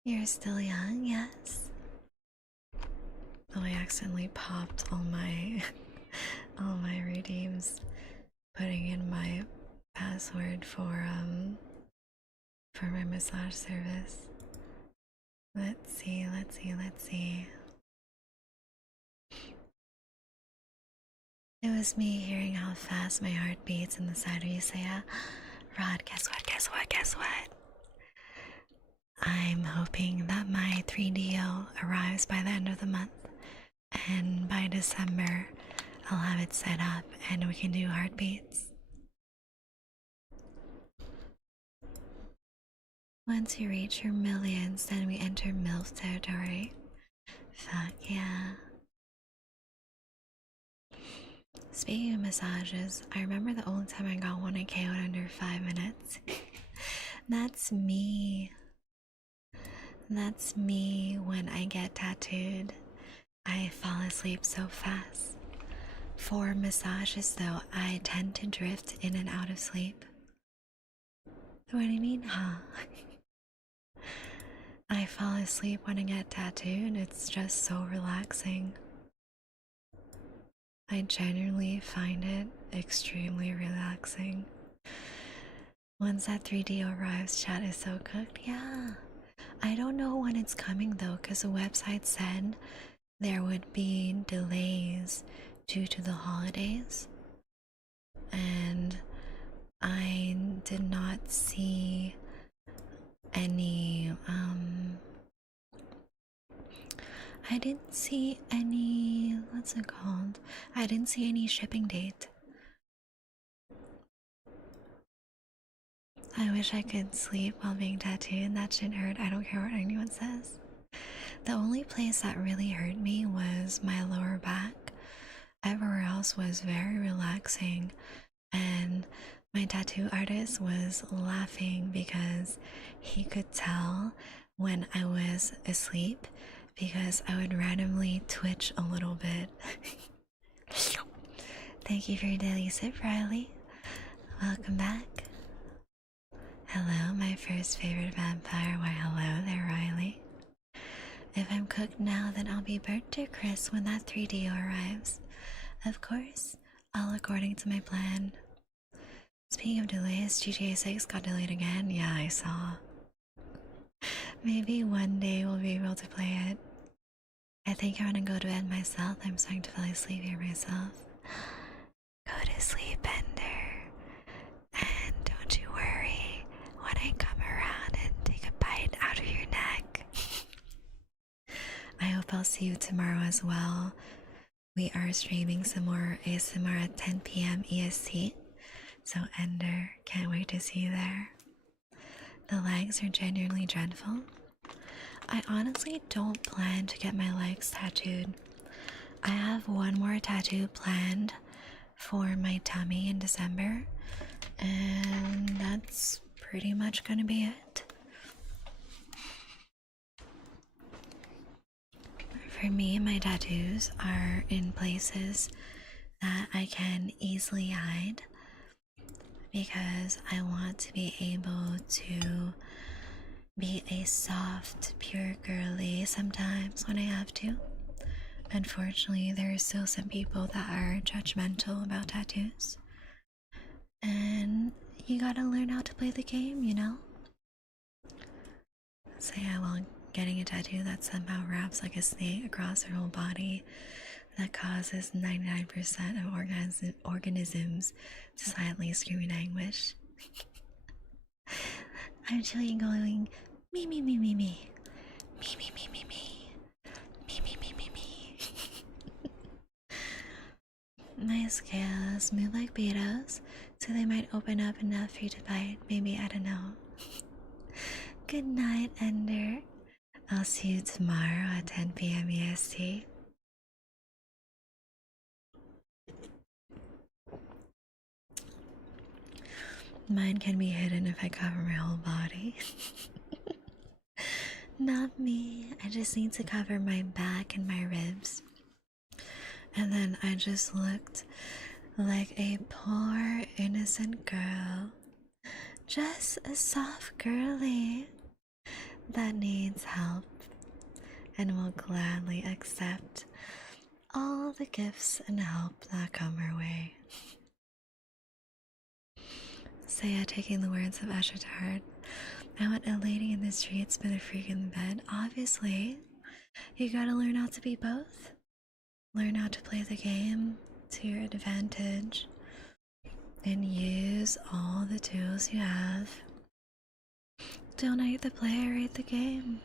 You're still young, yes. Oh, I accidentally popped all my all my redeems, putting in my password for my massage service. Let's see. It was me hearing how fast my heart beats in the side of you say, Rod, guess what? I'm hoping that my 3DO arrives by the end of the month, and by December I'll have it set up and we can do heartbeats. Once you reach your millions, then we enter MILF territory. Fuck yeah. Speaking of massages, I remember the only time I got one I KO'd under 5 minutes. That's me. That's me when I get tattooed. I fall asleep so fast. For massages though, I tend to drift in and out of sleep. What do you mean, huh? I fall asleep when I get tattooed. It's just so relaxing. I genuinely find it extremely relaxing. Once that 3D arrives, chat is so cooked. Yeah. I don't know when it's coming though, because the website said there would be delays due to the holidays. And I did not see any I didn't see any, what's it called? I didn't see any shipping date. I wish I could sleep while being tattooed. That shouldn't hurt. I don't care what anyone says. The only place that really hurt me was my lower back. Everywhere else was very relaxing, and my tattoo artist was laughing because he could tell when I was asleep because I would randomly twitch a little bit. Thank you for your daily sip, Riley. Welcome back. Hello, my first favorite vampire. Why, hello there, Riley. If I'm cooked now, then I'll be burnt to crisp when that 3D arrives. Of course, all according to my plan. Speaking of delays, GTA 6 got delayed again. Yeah, I saw. Maybe one day we'll be able to play it. I think I'm gonna go to bed myself. I'm starting to fall asleep here myself. Go to sleep, Bender. And don't you worry when I come around and take a bite out of your neck. I hope I'll see you tomorrow as well. We are streaming some more ASMR at 10 p.m. EST. So Ender, can't wait to see you there. The legs are genuinely dreadful. I honestly don't plan to get my legs tattooed. I have one more tattoo planned for my tummy in December, and that's pretty much gonna be it. For me, my tattoos are in places that I can easily hide because I want to be able to be a soft, pure girly sometimes when I have to. Unfortunately, there are still some people that are judgmental about tattoos. And you gotta learn how to play the game, you know? So yeah, well, getting a tattoo that somehow wraps like a snake across her whole body that causes 99% of organisms to silently scream in anguish. I'm chilling going, me, me, me, me, me. Me, me, me, me, me. Me, me, me, me, me. My scales move like beetles, so they might open up enough for you to bite. Maybe, I don't know. Good night, Ender. I'll see you tomorrow at 10 p.m. EST. Mine can be hidden if I cover my whole body. Not me. I just need to cover my back and my ribs. And then I just looked like a poor innocent girl. Just a soft girly that needs help and will gladly accept all the gifts and help that come her way. Saya, taking the words of Asher to heart, I want a lady in the streets but a freak in the bed. Obviously, you gotta learn how to be both. Learn how to play the game to your advantage and use all the tools you have. Don't hate the player, hate the game.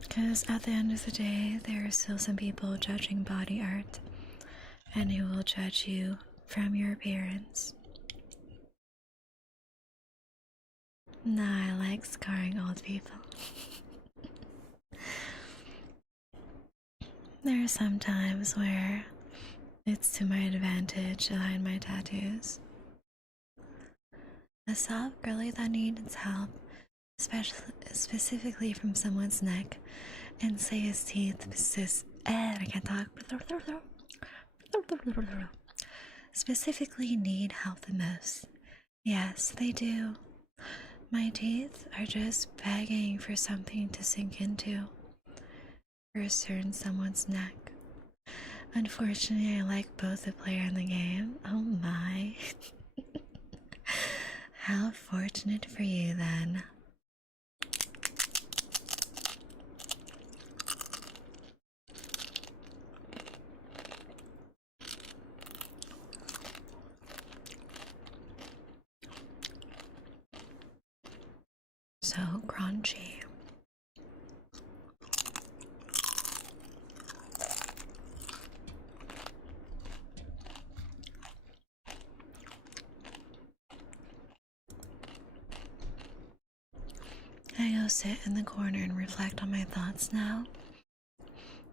Because at the end of the day, there are still some people judging body art and who will judge you from your appearance. Nah, I like scarring old people. There are some times where it's to my advantage to hide my tattoos. A soft girly that needs help, specifically from someone's neck, and say his teeth I can't talk. Specifically need help the most. Yes, they do. My teeth are just begging for something to sink into, for a certain someone's neck. Unfortunately, I like both the player and the game. Oh my. How fortunate for you then. So crunchy. I go sit in the corner and reflect on my thoughts now.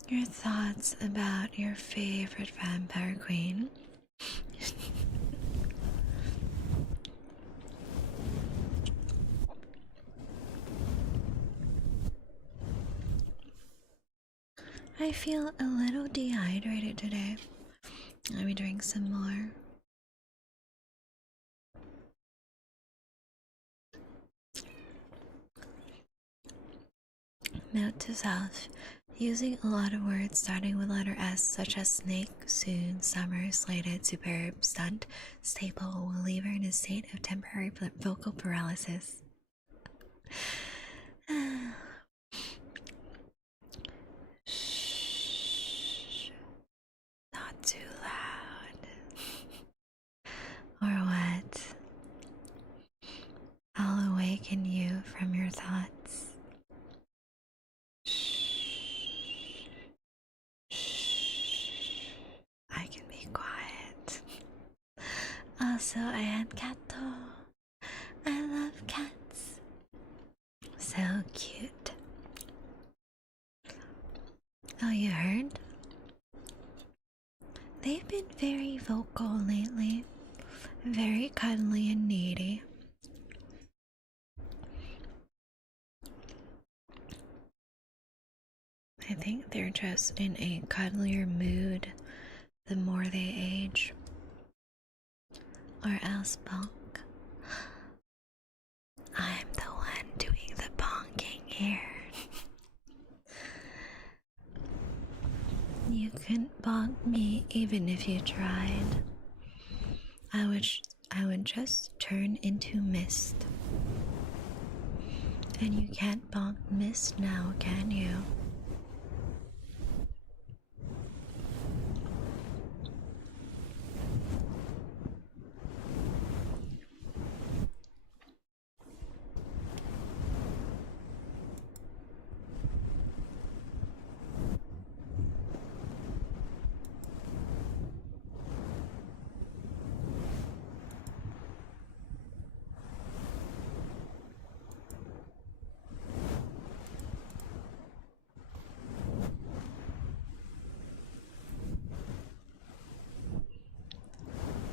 Your thoughts about your favorite vampire queen. I feel a little dehydrated today. Let me drink some more. Note to self. Using a lot of words starting with letter S, such as snake, soon, summer, slated, superb, stunt, staple, will leave her in a state of temporary vocal paralysis. Shh. Not too loud. Or what? I'll awaken you from your thoughts. Shh. Shh. I can be quiet. Also, I am Kato. I love cats. So cute. Oh, you heard? They've been very vocal lately. Very cuddly and needy. I think they're just in a cuddlier mood the more they age. Or else bonk. I'm the one doing the bonking here. You couldn't bonk me even if you tried. I would just turn into mist. And you can't bonk mist now, can you?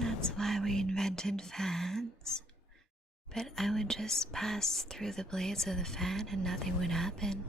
That's why we invented fans. But I would just pass through the blades of the fan and nothing would happen.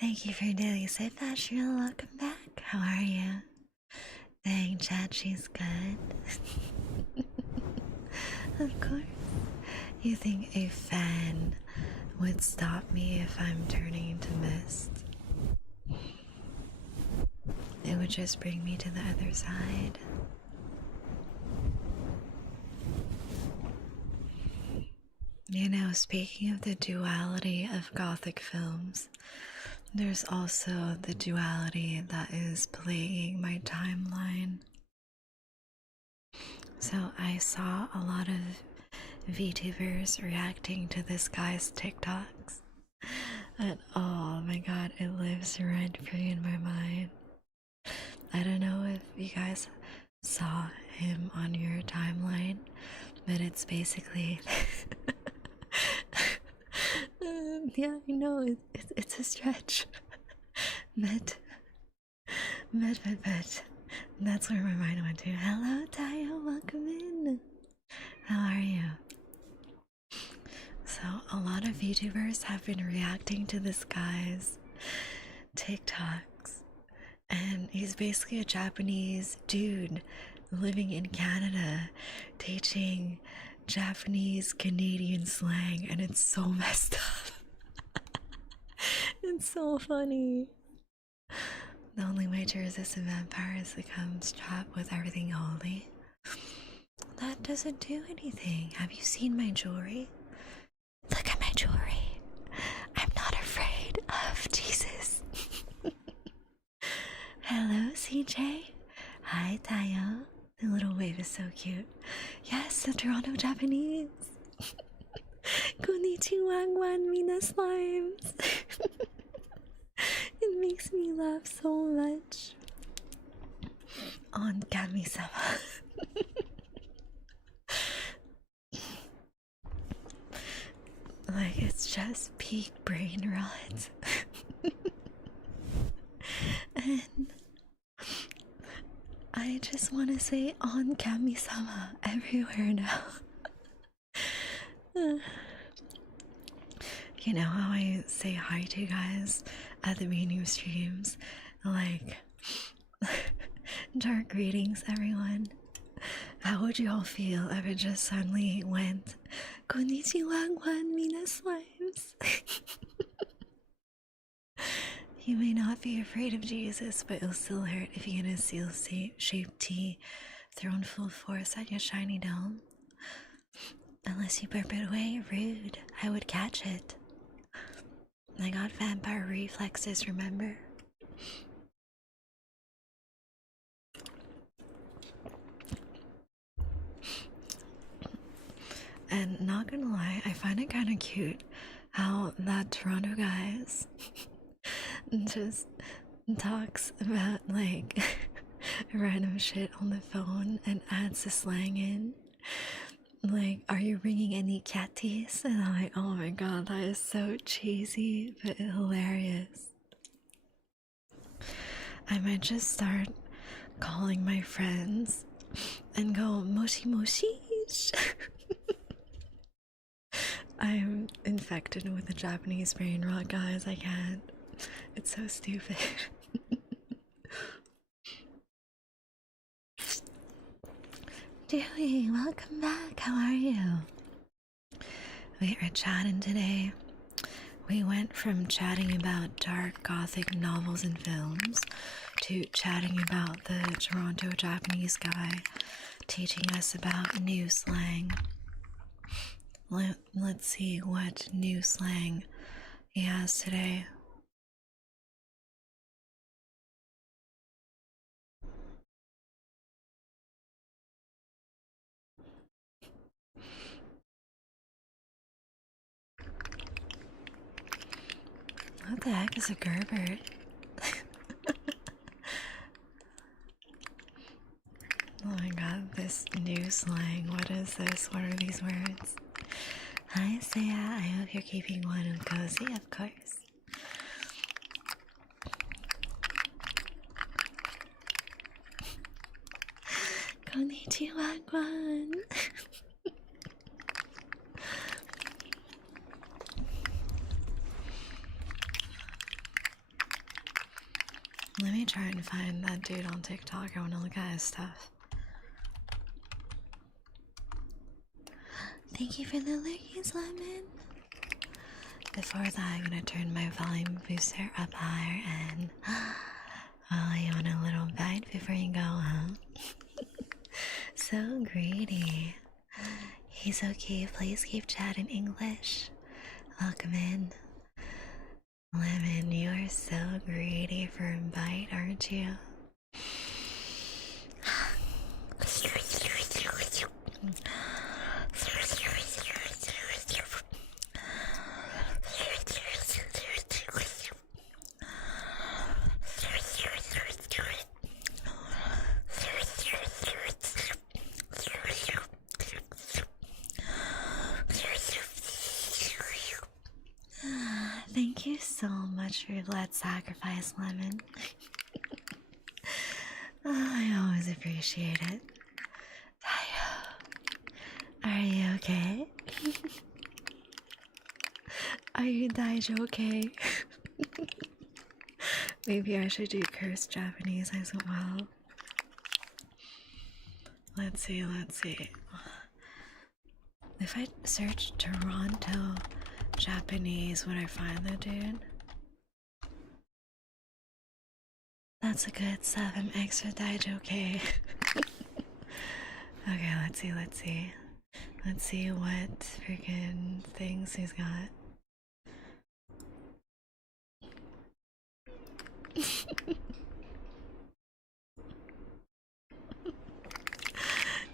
Thank you for your daily sip, Ashley. Welcome back. How are you? Dang, chat, she's good. Of course. You think a fan would stop me if I'm turning into mist? It would just bring me to the other side. You know, speaking of the duality of gothic films, there's also the duality that is plaguing my timeline. So I saw a lot of VTubers reacting to this guy's TikToks. And oh my god, it lives rent free in my mind. I don't know if you guys saw him on your timeline, but it's basically yeah, I know it's a stretch. but that's where my mind went to. Hello, Tayo, welcome in. How are you? So a lot of VTubers have been reacting to this guy's TikToks, and he's basically a Japanese dude living in Canada teaching Japanese Canadian slang, and it's so messed up. It's so funny. The only way to resist a vampire is to become strapped with everything holy. that doesn't do anything. Have you seen my jewelry? Look at my jewelry. I'm not afraid of Jesus. Hello, CJ. Hi, Tayo. The little wave is so cute. Yes, the Toronto Japanese. Konnichiwa, Gwan Mina Slimes. It makes me laugh so much. On Kami-sama. Like, it's just peak brain rot. And I just want to say on Kami-sama everywhere now. You know how I say hi to you guys at the beginning of streams? Like, dark greetings, everyone. How would you all feel if it just suddenly went, Konnichiwa, Gwan Mina Slimes? You may not be afraid of Jesus, but it'll still hurt if you get a seal-shaped tea thrown full force at your shiny dome. Unless you burp it away, rude. I would catch it. I got vampire reflexes, remember? And not gonna lie, I find it kind of cute how that Toronto guys just talks about like random shit on the phone and adds the slang in. Like, are you bringing any catties? And I'm like, oh my god, that is so cheesy but hilarious. I might just start calling my friends and go moshi moshi. I'm infected with the Japanese brain rot, guys. I can't. It's so stupid. Dewey, welcome back. How are you? We are chatting today. We went from chatting about dark gothic novels and films to chatting about the Toronto Japanese guy teaching us about new slang. Let's see what new slang he has today. What the heck is a Gerbert? Oh my god, this new slang. What is this? What are these words? Hi, Saya. I hope you're keeping one and cozy, of course. Konnichiwa, Gwan. Let me try and find that dude on TikTok. I want to look at his stuff. Thank you for the lurkies, Lemon. Before that, I'm gonna turn my volume booster up higher and oh, you want a little bite before you go, huh? So greedy. He's okay, please keep chatting English. Welcome in. Lemon, you are so greedy for a bite, aren't you? Thank you so much for your blood sacrifice, Lemon. Oh, I always appreciate it. Tayo, are you okay? Are you okay? Maybe I should do cursed Japanese as well. Let's see. If I search Toronto Japanese, would I find the dude? That's a good 7 extra Daijoke. Okay, let's see, let's see. Let's see what freaking things he's got.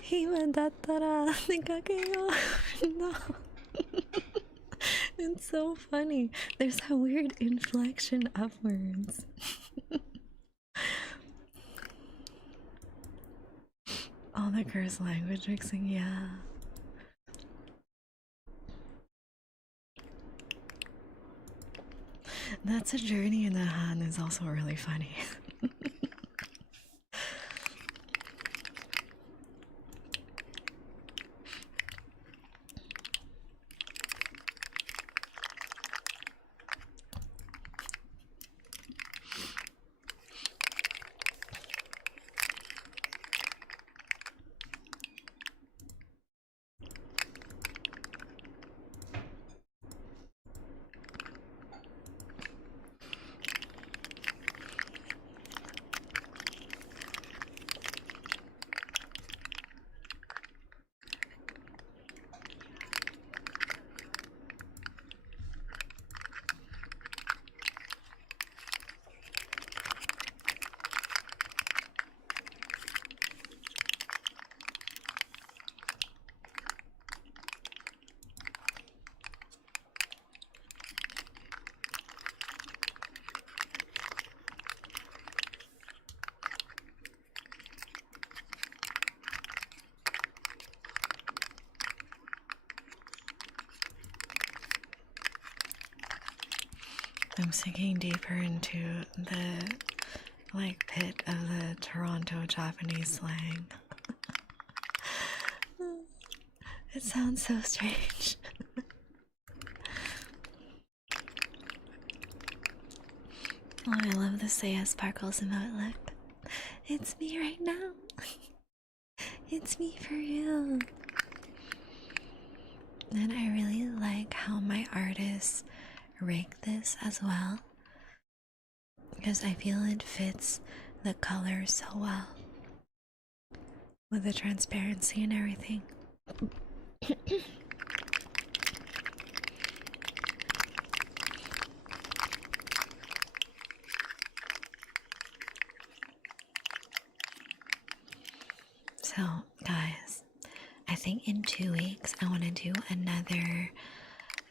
Hima dattara nikake no. It's so funny. There's a weird inflection upwards. All the curse language mixing, yeah. That's a journey in the hand is also really funny. I'm sinking deeper into the pit of the Toronto Japanese slang. It sounds so strange. Oh, I love the Saya Sparkles emote look. It's me right now. It's me for real. And I really like how my artists rig this as well, because I feel it fits the color so well with the transparency and everything. So, guys, I think in 2 weeks I want to do another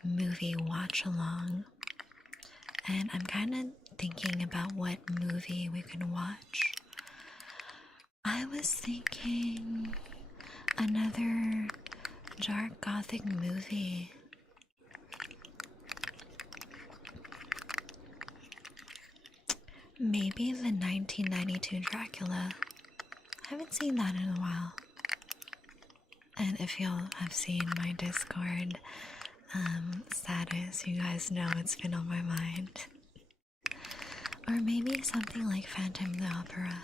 movie watch along, and I'm kind of thinking about what movie we can watch. I was thinking another dark gothic movie. Maybe the 1992 Dracula. I haven't seen that in a while. And if y'all have seen my Discord status, you guys know it's been on my mind. Or maybe something like Phantom the Opera.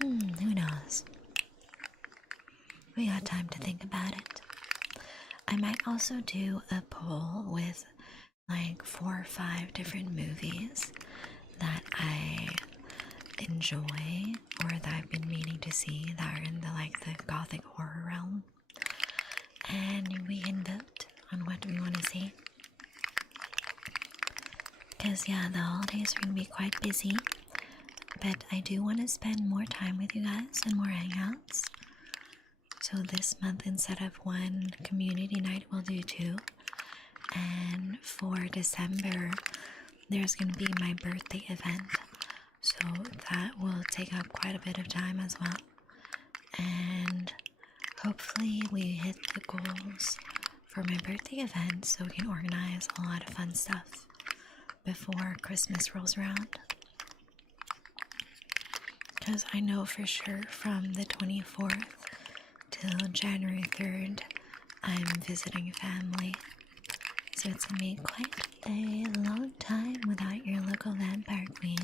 Who knows? We got time to think about it. I might also do a poll with like 4 or 5 different movies that I enjoy or that I've been meaning to see that are in the gothic horror realm, and we can vote on what we want to see. Because yeah, the holidays are going to be quite busy, but I do want to spend more time with you guys and more hangouts. So this month, instead of 1 community night, we'll do 2. And for December, there's going to be my birthday event, so that will take up quite a bit of time as well. And hopefully we hit the goals for my birthday event so we can organize a lot of fun stuff before Christmas rolls around. Because I know for sure from the 24th till January 3rd, I'm visiting family. So it's gonna be quite a long time without your local vampire queen.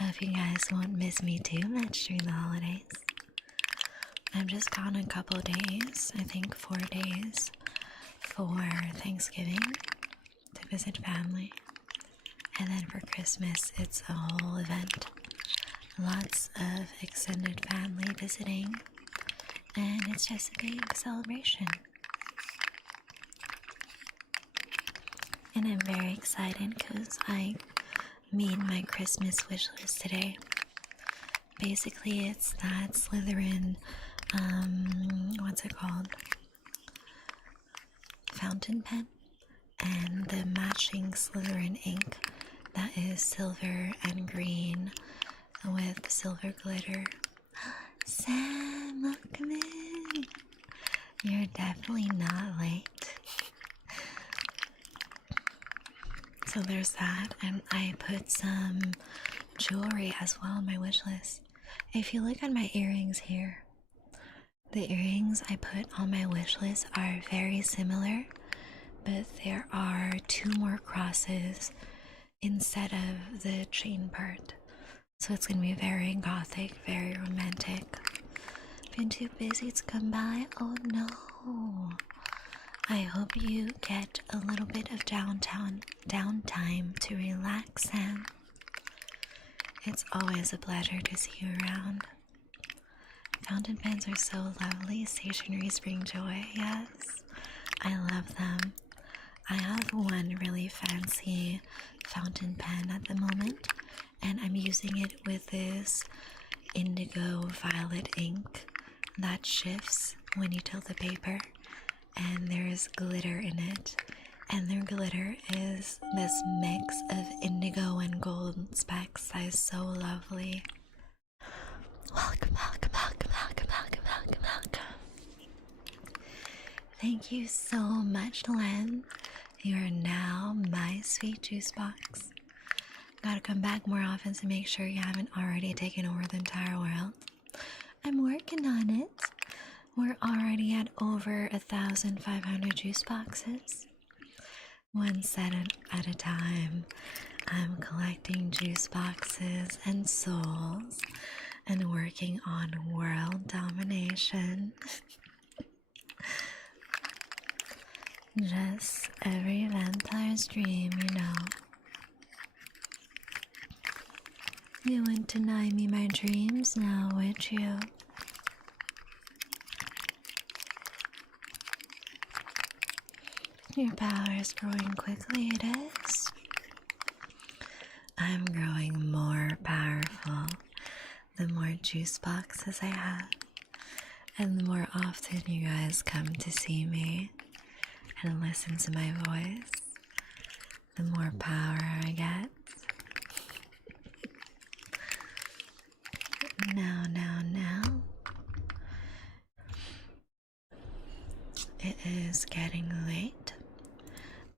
I hope you guys won't miss me too much during the holidays. I'm just gone a couple days, I think 4 days, for Thanksgiving to visit family. And then for Christmas, it's a whole event. lots of extended family visiting, and it's just a big celebration. And I'm very excited because I made my Christmas wish list today. Basically, it's that Slytherin, what's it called? Fountain pen, and the matching Slytherin ink that is silver and green with silver glitter. Sam, welcome in. You're definitely not late. So there's that, and I put some jewelry as well on my wish list. If you look at my earrings here, the earrings I put on my wish list are very similar, but there are 2 more crosses instead of the chain part. So it's gonna be very gothic, very romantic. Been too busy to come by? Oh no. I hope you get a little bit of downtime to relax, Sam. It's always a pleasure to see you around. Fountain pens are so lovely. Stationaries bring joy. Yes, I love them. I have one really fancy fountain pen at the moment, and I'm using it with this indigo violet ink that shifts when you tilt the paper, and there's glitter in it, and their glitter is this mix of indigo and gold specks that is so lovely. Welcome, welcome, welcome, welcome, welcome, welcome, welcome. Thank you so much, Len. You are now my sweet juice box. Gotta come back more often to make sure you haven't already taken over the entire world. I'm working on it. We're already at over 1,500 juice boxes. One set at a time. I'm collecting juice boxes and souls and working on world domination. Just every vampire's dream, you know. You wouldn't deny me my dreams now, would you? Your power is growing quickly, it is. I'm growing more powerful the more juice boxes I have, and the more often you guys come to see me and listen to my voice, the more power I get. Now. It is getting late,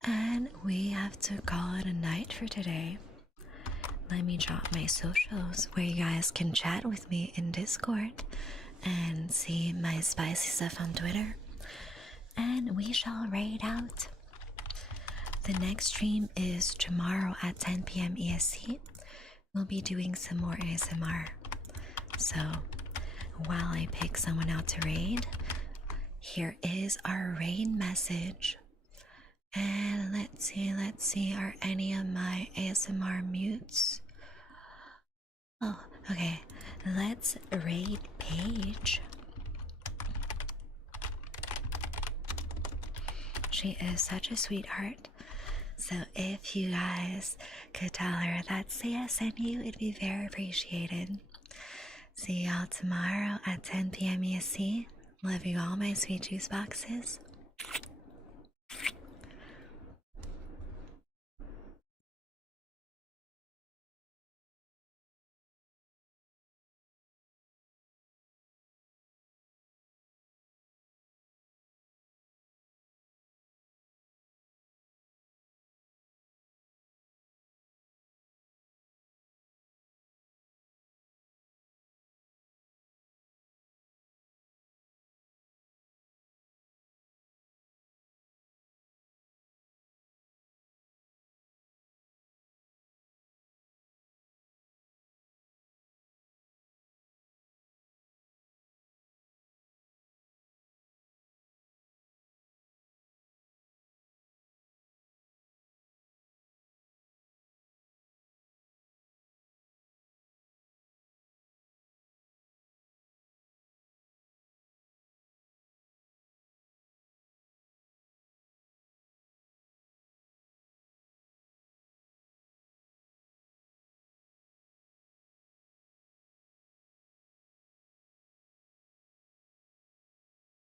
and we have to call it a night for today. Let me drop my socials where you guys can chat with me in Discord and see my spicy stuff on Twitter, and we shall raid out. The next stream is tomorrow at 10 p.m. EST. We'll be doing some more ASMR. So while I pick someone out to raid, here is our raid message. And let's see, are any of my ASMR mutes? Oh, okay. Let's raid Paige. She is such a sweetheart. So if you guys could tell her that say I sent you, it'd be very appreciated. See y'all tomorrow at 10 p.m. EST. Love you all, my sweet juice boxes.